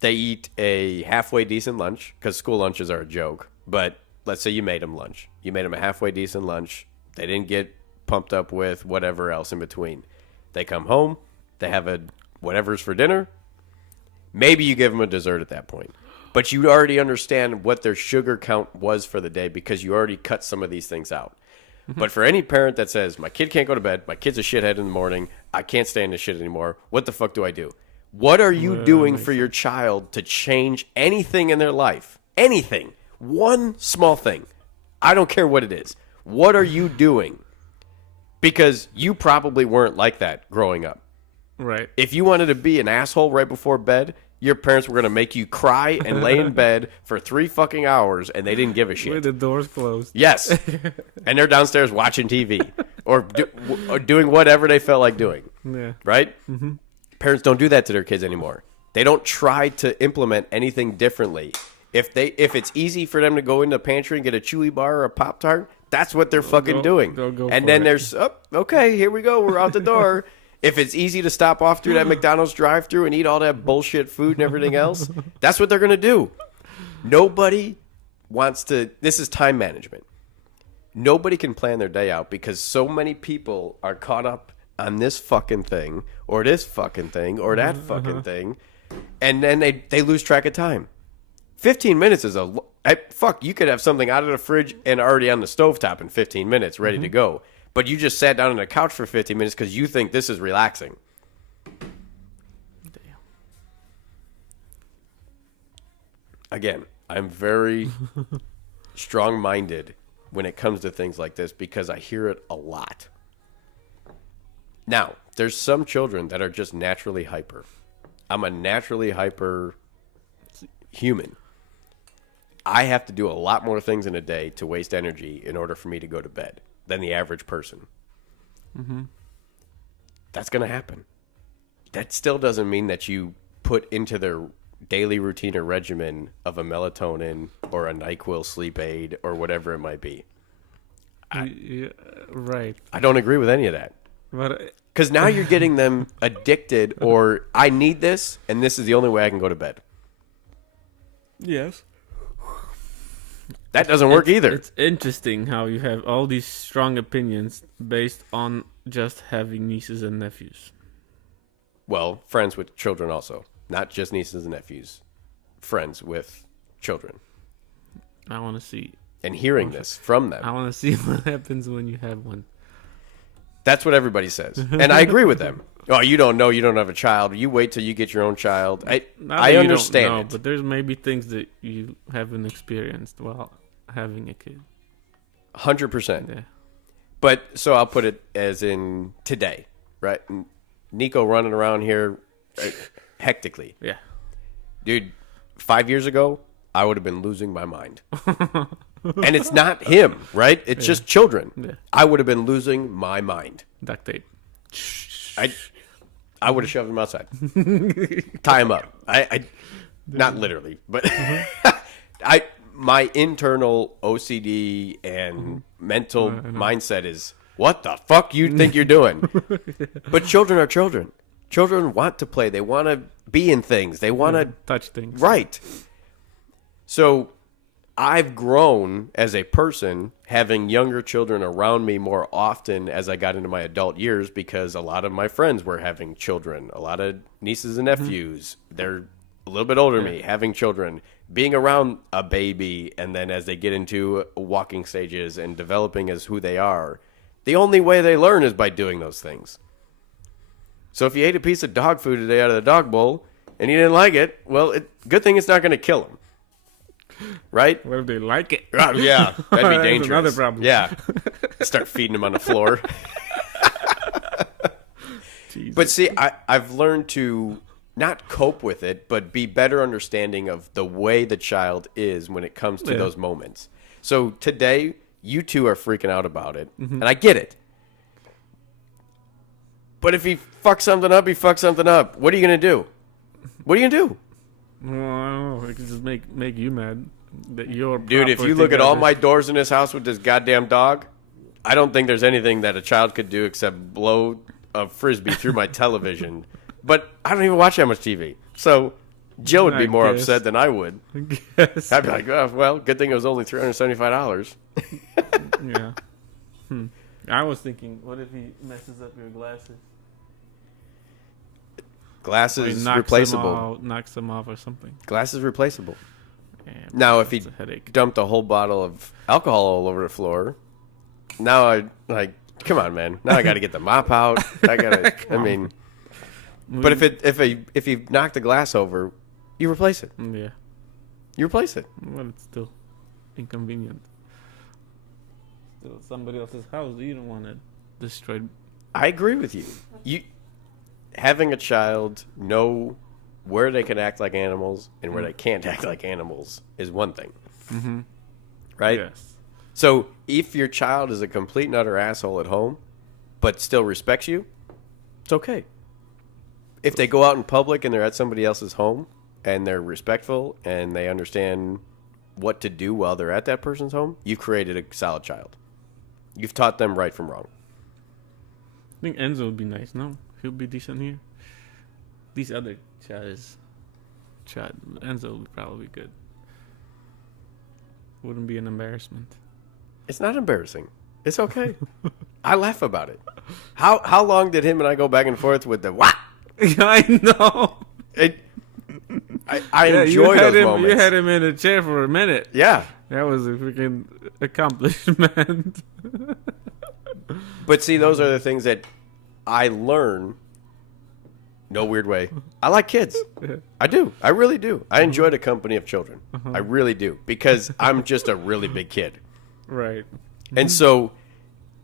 They eat a halfway decent lunch, because school lunches are a joke. But let's say you made them lunch. You made them a halfway decent lunch. They didn't get pumped up with whatever else in between. They come home, they have a whatever's for dinner. Maybe you give them a dessert at that point. But you already understand what their sugar count was for the day because you already cut some of these things out. But for any parent that says, my kid can't go to bed, my kid's a shithead in the morning, I can't stand this shit anymore, what the fuck do I do? What are you doing for your child to change anything in their life? Anything. One small thing. I don't care what it is. What are you doing? Because you probably weren't like that growing up. Right. If you wanted to be an asshole right before bed, your parents were going to make you cry and lay in bed for 3 fucking hours, and they didn't give a With shit. the doors closed. Yes. And they're downstairs watching TV or doing whatever they felt like doing. Yeah. Right? Mm-hmm. Parents don't do that to their kids anymore. They don't try to implement anything differently. If it's easy for them to go in the pantry and get a Chewy bar or a Pop-Tart, that's what they're fucking doing. they'll go and for then it. there's, okay, here we go. We're out the door. If it's easy to stop off through that McDonald's drive-thru and eat all that bullshit food and everything else, that's what they're going to do. Nobody wants to. This is time management. Nobody can plan their day out because so many people are caught up on this fucking thing or this fucking thing or that fucking thing, and then they lose track of time. 15 minutes is fuck. You could have something out of the fridge and already on the stovetop in 15 minutes, ready to go. But you just sat down on the couch for 15 minutes because you think this is relaxing. Damn. Again, I'm very strong-minded when it comes to things like this because I hear it a lot. Now, there's some children that are just naturally hyper. I'm a naturally hyper human. I have to do a lot more things in a day to waste energy in order for me to go to bed than the average person. Mm-hmm. That's going to happen. That still doesn't mean that you put into their daily routine or regimen of a melatonin or a NyQuil sleep aid or whatever it might be. Yeah, right. I don't agree with any of that. But Because now you're getting them addicted or I need this and this is the only way I can go to bed. yes. That doesn't work either. It's interesting how you have all these strong opinions based on just having nieces and nephews. Well, friends with children also. Not just nieces and nephews. Friends with children. I want to see. And hearing this from them. I want to see what happens when you have one. That's what everybody says. And I agree with them. Oh, you don't know. You don't have a child. You wait till you get your own child. Not I that you understand don't know, it. but there's maybe things that you haven't experienced while having a kid. 100%. Yeah. But so I'll put it as in today, right? Nico running around here hectically. Yeah. Dude, 5 years ago, I would have been losing my mind. And it's not him, right? It's just children. Yeah. I would have been losing my mind. Duct tape. I would have shoved him outside. Tie him up. I not literally, but my internal OCD and mental mindset is, what the fuck you think you're doing? But children are children. Children want to play. They want to be in things. They want to touch things. Right. So I've grown as a person having younger children around me more often as I got into my adult years because a lot of my friends were having children. A lot of nieces and nephews, they're a little bit older than me, having children, being around a baby, and then as they get into walking stages and developing as who they are, the only way they learn is by doing those things. So if you ate a piece of dog food today out of the dog bowl and you didn't like it, well, good thing it's not going to kill him. Right? What if they like it? Oh, yeah, that'd be That's dangerous. another problem. Yeah, start feeding them on the floor. Jesus. But see, I've learned to not cope with it, but be better understanding of the way the child is when it comes to those moments. So today, you two are freaking out about it, and I get it. But if he fucks something up, he fucks something up. What are you going to do? What are you going to do? Well, I don't know. It could just make you mad that you're Dude, if proper you look at all together. my doors in this house with this goddamn dog, I don't think there's anything that a child could do except blow a frisbee through my television. But I don't even watch that much TV. So Jill would be I more guess. upset than I would. Yes. I'd be like, oh, well, good thing it was only $375. Yeah. I was thinking, what if he messes up your glasses? Glasses Knocks replaceable. knocks them off or something. Glasses replaceable. Yeah, Now, if he it's a headache. dumped a whole bottle of alcohol all over the floor, now I like, come on, man. Now I got to get the mop out. I got to. I mean, but if you knock the glass over, you replace it. Yeah. You replace it. Well, it's still. inconvenient. Still somebody else's house. You don't want to destroy. I agree with you. You having a child know where they can act like animals and where they can't act like animals is one thing. Mm-hmm. Right? Yes. So if your child is a complete and utter asshole at home, but still respects you, it's okay. If they go out in public and they're at somebody else's home and they're respectful and they understand what to do while they're at that person's home, you've created a solid child. You've taught them right from wrong. I think Enzo would be nice. No, he'll be decent here. These other Chad, Enzo would probably be good. Wouldn't be an embarrassment. It's not embarrassing. It's okay. I laugh about it. How long did him and I go back and forth with the what? I know. I enjoy those moments. You had him in a chair for a minute. Yeah. That was a freaking accomplishment. But see, those are the things that I learn. No weird way. I like kids. I do. I really do. I enjoy the company of children. I really do. Because I'm just a really big kid. Right. And so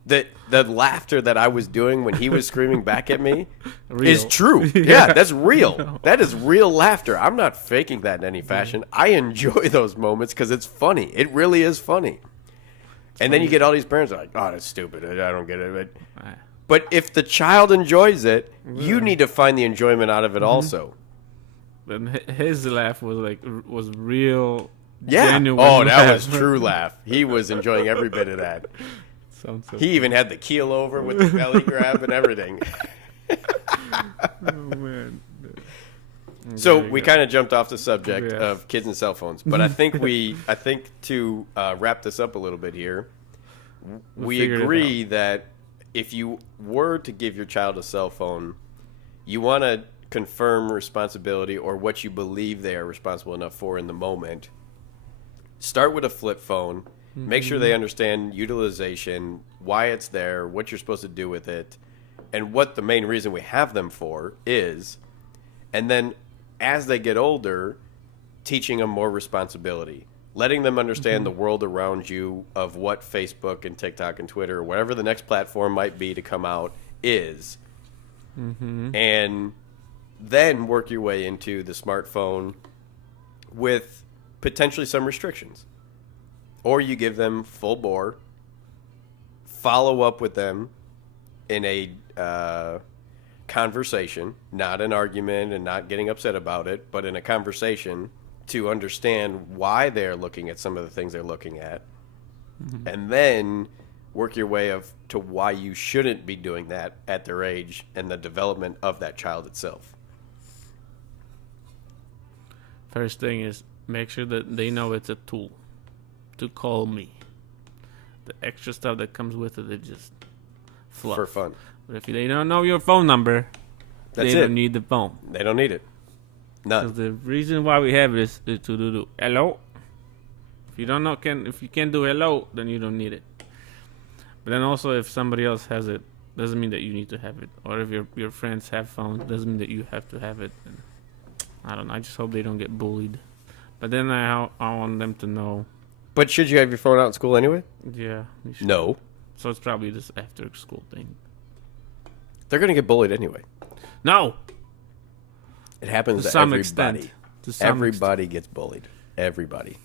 the laughter that I was doing when he was screaming back at me is true. Yeah, that's real. No. That is real laughter. I'm not faking that in any fashion. I enjoy those moments because it's funny. It really is funny. And then you get all these parents like, oh, that's stupid. I don't get it. But if the child enjoys it, you need to find the enjoyment out of it also. But his laugh was real. Yeah. Genuine that laugh. was true laugh. He was enjoying every bit of that. Sounds so he even had the keel over with the belly grab and everything. Oh, man. So we kind of jumped off the subject of kids and cell phones, but I think to wrap this up a little bit here, we agree that if you were to give your child a cell phone, you want to confirm responsibility or what you believe they are responsible enough for in the moment. Start with a flip phone. Make sure they understand utilization, why it's there, what you're supposed to do with it, and what the main reason we have them for is. And then as they get older, teaching them more responsibility. Letting them understand the world around you of what Facebook and TikTok and Twitter or whatever the next platform might be to come out is. And then work your way into the smartphone with potentially some restrictions. Or you give them full bore, follow up with them in a conversation, not an argument and not getting upset about it, but in a conversation to understand why they're looking at some of the things they're looking at. And then work your way to why you shouldn't be doing that at their age and the development of that child itself. First thing is make sure that they know it's a tool to call me. The extra stuff that comes with it is just fluff. For fun. But if they don't know your phone number, they don't need the phone. They don't need it. None. Because the reason why we have it is to do hello. If you don't know, if you can't do hello, then you don't need it. But then also, if somebody else has it, doesn't mean that you need to have it. Or if your friends have phones, doesn't mean that you have to have it. And I don't know. I just hope they don't get bullied. But then I want them to know. But should you have your phone out in school anyway? Yeah. You should. No. So it's probably this after school thing. They're going to get bullied anyway. No. It happens to some everybody. Extent. To some everybody gets bullied. Everybody.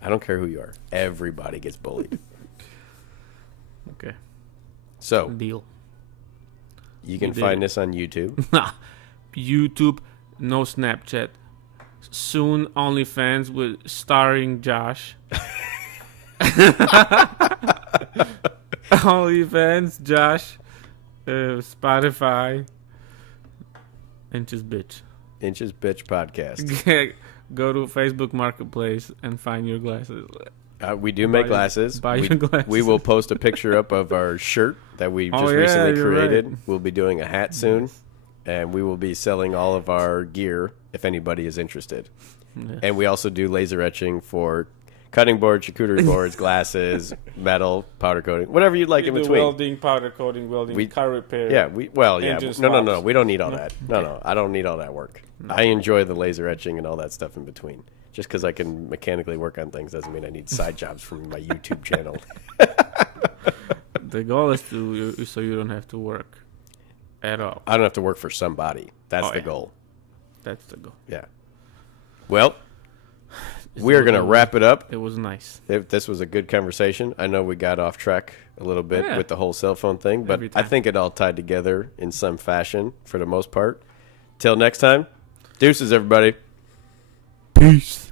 I don't care who you are. Everybody gets bullied. Okay. So, deal. You can find this on YouTube. YouTube, no Snapchat. Soon OnlyFans with starring Josh. OnlyFans, Josh, Spotify, Inches Bitch. Inches Bitch Podcast. Go to Facebook Marketplace and find your glasses. We do make glasses. Buy your glasses. We will post a picture up of our shirt that we just recently created. Right. We'll be doing a hat soon. Yes. And we will be selling all of our gear if anybody is interested. Yes. And we also do laser etching for cutting boards, charcuterie boards, glasses, metal, powder coating, whatever you'd like We in do between. welding, powder coating, car repair. Yeah, engine no, swaps. we don't need all that. No, I don't need all that work. I enjoy the laser etching and all that stuff in between. Just because I can mechanically work on things doesn't mean I need side jobs from my YouTube channel. The goal is so you don't have to work at all. I don't have to work for somebody. That's the yeah. goal. That's the goal. Yeah. Well, we're going to wrap it up. It was nice. This was a good conversation. I know we got off track a little bit with the whole cell phone thing, but I think it all tied together in some fashion for the most part. Till next time, deuces, everybody. Peace.